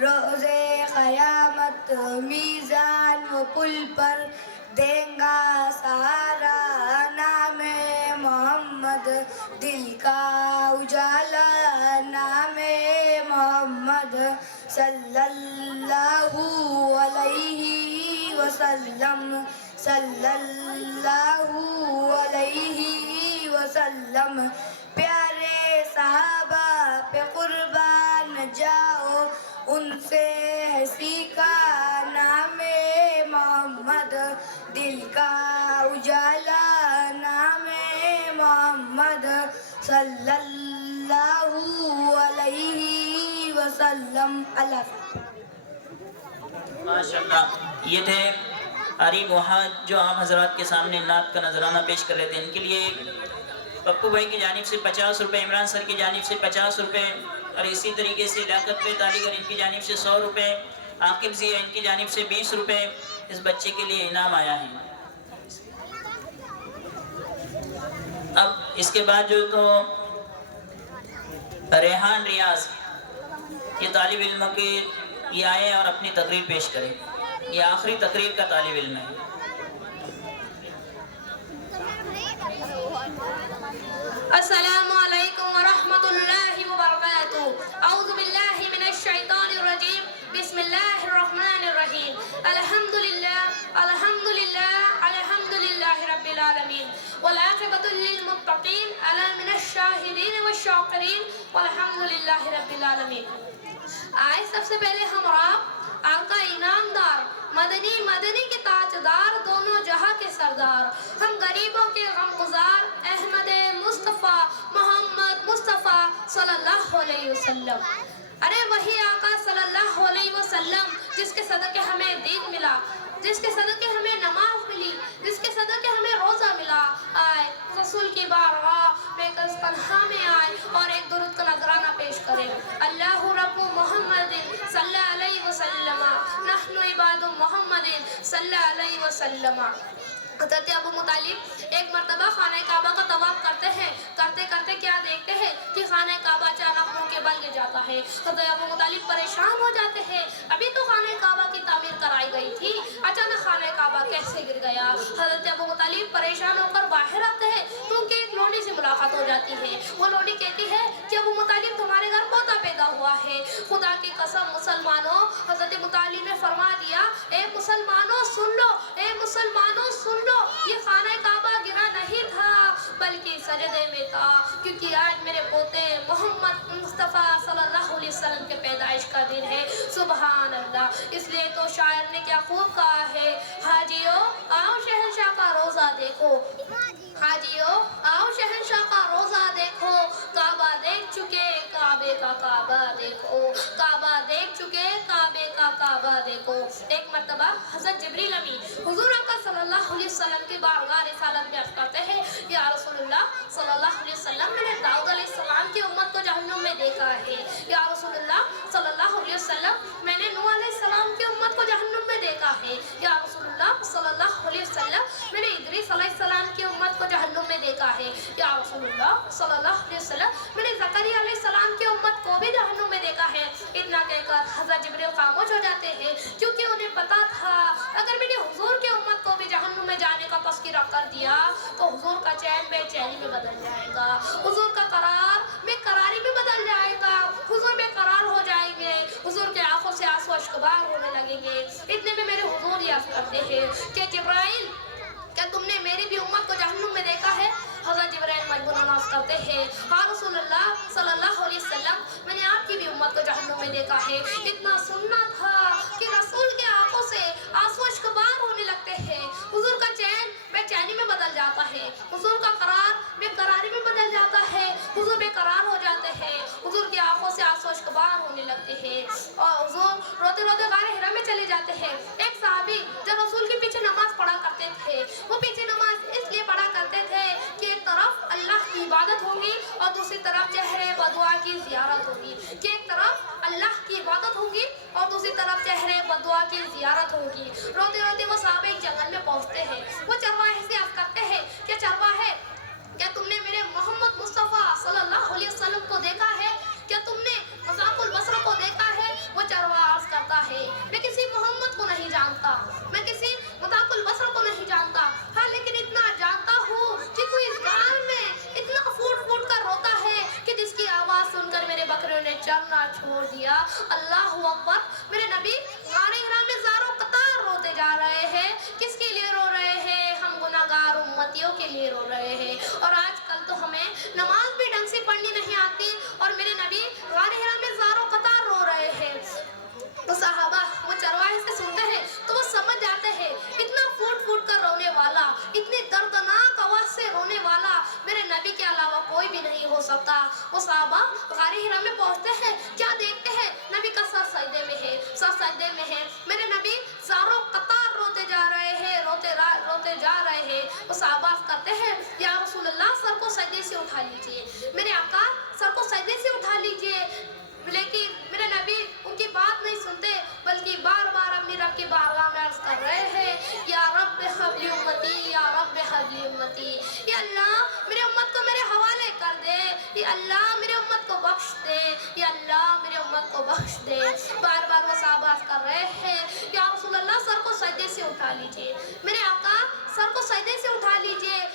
रोज़े क़यामत मीज़ान व पुल पर देंगा सहारा नामे मोहम्मद, दिल का उजाला नामे मोहम्मद सल्लल्लाहु अलैहि वसल्लम, सल्लल्लाहु अलैहि वसल्लम। प्यारे सहाबा पे कुर्बान जाओ, उनसे है सीखा नामे मोहम्मद, दिल का उजाला नामे मोहम्मद सल्लल्लाहु अलैहि वसल्लम। अल्लाह माशाल्लाह। ये थे आरिफ वहाद जो आप हजरात के सामने नात का नजराना पेश कर रहे थे। इनके लिए पप्पू भाई की जानिब से 50 रुपये, इमरान सर की जानिब से 50 रुपये और इसी तरीके से लियाकत पे तालीगर इनकी जानिब से 100 रुपये, आकिब जिया इनकी जानिब से 20 रुपये इस बच्चे के लिए इनाम आया है। अब इसके बाद जो तो रेहान रियाज ये तालिब इल्म के ये आए और अपनी तकरीर पेश करें। ये आखिरी तकरीर का तालिब इल्म है। अस्सलामु अलैकुम व रहमतुल्लाहि व बरकातुहू। औज़ु बिल्लाहि मिनश शैतानिर रजीम। बिस्मिल्लाहिर रहमानिर रहीम। अल्हम्दुलिल्लाह अल्हम्दुलिल्लाह अल्हम्दुलिल्लाहि रब्बिल आलमीन वल आक़िबतु लिल मुत्तक़ीन अला मिनश शाहिदीन वश शाकिरीन वल्हम्दुलिल्लाहि रब्बिल आलमीन। आए सबसे पहले हमरा आका इनामदार मदनी मदनी के ताजदार दोनों जहां के सरदार, हम गरीबों के गमगुजार अहमद मुस्तफ़ा मोहम्मद मुस्तफ़ा सल्लल्लाहु अलैहि वसल्लम। अरे वही आका सल्लल्लाहु अलैहि वसल्लम जिसके सदके हमें दीन मिला, जिसके सदके हमें नमाज मिली, जिसके सदके हमें रोज़ा मिला। आए रसूल की बारगाह में कल तन्हा में आए और एक दुरूद का नजराना पेश करें। अल्लाहु रब्बु मोहम्मदिन सल्लल्लाहु अलैहि वसल्लम, नहनु इबादु मोहम्मदिन सल्लल्लाहु अलैहि वसल्लम। हज़रत अबू मुतालिब एक मरतबा खाने काबा का तवाफ करते हैं। करते करते क्या देखते हैं कि खाने काबा अचानक मुंह के बल गिर जाता है। हज़रत अबू मुतालिब परेशान हो जाते हैं। अभी तो खाने काबा की तामीर कराई गई थी, अचानक खाने काबा कैसे गिर गया। हज़रत अबू मुतालिब परेशान होकर बाहर आते हैं तो उनके एक लोडी से मुलाकात हो जाती है। वो लोडी कहती है कि अबू मुतालिब तुम्हारे घर पोता पैदा हुआ है। खुदा की कसम मुसलमानों, हज़रत मुतालिब ने फरमा दिया, ए मुसलमानों सुन लो, ए मुसलमानों सुन लो, ये खाना काबा गिरा नहीं था बल्कि सजदे में था, क्योंकि आज मेरे पोते मोहम्मद मुस्तफ़ा सल्लल्लाहु अलैहि वसल्लम के पैदाइश का दिन है। सुभान अल्लाह। इसलिए तो शायर ने क्या खूब कहा है, हाजियो आओ शहंशाह का रोज़ा देखो, हाजियो आओ शहंशाह का रोज़ा देखो, काबा देख चुके काबे का काबा देखो, काबा देख चुके काबे का काबा देखो। एक मर्तबा हज़रत जिब्रील अमी हुज़ूर आका सल्लल्लाहु अलैहि वसल्लम की बारगाह रिसालत में अर्ज़ करते हैं, या रसूलुल्लाह सल्लल्लाहु अलैहि वसल्लम, मैंने दाऊद अलैहिस्सलाम की उम्मत को जहन्नुम में देखा है। या रसूलुल्लाह सल्लल्लाहु अलैहि वसल्लम, मैंने नूह अलैहिस्सलाम की उम्मत को जहन्नुम में देखा है। या रसूलुल्लाह सल्लल्लाहु अलैहि वसल्लम, मैंने इद्रीस अलैहिस्सलाम की उम्मत को जहन्नुम में देखा है। या रसूलुल्लाह सल्लल्लाहु अलैहि वसल्लम, मैंने ज़करिया अलैहिस्सलाम की उम्मत को भी जहन्नुम में देखा है। इतना कहकर हज़रत जिब्रील खामोश हो जाते हैं, क्योंकि उन्हें पता था अगर मैंने हुजूर की उम्मत को भी जहन्नुम में जाने का तज़किरा कर दिया तो हुजूर का चैन बेचैनी में बदल जाएगा, हुजूर का करार बेकरारी में बदल जाएगा, हुजूर बेकरार हो जाएंगे, हुजूर के आंखों से आंसू अश्कबार होने लगेंगे। इतने में मेरे हुजूर याद करते हैं कि जिब्राइल, क्या तुमने मेरी भी उम्मत को जहन्नुम में देखा है? हज़रत जिब्राइल मजबूर नमाज करते हैं, हाँ रसूलुल्लाह सल्लल्लाहु अलैहि वसल्लम, मैंने आपकी भी उम्मत को जहन्नुम में देखा है। इतना सुनना था कि रसूल के आंखों से आंसू अश्कबार होने लगते हैं, हुजूर का चैन बेचैनी में बदल जाता है, हुजूर का करार बेकरारी में बदल जाता है, हुजूर बेकरार हो जाते हैं, हुजूर की आंखों से आंसू अश्कबार होने लगते हैं और हुजूर रोते रोते गारे हिरा में चले जाते हैं। एक सहाबी जो रसूल के पीछे नमाज पढ़ा करते थे, वो पीछे नमाज इसलिए पढ़ा करते थे कि एक तरफ अल्लाह की इबादत होगी और दूसरी तरफ चेहरे बदुआ की ज़ियारत होगी, कि एक तरफ अल्लाह की इबादत होगी और दूसरी तरफ चेहरे बदुआ की ज़ियारत होगी। रोते रोते वो साहब एक जंगल में पहुंचते हैं। वो चरवाहे से अर्ज़ करते हैं कि चरवाहे, क्या तुमने मेरे मोहम्मद मुस्तफ़ा सल्लल्लाहु अलैहि वसल्लम को देखा है? क्या तुमने मज़ाक़ुल बसर को देखा है? वो चरवाहा चलना छोड़ दिया। अल्लाह अकबर। मेरे नबी गारे हिरा में ज़ारों कतार रोते जा रहे हैं। किसके लिए रो रहे हैं? हम गुनाहगार उम्मतियों के लिए रो रहे हैं। और आजकल तो हमें नमाज भी ढंग से पढ़नी नहीं आती और मेरे नबी गारे हिरा में ज़ारों कतार रो रहे हैं। तो साहबा वो चरवाहे से सुनते हैं तो वो समझ जाते हैं इतना फूट फूट कर रोने वाला, इतनी दर्दनाक आवाज से रोने वाला मेरे नबी के अलावा कोई भी नहीं हो सकता। वो साहबा गारे हिरा में पहुंचते हैं, क्या देखते हैं? नबी का सर सजदे में है, सर सजदे में है। मेरे नबी ज़ारों कतार रोते जा रहे हैं, रोते जा रहे हैं। वो साहबा करते हैं या रसूलल्लाह सर को सजदे से उठा लीजिए, मेरे आका सर को सजदे से उठा लीजिए। लेकिन मेरे नबी उनकी बात नहीं सुनते बल्कि बार बार अपनी रब की बारगाह में अर्ज कर रहे हैं या रब हबली उम्मती, या रब हबली उम्मती। या अल्लाह मेरे उम्मत को मेरे हवाले कर दे, या अल्लाह मेरे उम्मत को बख्श दे, या अल्लाह मेरे उम्मत को बख्श दे। बार बार वो साहबात कर रहे हैं या रसूलल्लाह सर को सजदे से उठा लीजिए, मेरे आका सर को सजदे से उठा लीजिए।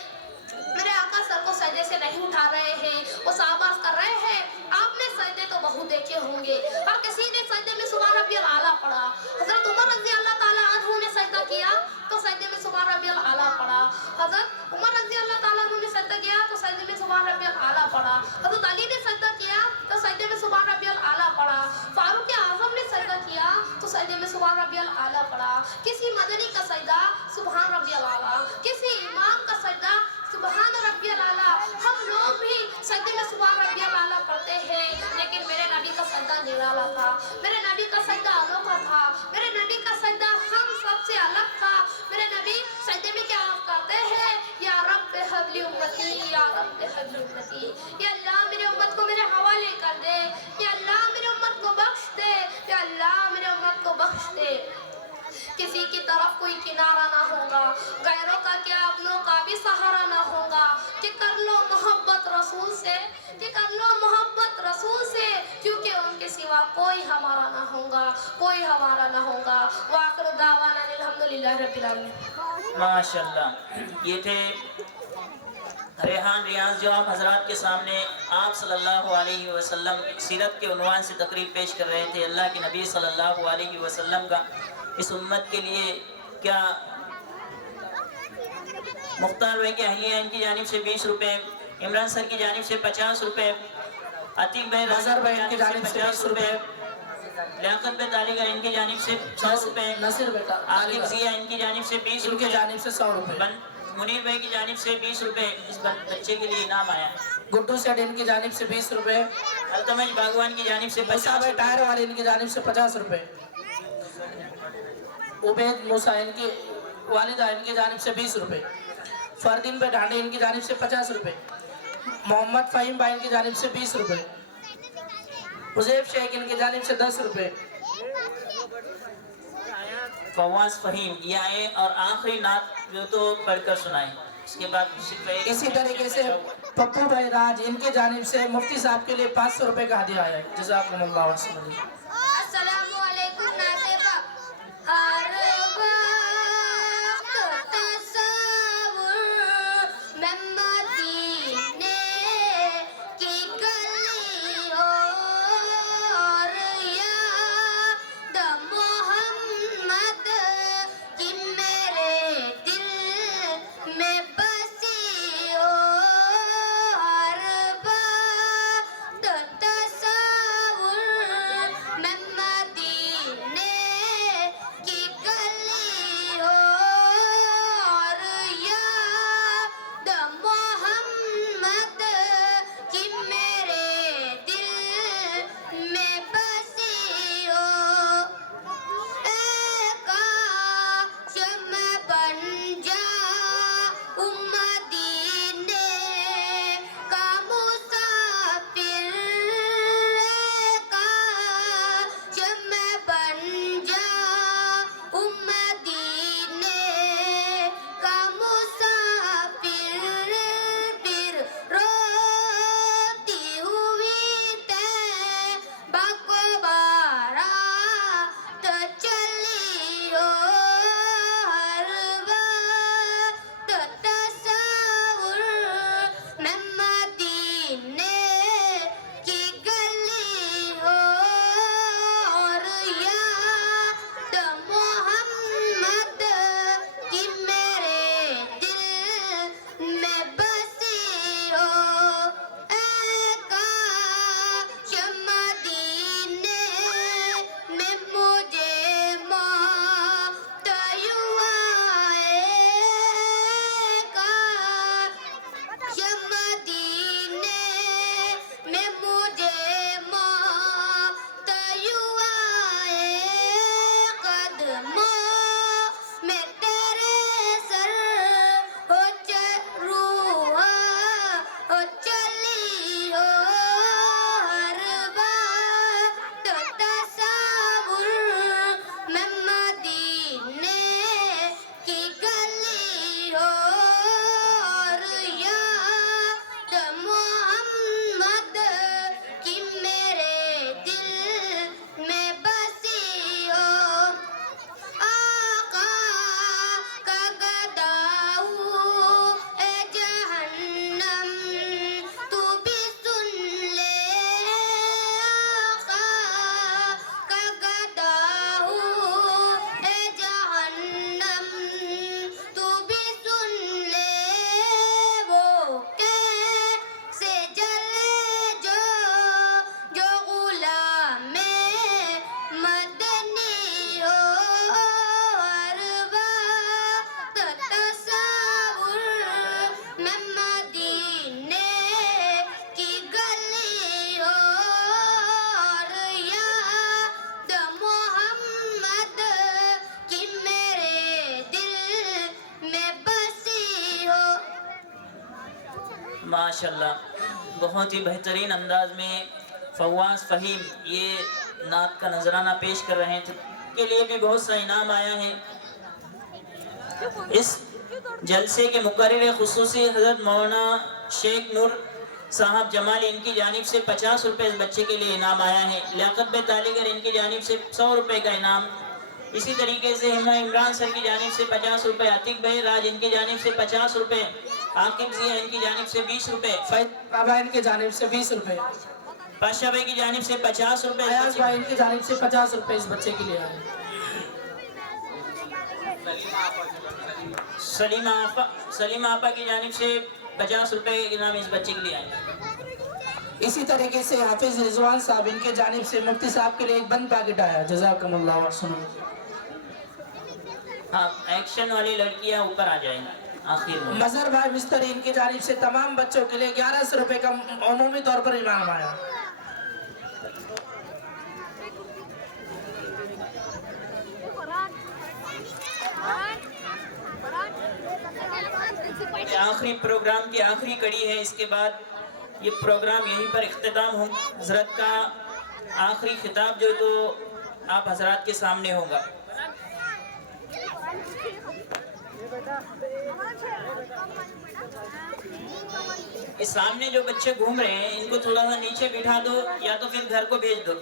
मेरे आका सर को सजदे से नहीं उठा रहे हैं। वो साहबात कर रहे हैं आपने सजदे तो बहुत देखे होंगे, और किसी ने सजदे में सुभान रब्बियल आला पढ़ा। हजरत उमर रज़ी अल्लाह ताला अन्हु ने सजदा किया तो सजदे में सुभान रब्बियल आला पढ़ा। हजरत उमर रज़ी अल्लाह ताला अन्हु ने सजदा किया तो सजदे में सुभान रब्बियल आला पढ़ा। हजरत अली ने सजदा किया तो सजदे में सुभान रब्बियल आला पढ़ा। फारूक आज़म ने सजदा किया तो सजदे में सुभान रब्बियल आला पढ़ा। किसी मदनी का सजदा सुभान रब्बियल आला, किसी इमाम का सजदा सुभान रब्बियल आला। हम लोग भी सजदे में सुभान रब्बियल आला पढ़ते हैं, लेकिन मेरे नबी का सजदा निराला था, मेरे नबी का सजदा अनोखा था, मेरे नबी का सजदा हम सबसे अलग था। मेरे नबी सजदे में क्या करते हैं? या रब हबली उम्मती, या रब हबली उम्मती। या अल्लाह मेरे उम्मत को मेरे हवाले कर दे, या अल्लाह मेरे उम्मत को बख्श दे, या अल्लाह मेरे उम्मत को बख्श दे। किसी की तरफ कोई किनारा ना होगा, गैरों का क्या अपनों का भी सहारा ना होगा। कि कर लो मोहब्बत रसूल से, कि कर लो मोहब्बत रसूल से, क्योंकि उनके सिवा कोई हमारा ना होगा, कोई हमारा ना होगा। वाखिर दावाना अल्हम्दुलिल्लाह रब्बिल आलमीन। माशाल्लाह। ये थे रेहान रियाज जो आप हजरात के सामने आप सल्लल्लाहु अलैहि वसल्लम सीरत के उन्वान से तकरीर पेश कर रहे थे। अल्लाह के नबी सल्लल्लाहु अलैहि वसल्लम का इस उम्मत के लिए क्या मुख्तार भाई की अहलिया इनकी जानिब से 20 रुपए, इमरान सर की जानिब से 50 रुपए, अतीक भाई नजर भाई इनकी जानिब से 50 रुपए, लियाकत भाई तालिका इनकी जानिब से 100 रुपए, नसीर बेटा आकिब जिया इनकी जानिब से 20 इनकी रुपए, जानिब से 100 रुपए, मुनीर भाई की जानिब से 20 रुपए इस बच्चे के लिए इनाम आया। गुड्डू सेठ इनकी जानिब से 20 रुपए, अल्तमज बागवान की जानिब से 50 भाई टायर वाले इनकी जानिब से 50 रुपए, उबैद मूसा इनकी वालिदा इनकी जानिब से 20 रुपए, फरदीन भाई ढांडे इनकी जानिब से 50 रुपए, मोहम्मद फ़हीम भाई इनकी जानिब से 20 रुपए, उज़ैफ शेख इनकी जानिब से 10 रुपए, फवाज फहीम ये आए और आखिरी नात जो तो पढ़कर सुनाए। इसके बाद इसी तरीके से पप्पू भाई राज इनके जानिब से मुफ्ती साहब के लिए 500 रुपए का हदिया आया है। जज़ाकुमुल्लाह वस्सलाम। अस्सलामु अलैकुम नासिफा। हर वक्त तसव्वुर में मदीने की गलियों और याद मोहम्मद की मेरे दिल में बसी हो। हर वक्त तसव्वुर में माशाल्लाह बहुत ही बेहतरीन अंदाज में फवाज फ़हीम ये नात का नजराना पेश कर रहे थे, के लिए भी बहुत सा इनाम आया है। इस जलसे के मुकर्रिर खुसूसी हज़रत मौलाना शेख नूर साहब जमाली, इनकी जानिब से 50 रुपये इस बच्चे के लिए इनाम आया है। लियाकत बे तालीगर इनकी जानिब से 100 रुपये का इनाम। इसी तरीके से हिमा इमरान सर की जानिब से 50 रुपये, अतीक भाई राज इनकी जानिब से 50 रुपये, आकिब जिया इनकी जानिब से 20 रुपये, फैज बाबा इनकी जानिब से 20 रुपये, पाशा भाई की जानिब से 50 रुपये, अयाज भाई इनकी जानिब से 50 रुपये इस बच्चे के लिए आए। सलीमा आपा की जानिब से 50 रुपये इनाम इस बच्चे के लिए आए। इसी तरीके से हाफिज रिजवान साहब इनके जानिब से मुफ्ती साहब के लिए एक बंद पैकेट आया। जज़ाकमुल्लाह व सुनो। हाँ, एक्शन वाली लड़कियां ऊपर आ जाएंगी आखिर में। मजहर भाई मिस्त्री इनकी जानिब से तमाम बच्चों के लिए 1100 रुपये का अमूमी तौर पर इनाम आया। आखिरी प्रोग्राम की आखिरी कड़ी है, इसके बाद ये प्रोग्राम यहीं पर इख्तिताम हो। हजरत का आखिरी खिताब जो तो आप हजरात के सामने होगा। इस सामने जो बच्चे घूम रहे हैं इनको थोड़ा सा नीचे बिठा दो या तो फिर घर को भेज दो।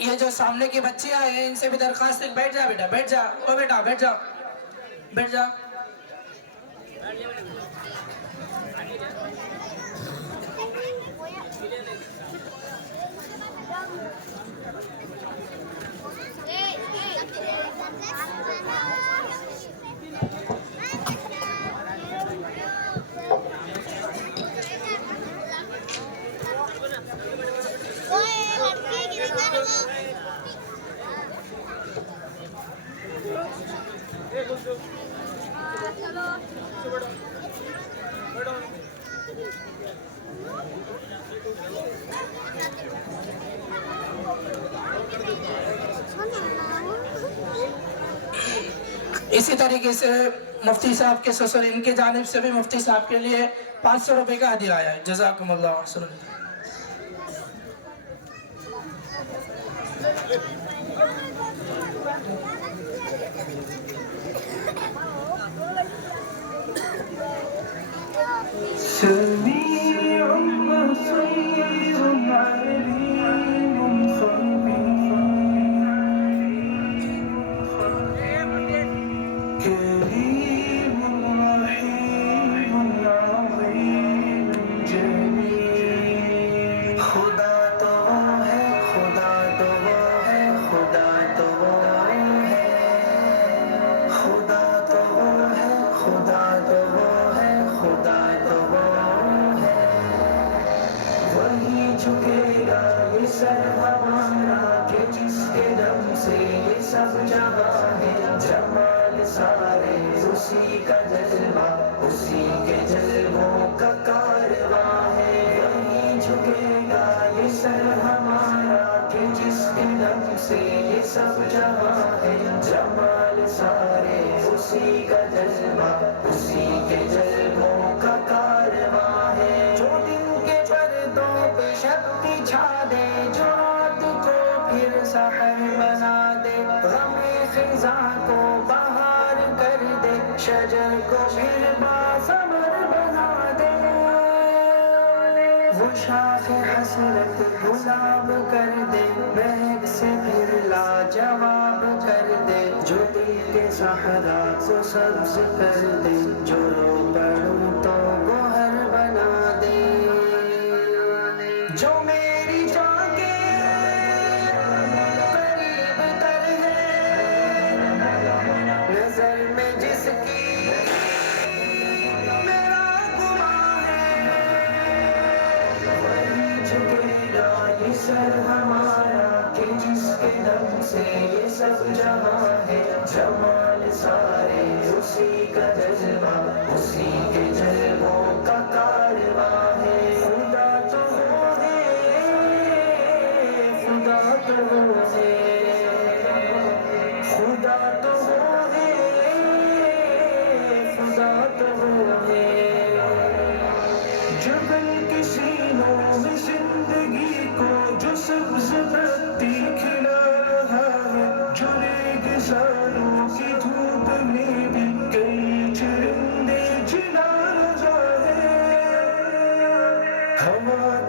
ये जो सामने के बच्चे आए हैं इनसे भी दरखास्त है, बैठ जा बेटा, बैठ जा, ओ बेटा बैठ जा, बैठ जा। इसी तरीके से मुफ्ती साहब के ससुर इनके जानिब से भी मुफ्ती साहब के लिए 500 रुपये का हदिया आया है। जज़ाकुमुल्लाह सुन। गुलाब कर दे, महक से फिर लाजवाब कर दे, जो दिल के सहारा को सब्ज कर दे, जो रो पड़ूं तो गोहर बना दे, जो मेरी जान के करीब तर है, नजर में जिसकी मेरा गुमां है, वही झुकेगा ये सर हमारा कि जिसके दम से ये सब जहां है, जमाल सारे उसी का जज्बा, उसी के जज्बों का कारवां है। खुदा तो वो है, खुदा तो वो है, खुदा तो वो है, खुदा तो वो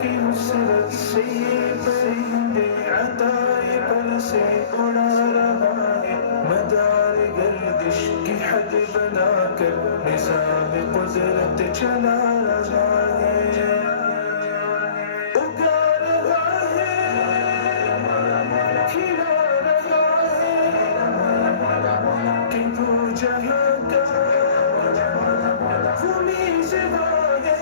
की नुसरत से ये परिंदे अताए पर से उड़ा रहा है, मदार गर्दिश की हद बनाकर निज़ाम कुदरत चला रहा है। उगा रहा है, खिला रहा है, कि वो जहाँ का वो मीज़वा है,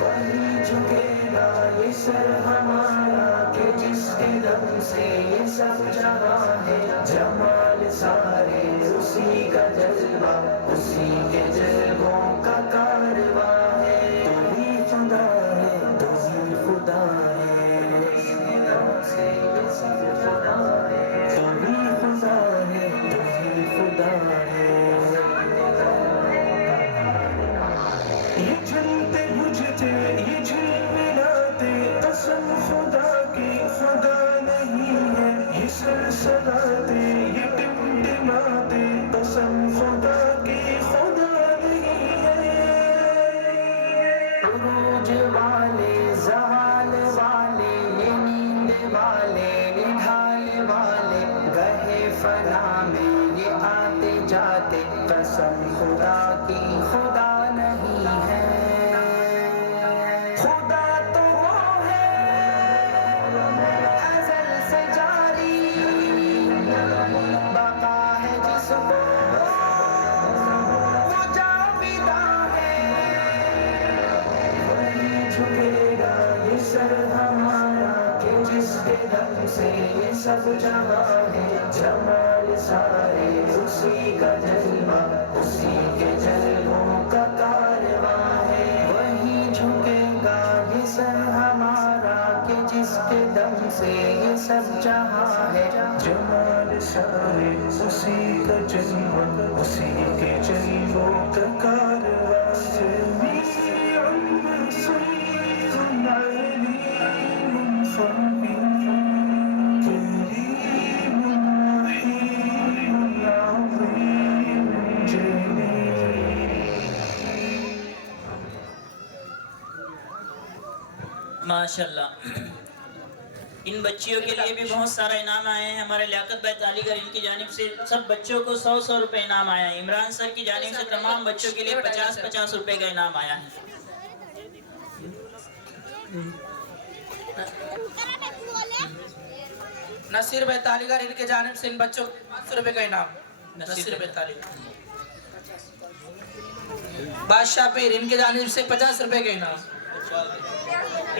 वही झुकेगा ये सर हमारा कि जिसके दम से ये सब जहाँ है। जमाल सारे उसी का जलवा, उसी के जलवों का कारवा है। तू ही खुदा है, तू ही खुदा है, जिसके दम से ये सब जहाँ है। तू ही खुदा है, तू ही खुदा है। ये जलते बुझते ये झिलमिलाते कसम खुदा की खुदा नहीं है। ये सरसराते ये टिमटिमाते कसम खुदा की खुदा नहीं है। उरूज वाले ज़वाल वाले ये नींद वाले निढाल वाले गहे फना में ये आते जाते कसम खुदा की खुदा नहीं है। खुदा तो वो है अज़ल से जारी, बका है जिसको वो जाविदा है। वही झुकेगा ये सर हमारा कि जिसके दम से ये सब जहाँ है। जमाल सारे उसी का जलवा, उसी के जलवों का कारवा है। वही झुकेगा ये सर हमारा कि जिसके दम से ये सब जहाँ है। जमाल सारे उसी का जलवा, उसी के जलवों का कारवा है। समीउन बसीरुन अलीमुन खबीर, करीमुन रहीमुन अज़ीमुन जलील। माशाल्लाह। इन बच्चियों के लिए भी बहुत सारा इनाम आए हैं। हमारे लियाकत भाई तालीगर इनकी जानिब से सब बच्चों को 100 रुपए इनाम आया है। इमरान सर की जानिब से तमाम बच्चों के लिए 50 रुपए का इनाम आया है। नसीर भाई तालीगर इनके जानिब से इन बच्चों को 500 रुपए का इनाम। नसीर भाई तालीगर। बादशाह पीर इनके जानिब से 50 रुपए का इनाम।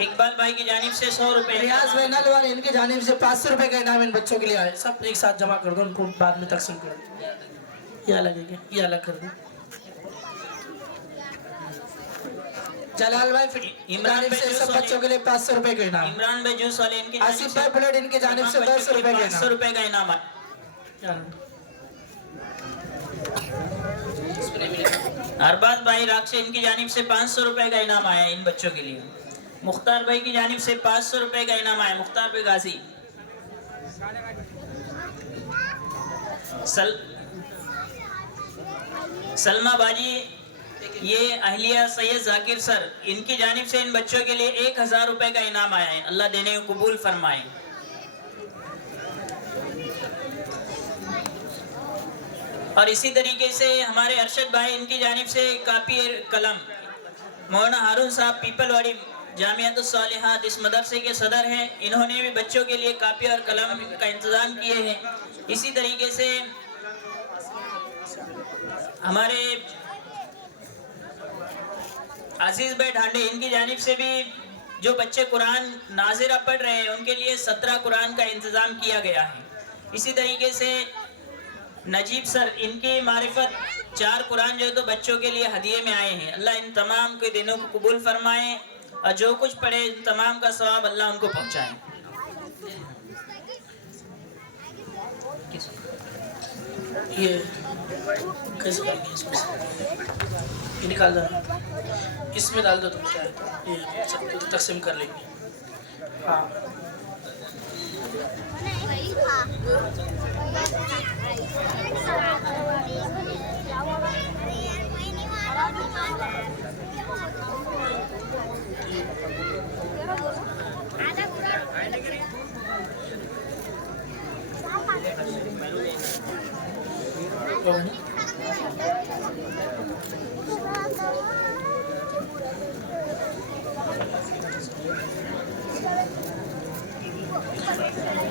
इकबाल भाई की जानिब से 100 रुपए। रियाज भाई नलवार इनके जानिब से 500 रुपए का इनाम इन बच्चों के लिए आए। सब एक साथ जमा कर दो, उनको बाद में तकसीम कर दो। ये अलग है, ये अलग कर दो। जलाल भाई इमरान भाई से सब बच्चों के लिए 500 रुपए का इनाम। इमरान भाई जूस वाले इनकी आसिफ भाई बुलेट इनके जानिब से 200 रुपए का 500 रुपए का इनाम है। अरबाज भाई राक्षे इनकी जानिब से 500 रुपए का इनाम आया है इन बच्चों के लिए। मुख्तार भाई की जानिब से 500 रुपए का इनाम आया। मुख्तार भाई गाजी। सलमा बाजी ये अहलिया सैयद जाकिर सर इनकी जानिब से इन बच्चों के लिए 1000 रुपए का इनाम आया है। अल्लाह देने को कबूल फरमाए। और इसी तरीके से हमारे अरशद भाई इनकी जानिब से कापी कलम। मौलाना हारून साहब पीपलवाड़ी जामियातुस सालिहात इस मदरसे के सदर हैं। इन्होंने भी बच्चों के लिए कापी और कलम का इंतज़ाम किए हैं। इसी तरीके से हमारे अजीज भाई ढांडे इनकी जानिब से भी जो बच्चे कुरान नाज़िरा पढ़ रहे हैं उनके लिए 17 कुरान का इंतज़ाम किया गया है। इसी तरीके से नजीब सर इनकी मारिफत 4 कुरान जो है तो बच्चों के लिए हदिये में आए हैं। अल्लाह इन तमाम के दिनों को कबूल फरमाए और जो कुछ पढ़े इन तमाम का सवाब अल्लाह उनको पहुँचाए। ये कैसे ये निकाल दो, इसमें डाल दो तुम। क्या है ये तकसीम कर लेंगे। हाँ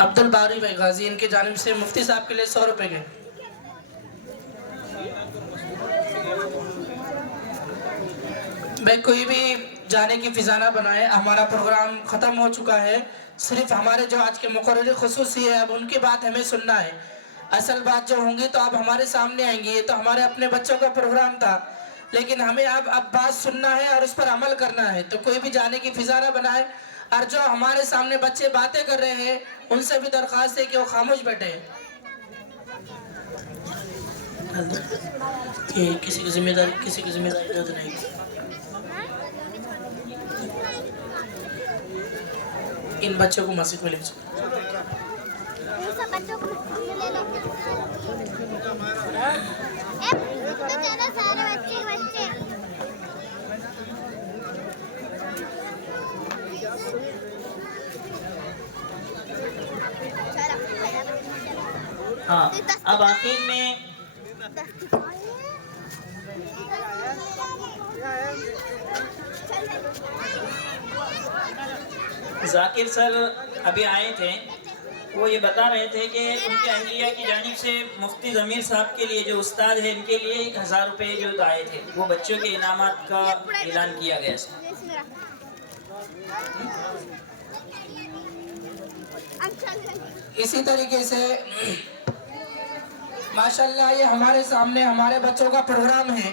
अब्दुल बारी भाई गाजी, इनकी जानिब से मुफ्ती साहब के लिए 100 रुपए के। भाई कोई भी जाने की फिजा ना बनाए, हमारा प्रोग्राम ख़त्म हो चुका है। सिर्फ हमारे जो आज के मुकर्रर खुसूसी है, अब उनकी बात हमें सुनना है। असल बात जो होंगी तो अब हमारे सामने आएंगी। ये तो हमारे अपने बच्चों का प्रोग्राम था, लेकिन हमें अब बात सुनना है और उस पर अमल करना है। तो कोई भी जाने की फिजा ना बनाए, और जो हमारे सामने बच्चे बातें कर रहे हैं उनसे भी दरख्वास्त है कि वो खामोश बैठे। किसी की जिम्मेदारी जो नहीं। इन बच्चों को मस्जिद में ले जाओ। हाँ, अब आखिर में जाकिर सर अभी आए थे। वो ये बता रहे थे कि उनके अहलिया की जानिब से मुफ्ती ज़मीर साहब के लिए, जो उस्ताद है, इनके लिए 1000 रुपये जो आए थे, वो बच्चों के इनामात का ऐलान किया गया है। इसी तरीके से माशाल्लाह ये हमारे सामने हमारे बच्चों का प्रोग्राम है,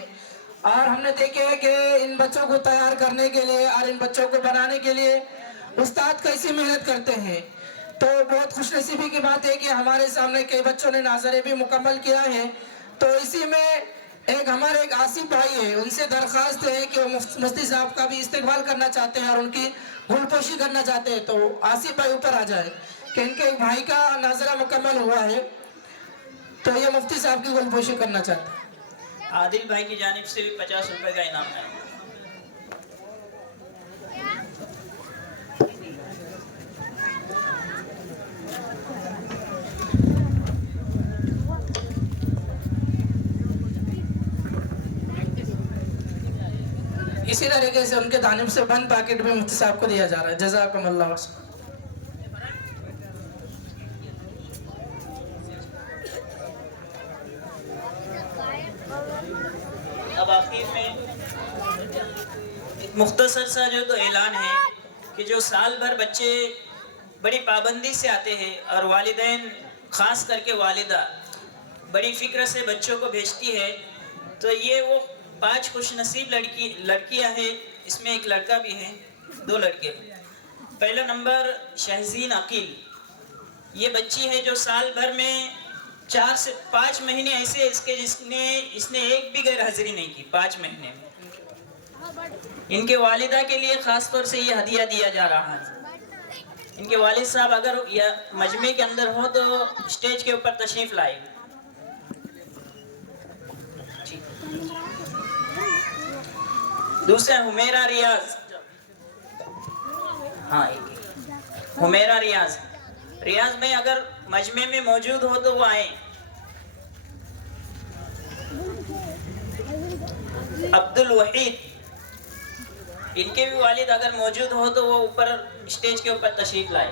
और हमने देखे है कि इन बच्चों को तैयार करने के लिए और इन बच्चों को बनाने के लिए उस्ताद कैसी मेहनत करते हैं। तो बहुत खुशनसीबी की बात है कि हमारे सामने कई बच्चों ने नाज़रे भी मुकम्मल किया है। तो इसी में हमारे एक आसिफ भाई है, उनसे दरख्वास्त है कि वो मुफ्ती साहब का भी इस्तेकबाल करना चाहते हैं और उनकी गुलपोशी करना चाहते हैं। तो आसिफ भाई ऊपर आ जाए कि इनके एक भाई का नाजरा मुकम्मल हुआ है, तो ये मुफ्ती साहब की गुलपोशी करना चाहते हैं। आदिल भाई की जानिब से भी 50 रुपए का इनाम है। इसी तरीके से उनके जानिब से बंद पैकेट भी मुफ्ती साहब को दिया जा रहा है। जज़ाकुमुल्लाह। अब आखिर में एक मुख्तसर सा जो तो ऐलान है कि जो साल भर बच्चे बड़ी पाबंदी से आते हैं और वालिदैन ख़ास करके वालिदा बड़ी फ़िक्र से बच्चों को भेजती है, तो ये वो 5 खुशनसीब लड़कियां हैं। इसमें एक लड़का भी है, 2 लड़के। पहला नंबर शहजीन अकील, ये बच्ची है जो साल भर में 4 से 5 महीने ऐसे इसने एक भी गैर हाजिरी नहीं की 5 महीने में। इनके वालिदा के लिए ख़ास तौर से ये हदिया दिया जा रहा है। इनके वालिद साहब अगर मजमे के अंदर हो तो स्टेज के ऊपर तशरीफ लाए। दूसरा हुमेरा रियाज, हाँ हुमेरा रियाज में अगर मजमे में मौजूद हो तो वो आए। अब्दुल वहीद, इनके भी वालिद अगर मौजूद हो तो वो ऊपर स्टेज के ऊपर तशरीफ लाए।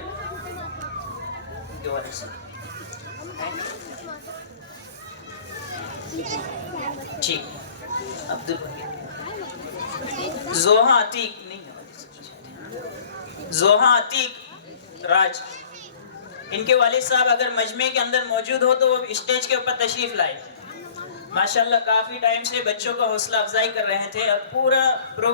ठीक, अब्दुल वहीद। जोहा अतीक राज, इनके वालिद साहब अगर मजमे के अंदर मौजूद हो तो वो स्टेज के ऊपर तशरीफ लाए। माशाल्लाह काफ़ी टाइम से बच्चों का हौसला अफजाई कर रहे थे और पूरा प्रोग्राम